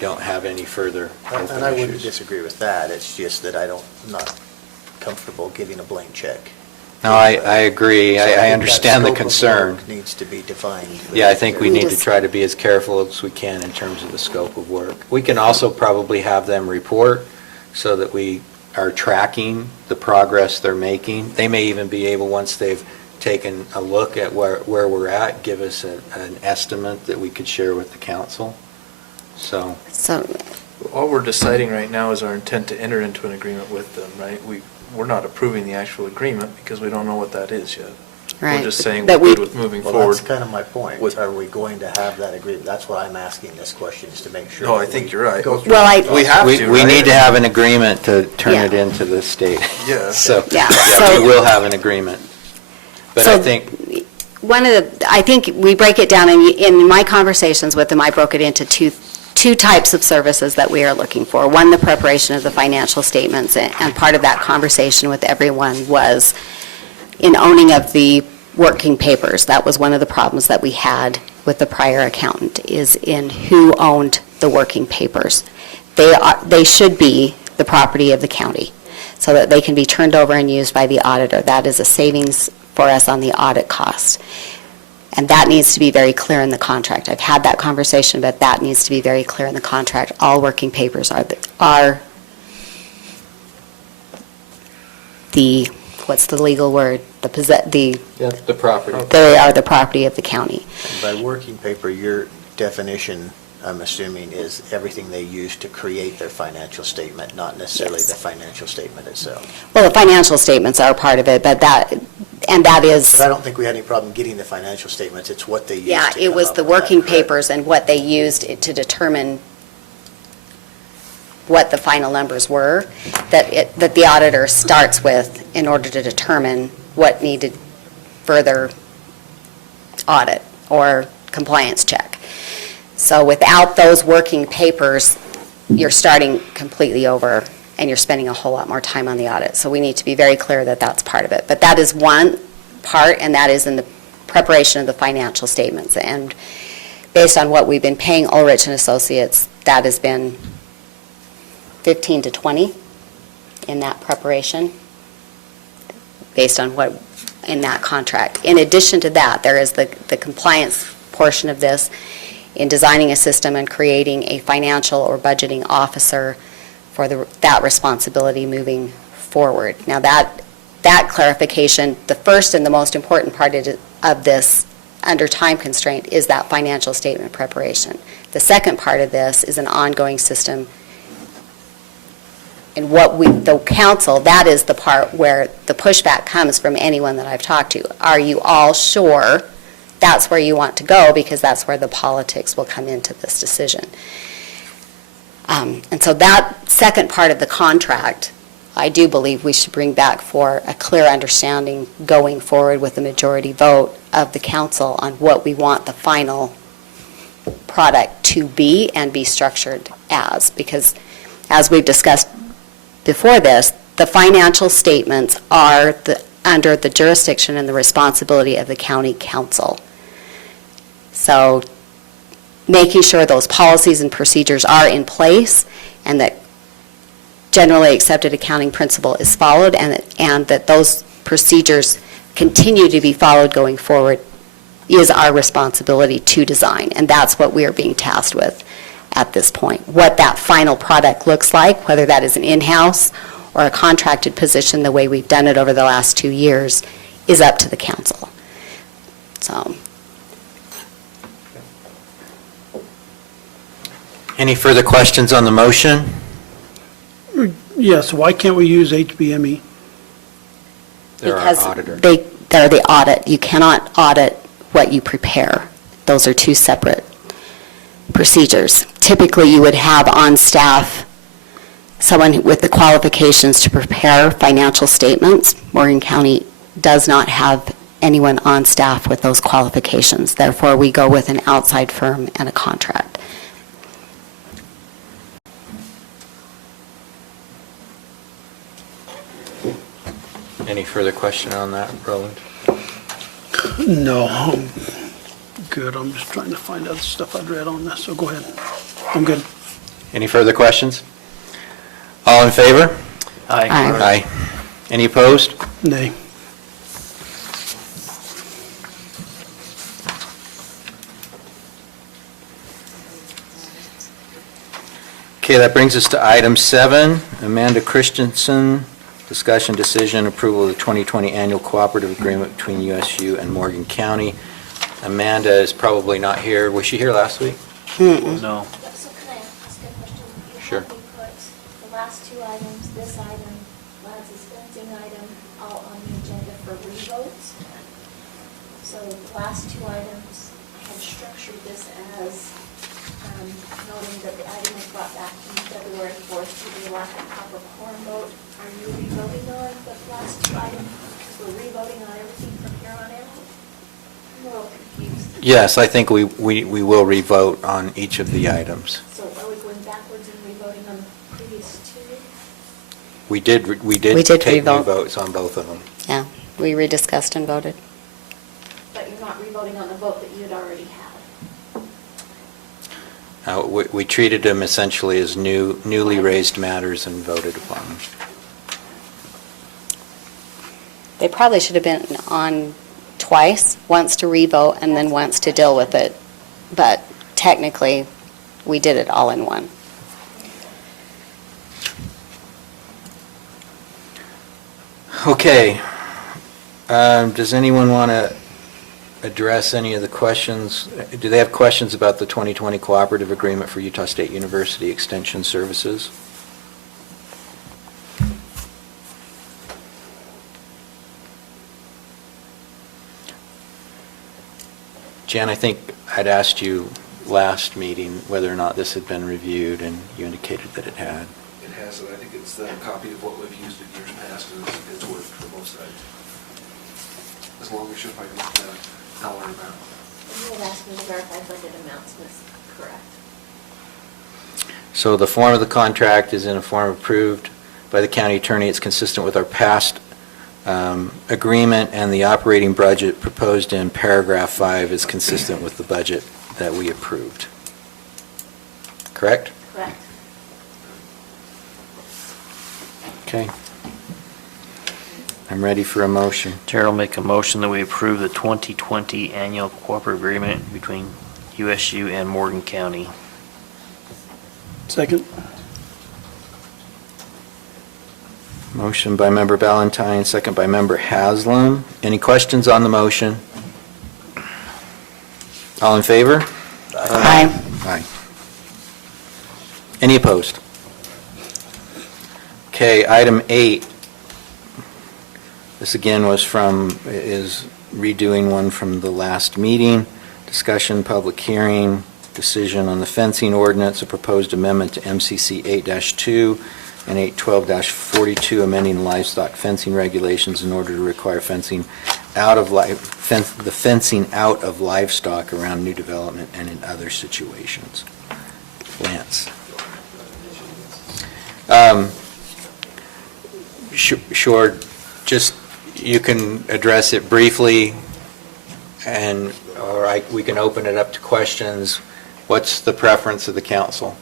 don't have any further open And I wouldn't issues. disagree with that, it's just that I'm not comfortable giving a blank check. No, I agree. So I think that understand the scope of concern. work needs to be defined. Yeah, I think we need to try to be as careful as we can in terms of the scope of work. We can also probably have them report so that we are tracking the progress they're making. They may even be able, once they've taken a look at where we're at, give us an estimate that we could share with the council. So, All we're deciding right now is our intent to enter into an agreement with them, right? We're not approving the actual agreement because we don't know what that is yet. Right. We're just saying But we're good with moving Well, forward. that's kind of my point. with- Are we going to have that agreement? That's why I'm asking this question, is to make sure. No, I that think we you're right. go through Well, the We have we to, we right? need to have an agreement to turn Yeah. it into the state. Yeah. So, Yeah, yeah, so- we will have an agreement. But So- I think, I think we break it down, in my conversations with them, I broke it into two types of services that we are looking for. One, the preparation of the financial statements, and part of that conversation with everyone was in owning of the working papers. That was one of the problems that we had with the prior accountant, is in who owned the working papers. They should be the property of the county, so that they can be turned over and used by the auditor. That is a savings for us on the audit cost. And that needs to be very clear in the contract. I've had that conversation, but that needs to be very clear in the contract. All working papers are the, what's the legal word? The property. They are the property of the county. By working paper, your definition, I'm assuming, is everything they use to create their financial statement, not necessarily Yes. the financial statement itself. Well, the financial statements are part of it, but that is. But I don't think we had any problem getting the financial statements. It's what they use Yeah, to it come was up the with that, working correct? papers and what they used to determine what the final numbers were, that the auditor starts with in order to determine what needed further audit or compliance check. So without those working papers, you're starting completely over, and you're spending a whole lot more time on the audit. So we need to be very clear that that's part of it. But that is one part, and that is in the preparation of the financial statements. And based on what we've been paying Ulrich and Associates, that has been 15 to 20 in that preparation, based on what, in that contract. In addition to that, there is the compliance portion of this, in designing a system and creating a financial or budgeting officer for that responsibility moving forward. Now that clarification, the first and the most important part of this under time constraint is that financial statement preparation. The second part of this is an ongoing system. And the council, that is the part where the pushback comes from anyone that I've talked to. Are you all sure that's where you want to go? Because that's where the politics will come into this decision. And so that second part of the contract, I do believe we should bring back for a clear understanding going forward with the majority vote of the council on what we want the final product to be and be structured as. Because as we've discussed before this, the financial statements are under the jurisdiction and the responsibility of the county council. So making sure those policies and procedures are in place and that generally accepted accounting principle is followed and that those procedures continue to be followed going forward is our responsibility to design. And that's what we are being tasked with at this point. What that final product looks like, whether that is an in-house or a contracted position, the way we've done it over the last 2 years, is up to the council. So. Any further questions on the motion? Yes, why can't we use HBME? They're our Because auditor. they're the audit. You cannot audit what you prepare. Those are two separate procedures. Typically, you would have on staff someone with the qualifications to prepare financial statements. Morgan County does not have anyone on staff with those qualifications. Therefore, we go with an outside firm and a contract. Any further question on that, Roland? No, I'm good. I'm just trying to find out the stuff I'd read on this, so go ahead. I'm good. Any further questions? All in favor? Aye. Aye. Any opposed? Nay. Okay, that brings us to item 7, Amanda Christensen, discussion decision approval of the 2020 annual cooperative agreement between USU and Morgan County. Amanda is probably not here. Was she here last week? No. So can I ask a question? Sure. You put the last two items, this item, Lance's fencing item, all on the agenda for revotes. So the last two items, I had structured this as noting that the item was brought back on February 4th to the lack of proper quorum vote. Are you revoting on the last two items? Because we're revoting on everything from here on out? I'm a little confused. Yes, I think we will revote on each of the items. So are we going backwards and revoting on the previous two? We did We did take new revote. votes on both of them. Yeah, we rediscussed and voted. voting on the vote that you'd already had. We treated them essentially as newly raised matters and voted upon them. They probably should have been on twice, once to revote and then once to deal with it. But technically, we did it all in one. Okay. Does anyone want to address any of the questions? Do they have questions about the 2020 cooperative agreement for Utah State University Extension Services? Jan, I think I'd asked you last meeting whether or not this had been reviewed, and you indicated that it had. It has, and I think it's the copy of what we've used in years past, and it's worked for both sides. As long as you're fighting with the dollar amount. You had asked me to verify budget amounts was correct. So the form of the contract is in a form approved by the county attorney. It's consistent with our past agreement, and the operating budget proposed in paragraph 5 is consistent with the budget that we approved. Correct? Correct. Okay. I'm ready for a motion. Chair will make a motion that we approve the 2020 annual cooperative agreement between USU and Morgan County. Second? Motion by Member Valentine, second by Member Haslam. Any questions on the motion? All in favor? Aye. Aye. Any opposed? Okay, item 8. This again is redoing one from the last meeting. Discussion, public hearing, decision on the fencing ordinance, a proposed amendment to MCC 8-2 and 812-42, amending livestock fencing regulations in order to require fencing out of livestock around new development and in other situations. Lance. Sure, just, you can address it briefly, or we can open it up to questions. What's the preference of the council?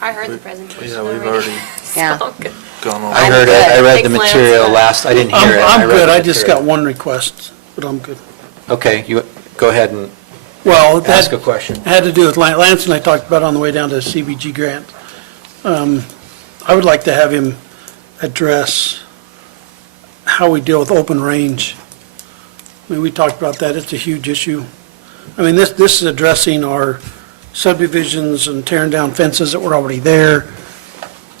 I heard the presentation Yeah, we've already Yeah. gone over. I heard it, I read the Big plans, material but- last, I didn't hear it. I I'm read good, the I just material. got one request, but I'm good. Okay, you, go ahead and Well, ask a that question. had to do with Lance and I talked about on the way down to the CBG grant. I would like to have him address how we deal with open range. I mean, we talked about that, it's a huge issue. I mean, this is addressing our subdivisions and tearing down fences that were already there.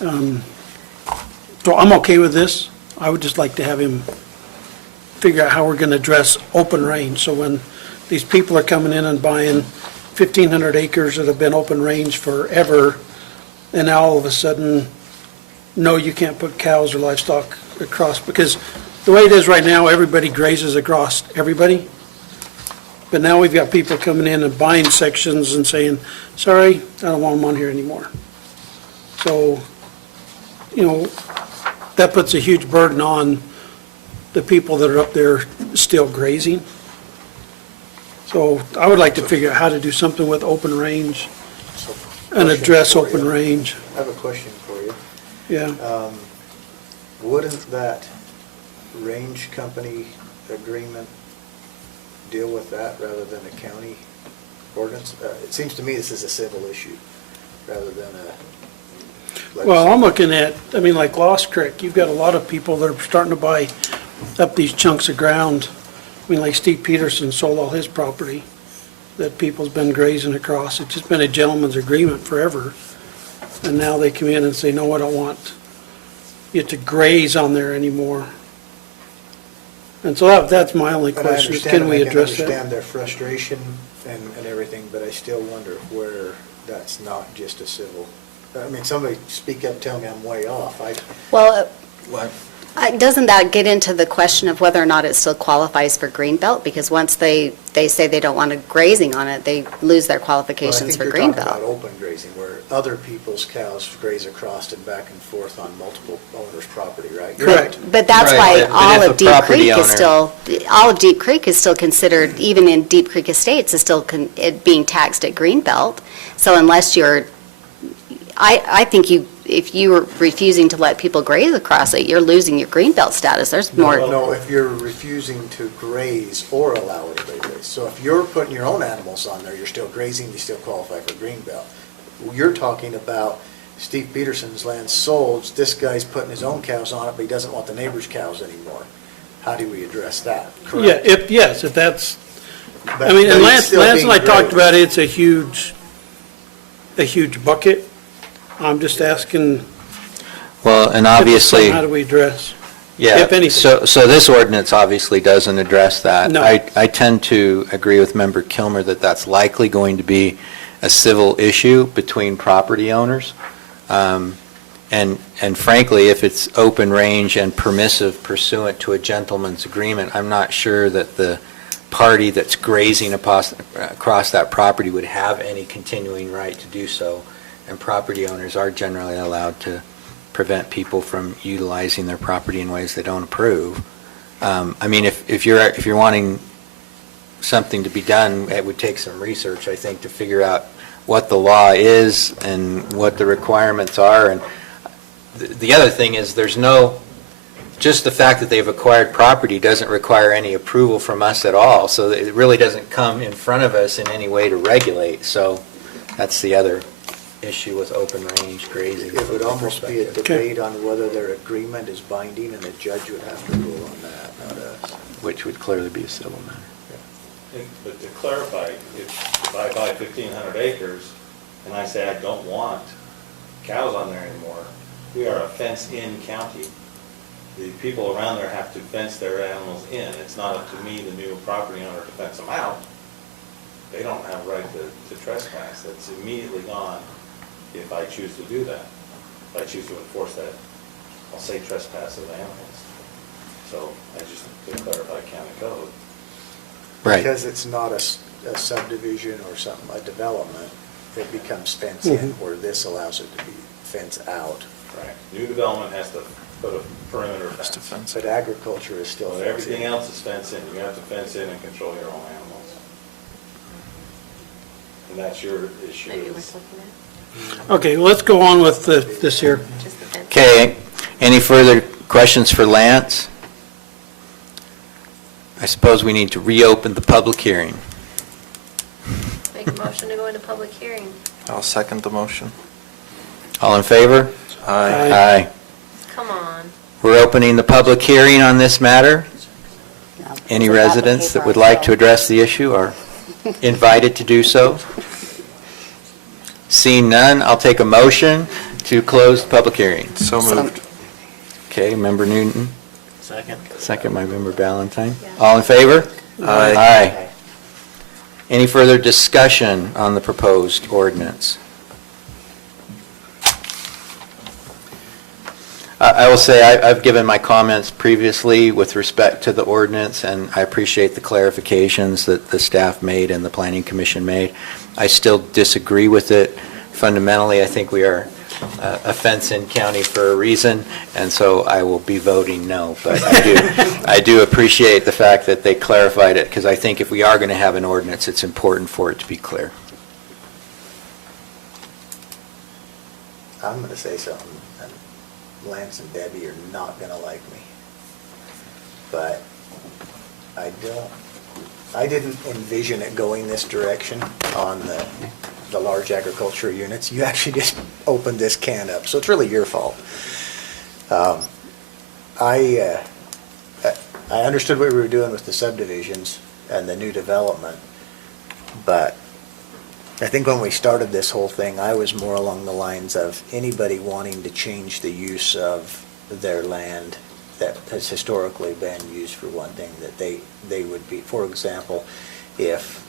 So I'm okay with this. I would just like to have him figure out how we're going to address open range. So when these people are coming in and buying 1,500 acres that have been open range forever, and now all of a sudden, no, you can't put cows or livestock across, because the way it is right now, everybody grazes across everybody. But now we've got people coming in and buying sections and saying, sorry, I don't want them on here anymore. So, that puts a huge burden on the people that are up there still grazing. So I would like to figure out how to do something with open range and address open range. I have a question for you. Yeah. Wouldn't that range company agreement deal with that rather than a county ordinance? It seems to me this is a civil issue rather than a... Well, I'm looking at, like Lost Creek, you've got a lot of people that are starting to buy up these chunks of ground. Like Steve Peterson sold all his property that people's been grazing across. It's just been a gentleman's agreement forever. And now they come in and say, no, I don't want you to graze on there anymore. And so that's my only But I question, is understand, can we and I address can understand that? their frustration and everything, but I still wonder where that's not just a civil. Somebody speak up, tell me I'm way off. Well, Doesn't that get into the question of whether or not it still qualifies for greenbelt? Because once they say they don't want a grazing on it, they lose their qualifications for Well, I think you're greenbelt. talking about open grazing, where other people's cows graze across and back and forth on multiple owners' property, right? Correct. But that's Right, why but all if of a Deep property Creek is owner- still, all of Deep Creek is still considered, even in Deep Creek Estates, is still it being taxed at greenbelt. So unless you're, I think if you were refusing to let people graze across it, you're losing your greenbelt status. There's more. No, if you're refusing to graze or allow anybody to graze. So if you're putting your own animals on there, you're still grazing, you still qualify for greenbelt. You're talking about Steve Peterson's land sold, this guy's putting his own cows on it, but he doesn't want the neighbor's cows anymore. How do we address that? Yeah, if that's, But- I mean, but and it's Lance still and being I talked grazed. about it, it's a huge bucket. I'm just asking, Well, and obviously, how do we address? yeah, if anything. so this ordinance obviously doesn't address that. No. I tend to agree with Member Kilmer that that's likely going to be a civil issue between property owners. And frankly, if it's open range and permissive pursuant to a gentleman's agreement, I'm not sure that the party that's grazing across that property would have any continuing right to do so. And property owners are generally allowed to prevent people from utilizing their property in ways they don't approve. I mean, if you're wanting something to be done, it would take some research, I think, to figure out what the law is and what the requirements are. And the other thing is, just the fact that they've acquired property doesn't require any approval from us at all. So it really doesn't come in front of us in any way to regulate. So that's the other issue with open range grazing. It would almost be a Okay. debate on whether their agreement is binding, and the judge would have to rule on that, not us. Which would clearly be a civil matter. But to clarify, if I buy 1,500 acres and I say I don't want cows on there anymore, we are a fenced-in county. The people around there have to fence their animals in. It's not up to me, the new property owner, to fence them out. They don't have a right to trespass. That's immediately gone if I choose to do that. If I choose to enforce that, I'll say trespass of animals. So I just, to clarify county code. Right. Because it's not a subdivision or something, a development, it becomes fence in, where this allows it to be fence out. Right. New development has to put a perimeter fence. But agriculture is still But fence everything in. else is fenced in. You have to fence in and control your own animals. And that's your issue. Maybe we're is- looking at Okay, well, let's go on with this here. just the fence. Okay, any further questions for Lance? I suppose we need to reopen the public hearing. Make a motion to go into public hearing. I'll second the motion. All in favor? Aye. Aye. Come on. We're opening the public hearing on this matter. Any residents that would like to address the issue are invited to do so. Seeing none, I'll take a motion to close the public hearing. So moved. Okay, Member Newton, Second? second by Member Ballantyne. All in favor? Aye. Aye. Any further discussion on the proposed ordinance? I will say, I've given my comments previously with respect to the ordinance, and I appreciate the clarifications that the staff made and the Planning Commission made. I still disagree with it. Fundamentally, I think we are a fence-in county for a reason, and so I will be voting no. But I do appreciate the fact that they clarified it, because I think if we are going to have an ordinance, it's important for it to be clear. I'm gonna say something, and Lance and Debbie are not gonna like me. But I didn't envision it going this direction on the large agricultural units. You actually just opened this can up, so it's really your fault. I understood what we were doing with the subdivisions and the new development, but I think when we started this whole thing, I was more along the lines of anybody wanting to change the use of their land that has historically been used for one thing, that they would be, for example, if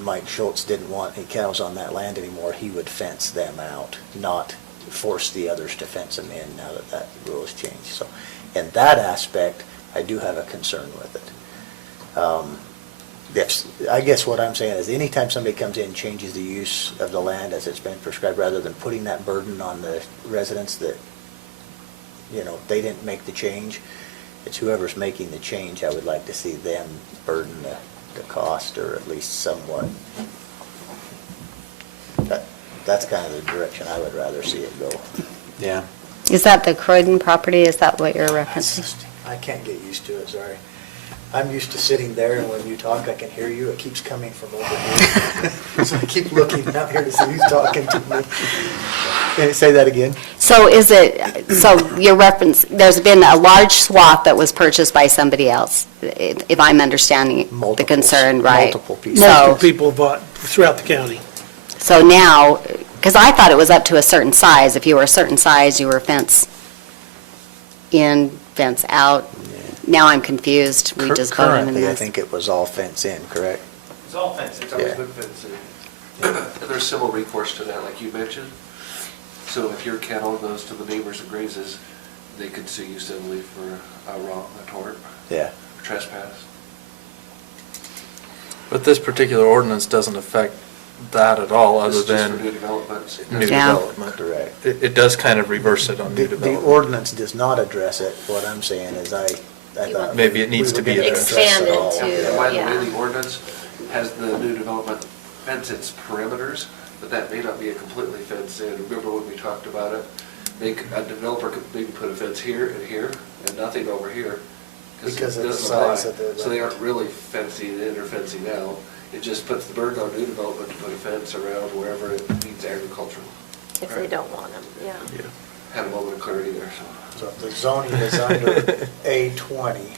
Mike Schultz didn't want any cows on that land anymore, he would fence them out, not force the others to fence them in now that that rule has changed. So in that aspect, I do have a concern with it. I guess what I'm saying is anytime somebody comes in and changes the use of the land as it's been prescribed, rather than putting that burden on the residents that, they didn't make the change, it's whoever's making the change, I would like to see them burden the cost, or at least somewhat. That's kind of the direction I would rather see it go. Yeah. Is that the Croydon property? Is that what you're referencing? I can't get used to it, sorry. I'm used to sitting there, and when you talk, I can hear you. It keeps coming from over here. So I keep looking out here to see who's talking to me. Can you say that again? So your reference, there's been a large swath that was purchased by somebody else, if I'm understanding the concern right. Multiple pieces. Multiple people bought throughout the county. So now, because I thought it was up to a certain size. If you were a certain size, you were fence in, fence out. Now I'm confused. We just voted in Currently, I this. think it was all fence in, correct? It's all fenced, it's always been fenced. And there's civil recourse to that, like you mentioned. So if your cattle goes to the neighbors and grazes, they could sue you civilly for a tort, Yeah. trespass. But this particular ordinance doesn't affect that at all, other This is just for than new developments. new Yeah. development. Correct. It does kind of reverse it on new The development. ordinance does not address it. What I'm saying is I thought. Maybe it needs to be we were gonna addressed. address it Expanded all. to- And by the way, Yeah. the ordinance has the new development fence its perimeters, but that may not be a completely fenced in. Remember when we talked about it? A developer could maybe put a fence here and nothing over here. Because it of the doesn't size apply. of the So they land. aren't really fencing in or fencing out. It just puts the burden on new development to put a fence around wherever it needs agricultural. If they don't want them, yeah. Had a moment of clarity there, so. So if the zoning is under A20,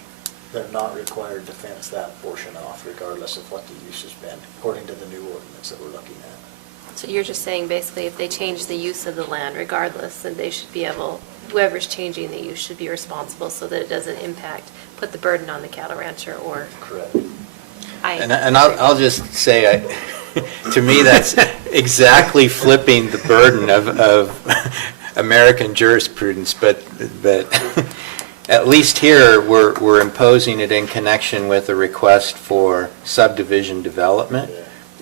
they're not required to fence that portion off regardless of what the use has been, according to the new ordinance that we're looking at. So you're just saying basically if they change the use of the land regardless, then they should be able, whoever's changing the use should be responsible so that it doesn't put the burden on the cattle rancher or. Correct. And I'll just say, to me, that's exactly flipping the burden of American jurisprudence, but at least here, we're imposing it in connection with a request for subdivision development,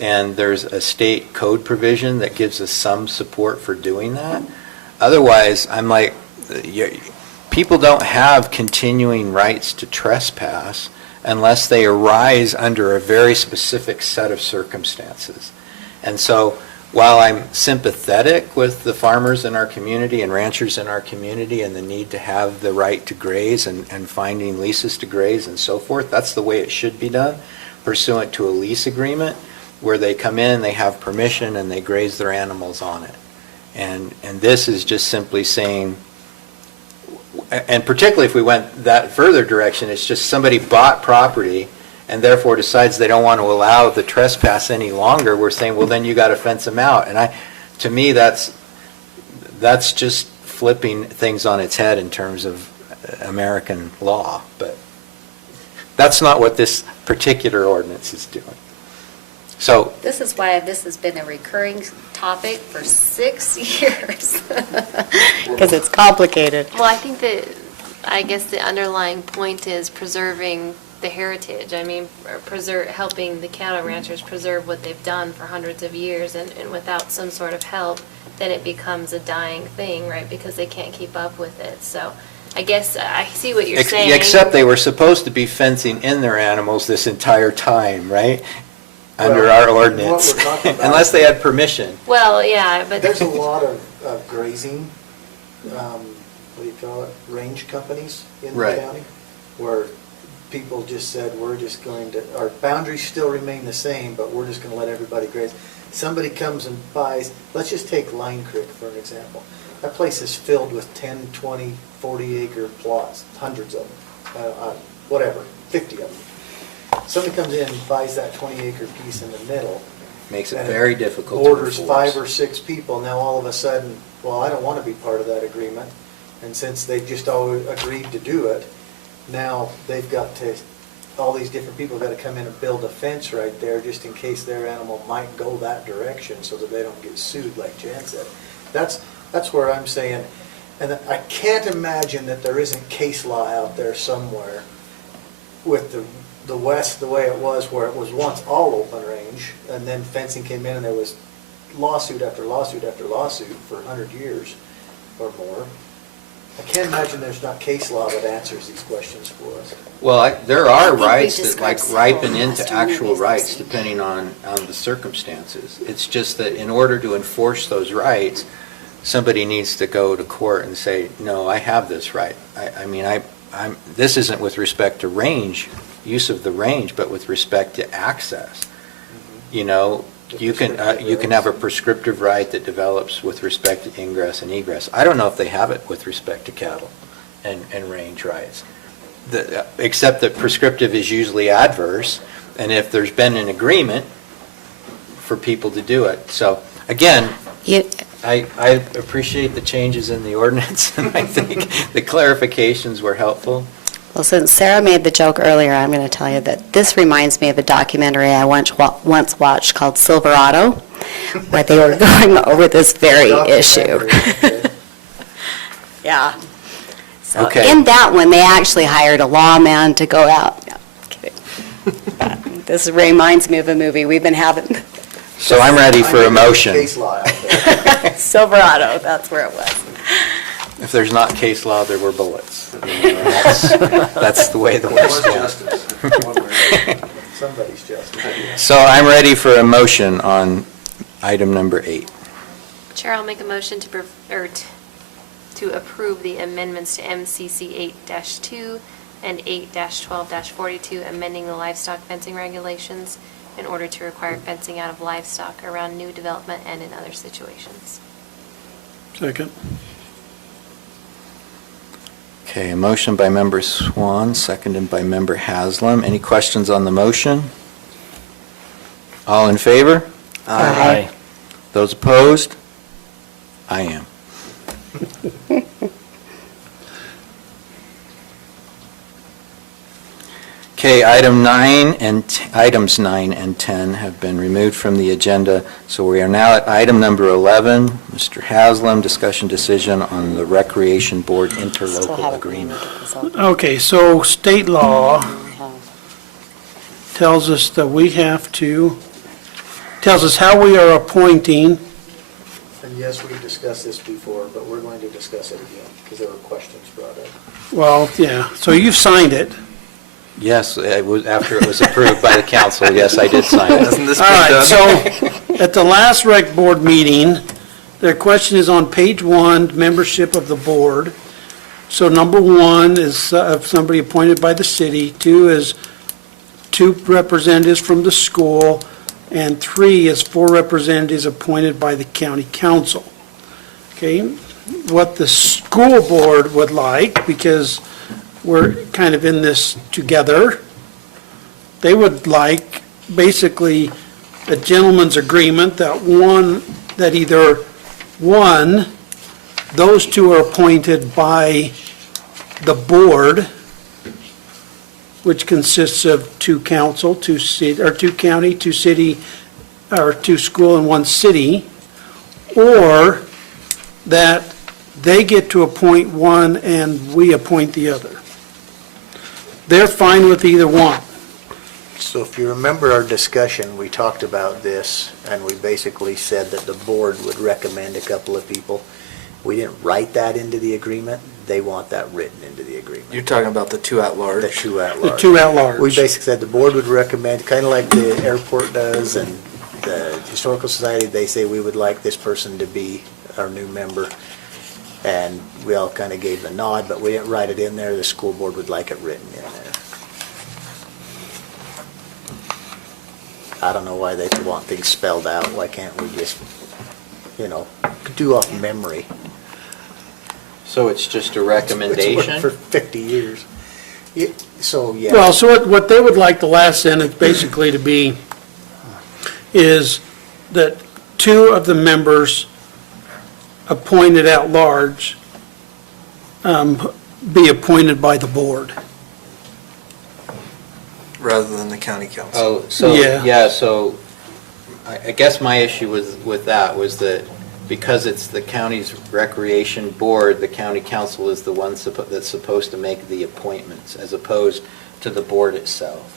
and there's a state code provision that gives us some support for doing that. Otherwise, I'm like, people don't have continuing rights to trespass unless they arise under a very specific set of circumstances. And so while I'm sympathetic with the farmers in our community and ranchers in our community and the need to have the right to graze and finding leases to graze and so forth, that's the way it should be done, pursuant to a lease agreement where they come in, they have permission, and they graze their animals on it. And this is just simply saying, and particularly if we went that further direction, it's just somebody bought property and therefore decides they don't want to allow the trespass any longer, we're saying, well, then you got to fence them out. And to me, that's just flipping things on its head in terms of American law. But that's not what this particular ordinance is doing. So This is why this has been a recurring topic for 6 years, because it's complicated. Well, I guess the underlying point is preserving the heritage. I mean, helping the cattle ranchers preserve what they've done for hundreds of years, and without some sort of help, then it becomes a dying thing, right? Because they can't keep up with it. So I guess I see what you're saying. except they were supposed to be fencing in their animals this entire time, right? Under Well, our what ordinance, we're talking about- unless they had permission. Well, yeah, but. There's a lot of grazing, what do you call it, range companies in the Right. county, where people just said, we're just going to, our boundaries still remain the same, but we're just going to let everybody graze. Somebody comes and buys, let's just take Line Creek for an example. That place is filled with 10, 20, 40 acre plots, hundreds of them, whatever, 50 of them. Somebody comes in and buys that 20 acre piece in the middle. Makes it and very difficult to Orders enforce. 5 or 6 people, now all of a sudden, well, I don't want to be part of that agreement. And since they just all agreed to do it, now they've got to, all these different people got to come in and build a fence right there just in case their animal might go that direction so that they don't get sued, like Jan said. That's where I'm saying, and I can't imagine that there isn't case law out there somewhere with the west the way it was, where it was once all open range, and then fencing came in and there was lawsuit after lawsuit after lawsuit for 100 years or more. I can't imagine there's not case law that answers these questions for us. Well, there are think we rights that described ripen several into last actual time. rights depending on the circumstances. It's just that in order to enforce those rights, somebody needs to go to court and say, no, I have this right. This isn't with respect to range, use of the range, but with respect to access. You know, you can have a prescriptive right that develops with respect to ingress and egress. I don't know if they have it with respect to cattle and range rights. Except that prescriptive is usually adverse, and if there's been an agreement for people to do it. So, again, I appreciate the changes in the ordinance, and I think the clarifications were helpful. Well, since Sarah made the joke earlier, I'm going to tell you that this reminds me of a documentary I once watched called Silverado, where they were going over this very issue. Yeah. So Okay. in that one, they actually hired a lawman to go out. No, kidding. But this reminds me of a movie we've been having. So I'm ready for a motion. Case law out there. Silverado, that's where it was. If there's not case law, there were bullets. That's the way the West Or was. justice. One way. Somebody's justice. So I'm ready for a motion on item number 8. Chair, I'll make a motion to approve the amendments to MCC 8-2 and 8-12-42, amending the livestock fencing regulations in order to require fencing out of livestock around new development and in other situations. Second. Okay, a motion by member Swan, seconded by member Haslam. Any questions on the motion? All in favor? Aye. Those opposed? I am. Okay, items 9 and 10 have been removed from the agenda, so we are now at item number 11. Mr. Haslam, discussion decision on the Recreation Board Still interlocal haven't agreement. made this up. Okay, so state law tells us that we have to, tells us how we are appointing. And yes, we've discussed this before, but we're going to discuss it again, because there were questions brought up. Well, yeah, so you've signed it. Yes, it was, after it was approved by the council, yes, I did sign it. Hasn't this All been right, done? so at the last rec board meeting, the question is on page 1, membership of the board. So number 1 is somebody appointed by the city, 2 is 2 representatives from the school, and 3 is 4 representatives appointed by the county council. Okay, what the school board would like, because we're kind of in this together, they would like basically a gentleman's agreement that either one, those 2 are appointed by the board, which consists of 2 council, 2 city, or 2 county, 2 city, or 2 school and 1 city, or that they get to appoint one and we appoint the other. They're fine with either one. So if you remember our discussion, we talked about this, and we basically said that the board would recommend a couple of people. We didn't write that into the agreement. They want that written into the agreement. You're talking about the 2 at large? The 2 at The large. 2 at large. We basically said the board would recommend, kind of like the airport does and the Historical Society, they say we would like this person to be our new member. And we all kind of gave the nod, but we didn't write it in there. The school board would like it written in there. I don't know why they want things spelled out. Why can't we just, do off memory? So it's just a It's recommendation? worked for 50 years. So, yeah. Well, so what they would like the last sentence basically to be is that 2 of the members appointed at large be appointed by the board. Rather than the county council? Oh, so, Yeah. yeah, so I guess my issue with that was that because it's the county's recreation board, the county council is the one that's supposed to make the appointments, as opposed to the board itself.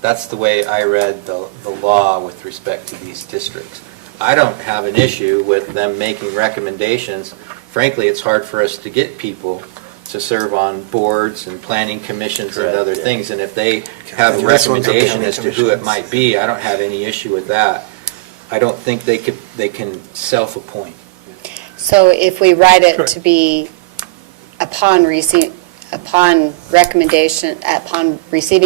That's the way I read the law with respect to these districts. I don't have an issue with them making recommendations. Frankly, it's hard for us to get people to serve on boards and planning commissions and Correct, other yeah. things, and if they have a And this one's a recommendation county as to who it commissions. might be, I don't have any issue with that. I don't think they can self-appoint. So if we write it Correct. to be upon receiving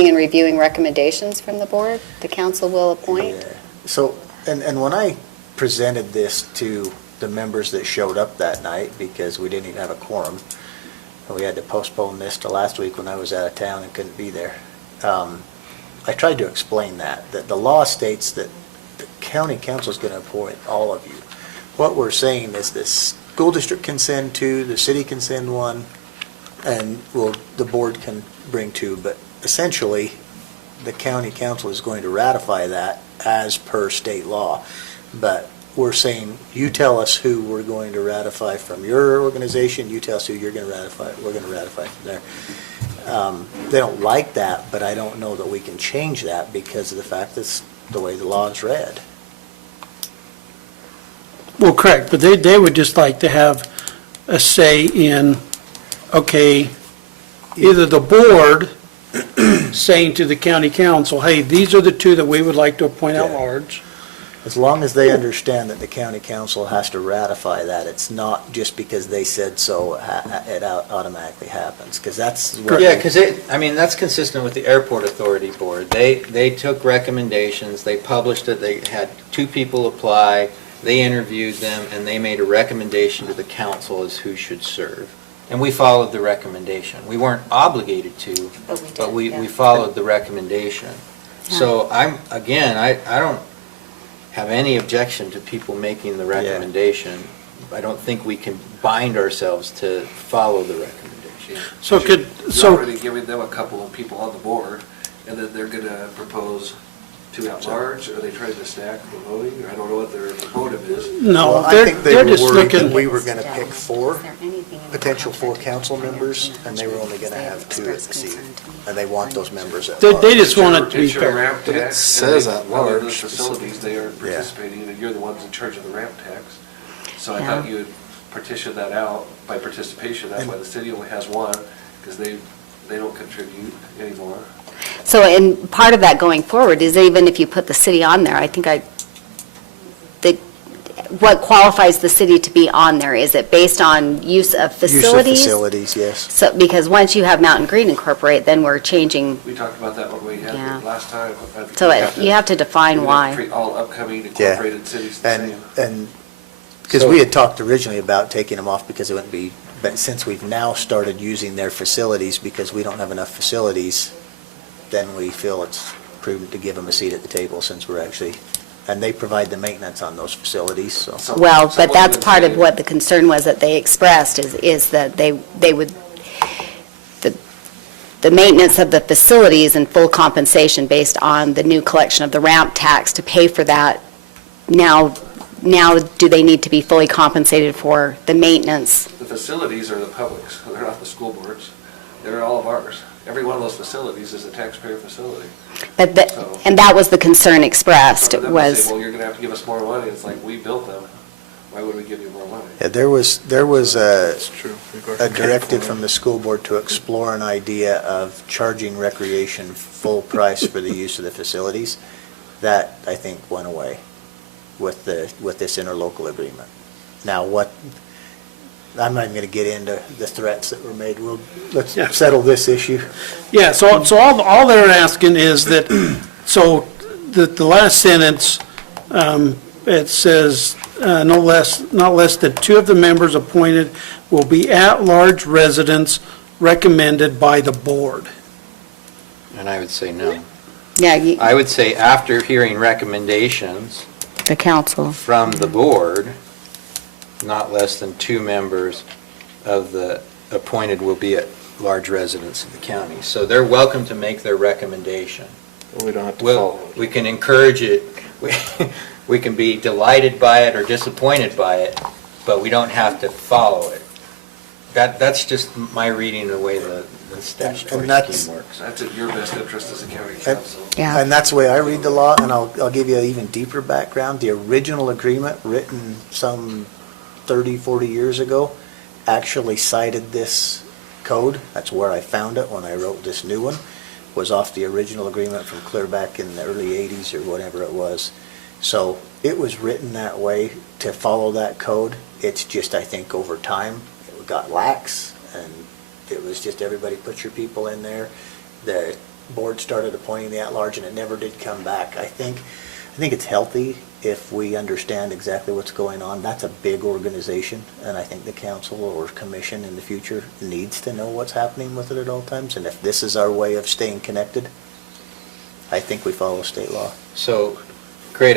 and reviewing recommendations from the board, the council will appoint? Yeah. So, and when I presented this to the members that showed up that night, because we didn't even have a quorum, and we had to postpone this to last week when I was out of town and couldn't be there, I tried to explain that the law states that the county council is going to appoint all of you. What we're saying is the school district can send two, the city can send one, and the board can bring two, but essentially, the county council is going to ratify that as per state law. But we're saying, you tell us who we're going to ratify from your organization, you tell us who you're going to ratify, we're going to ratify from there. They don't like that, but I don't know that we can change that because of the fact that's the way the law is read. Well, correct, but they would just like to have a say in, okay, either the board saying to the county council, hey, these are the two that we would like to appoint at Yeah. large. As long as they understand that the county council has to ratify that, it's not just because they said so, it automatically happens, because that's what. Yeah, because that's consistent with the Airport Authority Board. They took recommendations, they published it, they had two people apply, they interviewed them, and they made a recommendation to the council as who should serve. And we followed the recommendation. We weren't obligated to, but we followed the recommendation. So I don't have any objection to people making the recommendation. I don't think we can bind ourselves to follow the recommendation. So could, You're already giving them a couple of people on the board, and then they're going to propose two at large. Are they trying to stack the voting? I don't know what their motive is. no, Well, I they're think they they're were just worried that looking, we were going to pick four, potential four council members, and they were only going to have two at the seat. And they want those members at large. they just want it to be It's your fair. ramp But it tax, says and at they- other than large, facilities, they are participating, and you're the ones in charge of the ramp tax. So I Yeah. thought you would partition that out by participation. That's why the city only has one, because they don't contribute anymore. So, and part of that going forward is even if you put the city on there, I think what qualifies the city to be on there? Is it based on use of facilities? Use of facilities, yes. So, because once you have Mountain Green Incorporate, then we're changing, We talked about that when we had Yeah. it last time. I think so we you have to define we have to why. treat all upcoming Yeah. incorporated cities the same. And, because we had talked originally about taking them off because it wouldn't be, but since we've now started using their facilities because we don't have enough facilities, then we feel it's prudent to give them a seat at the table since we're actually, and they provide the maintenance on those facilities, so. Well, but Someone that's would part of say- what the concern was that they expressed, is that they would, the maintenance of the facilities and full compensation based on the new collection of the ramp tax to pay for that. Now do they need to be fully compensated for the maintenance? The facilities are the public's, they're not the school boards. They're all of ours. Every one of those facilities is a taxpayer facility. But So- and that was the concern expressed, So for them to was, say, well, you're going to have to give us more money, it's like, we built them. Why would we give you more money? Yeah, there was a That's true. We've already paid directive for from it. the school board to explore an idea of charging recreation full price for the use of the facilities. That, I think, went away with this interlocal agreement. Now, I'm not even going to get into the threats that were made. Let's Yeah. settle this issue. yeah, so all they're asking is that, so the last sentence, it says, not less than two of the members appointed will be at-large residents recommended by the board. And I would say no. yeah, I would say after hearing recommendations the council. from the board, not less than two members of the appointed will be at large residents of the county. So they're welcome to make their recommendation. We don't have to follow We can encourage it, we can be delighted by it or disappointed by it, but we don't have to follow it. That's just my reading of the way the statutory And that's- scheme works. That's in your best interest as a county And- council. Yeah. And that's the way I read the law, and I'll give you an even deeper background. The original agreement, written some 30, 40 years ago, actually cited this code. That's where I found it when I wrote this new one, was off the original agreement from clear back in the early 80s or whatever it was. So it was written that way to follow that code. It's just, I think, over time, it got lax, and it was just everybody put your people in there. The board started appointing the at-large, and it never did come back. I think it's healthy if we understand exactly what's going on. That's a big organization, and I think the council or commission in the future needs to know what's happening with it at all times. And if this is our way of staying connected, I think we follow state law. So, great,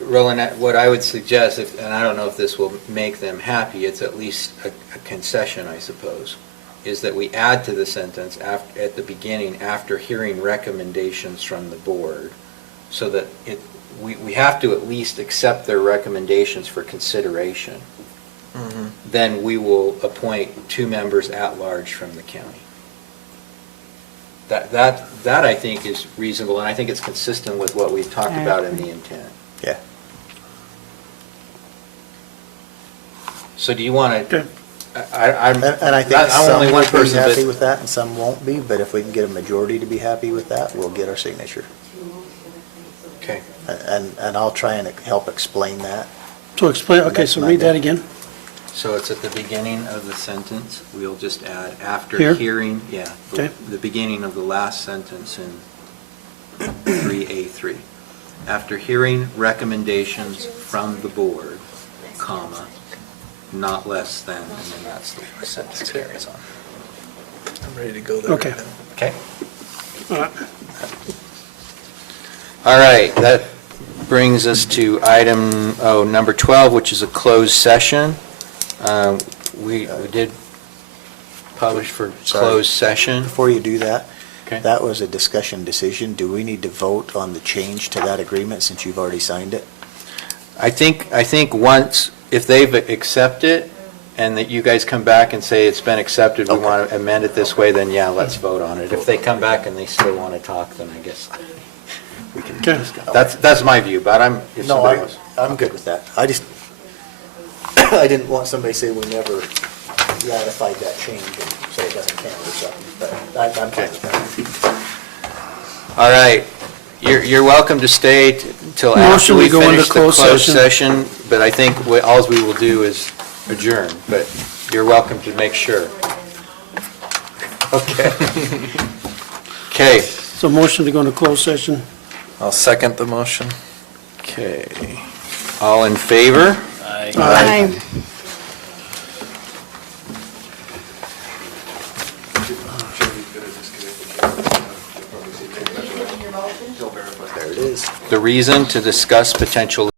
Roland, what I would suggest, and I don't know if this will make them happy, it's at least a concession, I suppose, is that we add to the sentence at the beginning, after hearing recommendations from the board, so that we have to at least accept their recommendations for consideration. Then we will appoint 2 members at large from the county. That I think is reasonable, and I think it's consistent with what we've talked about in the intent. Yeah. So do you want to? Okay. And I think I'm some only one will be person, but- happy with that and some won't be, but if we can get a majority to be happy with that, we'll get our signature. Okay. And I'll try and help explain that. So explain, okay, so read that again. So it's at the beginning of the sentence, we'll just add after Here? hearing, Okay. the beginning of the last sentence in 3A3. After hearing recommendations from the board, comma, not less than, and then that's the sentence carries on. I'm ready to go there. Okay. right now. Okay? All right. All right, that brings us to item, number 12, which is a closed session. We did publish for Sorry. closed session. Before you do that, Okay. that was a discussion decision. Do we need to vote on the change to that agreement since you've already signed it? I think once, if they've accepted and that you guys come back and say it's been accepted, we Okay. want to amend it this way, then yeah, let's vote on it. If they come back and they still want to talk, then I guess we can Okay. discuss. That's my view, but if No, somebody else. I'm good with that. I just, I didn't want somebody to say we never ratified that change and say it doesn't count or something, but I'm fine with that. All right, you're welcome to stay till Motion after we we go into finish the closed closed session. session, but I think all we will do is adjourn, but you're welcome to make sure. Okay. Okay, So motion to go into closed session. I'll second the motion. okay. All in favor? Aye. There it is. The reason to discuss potential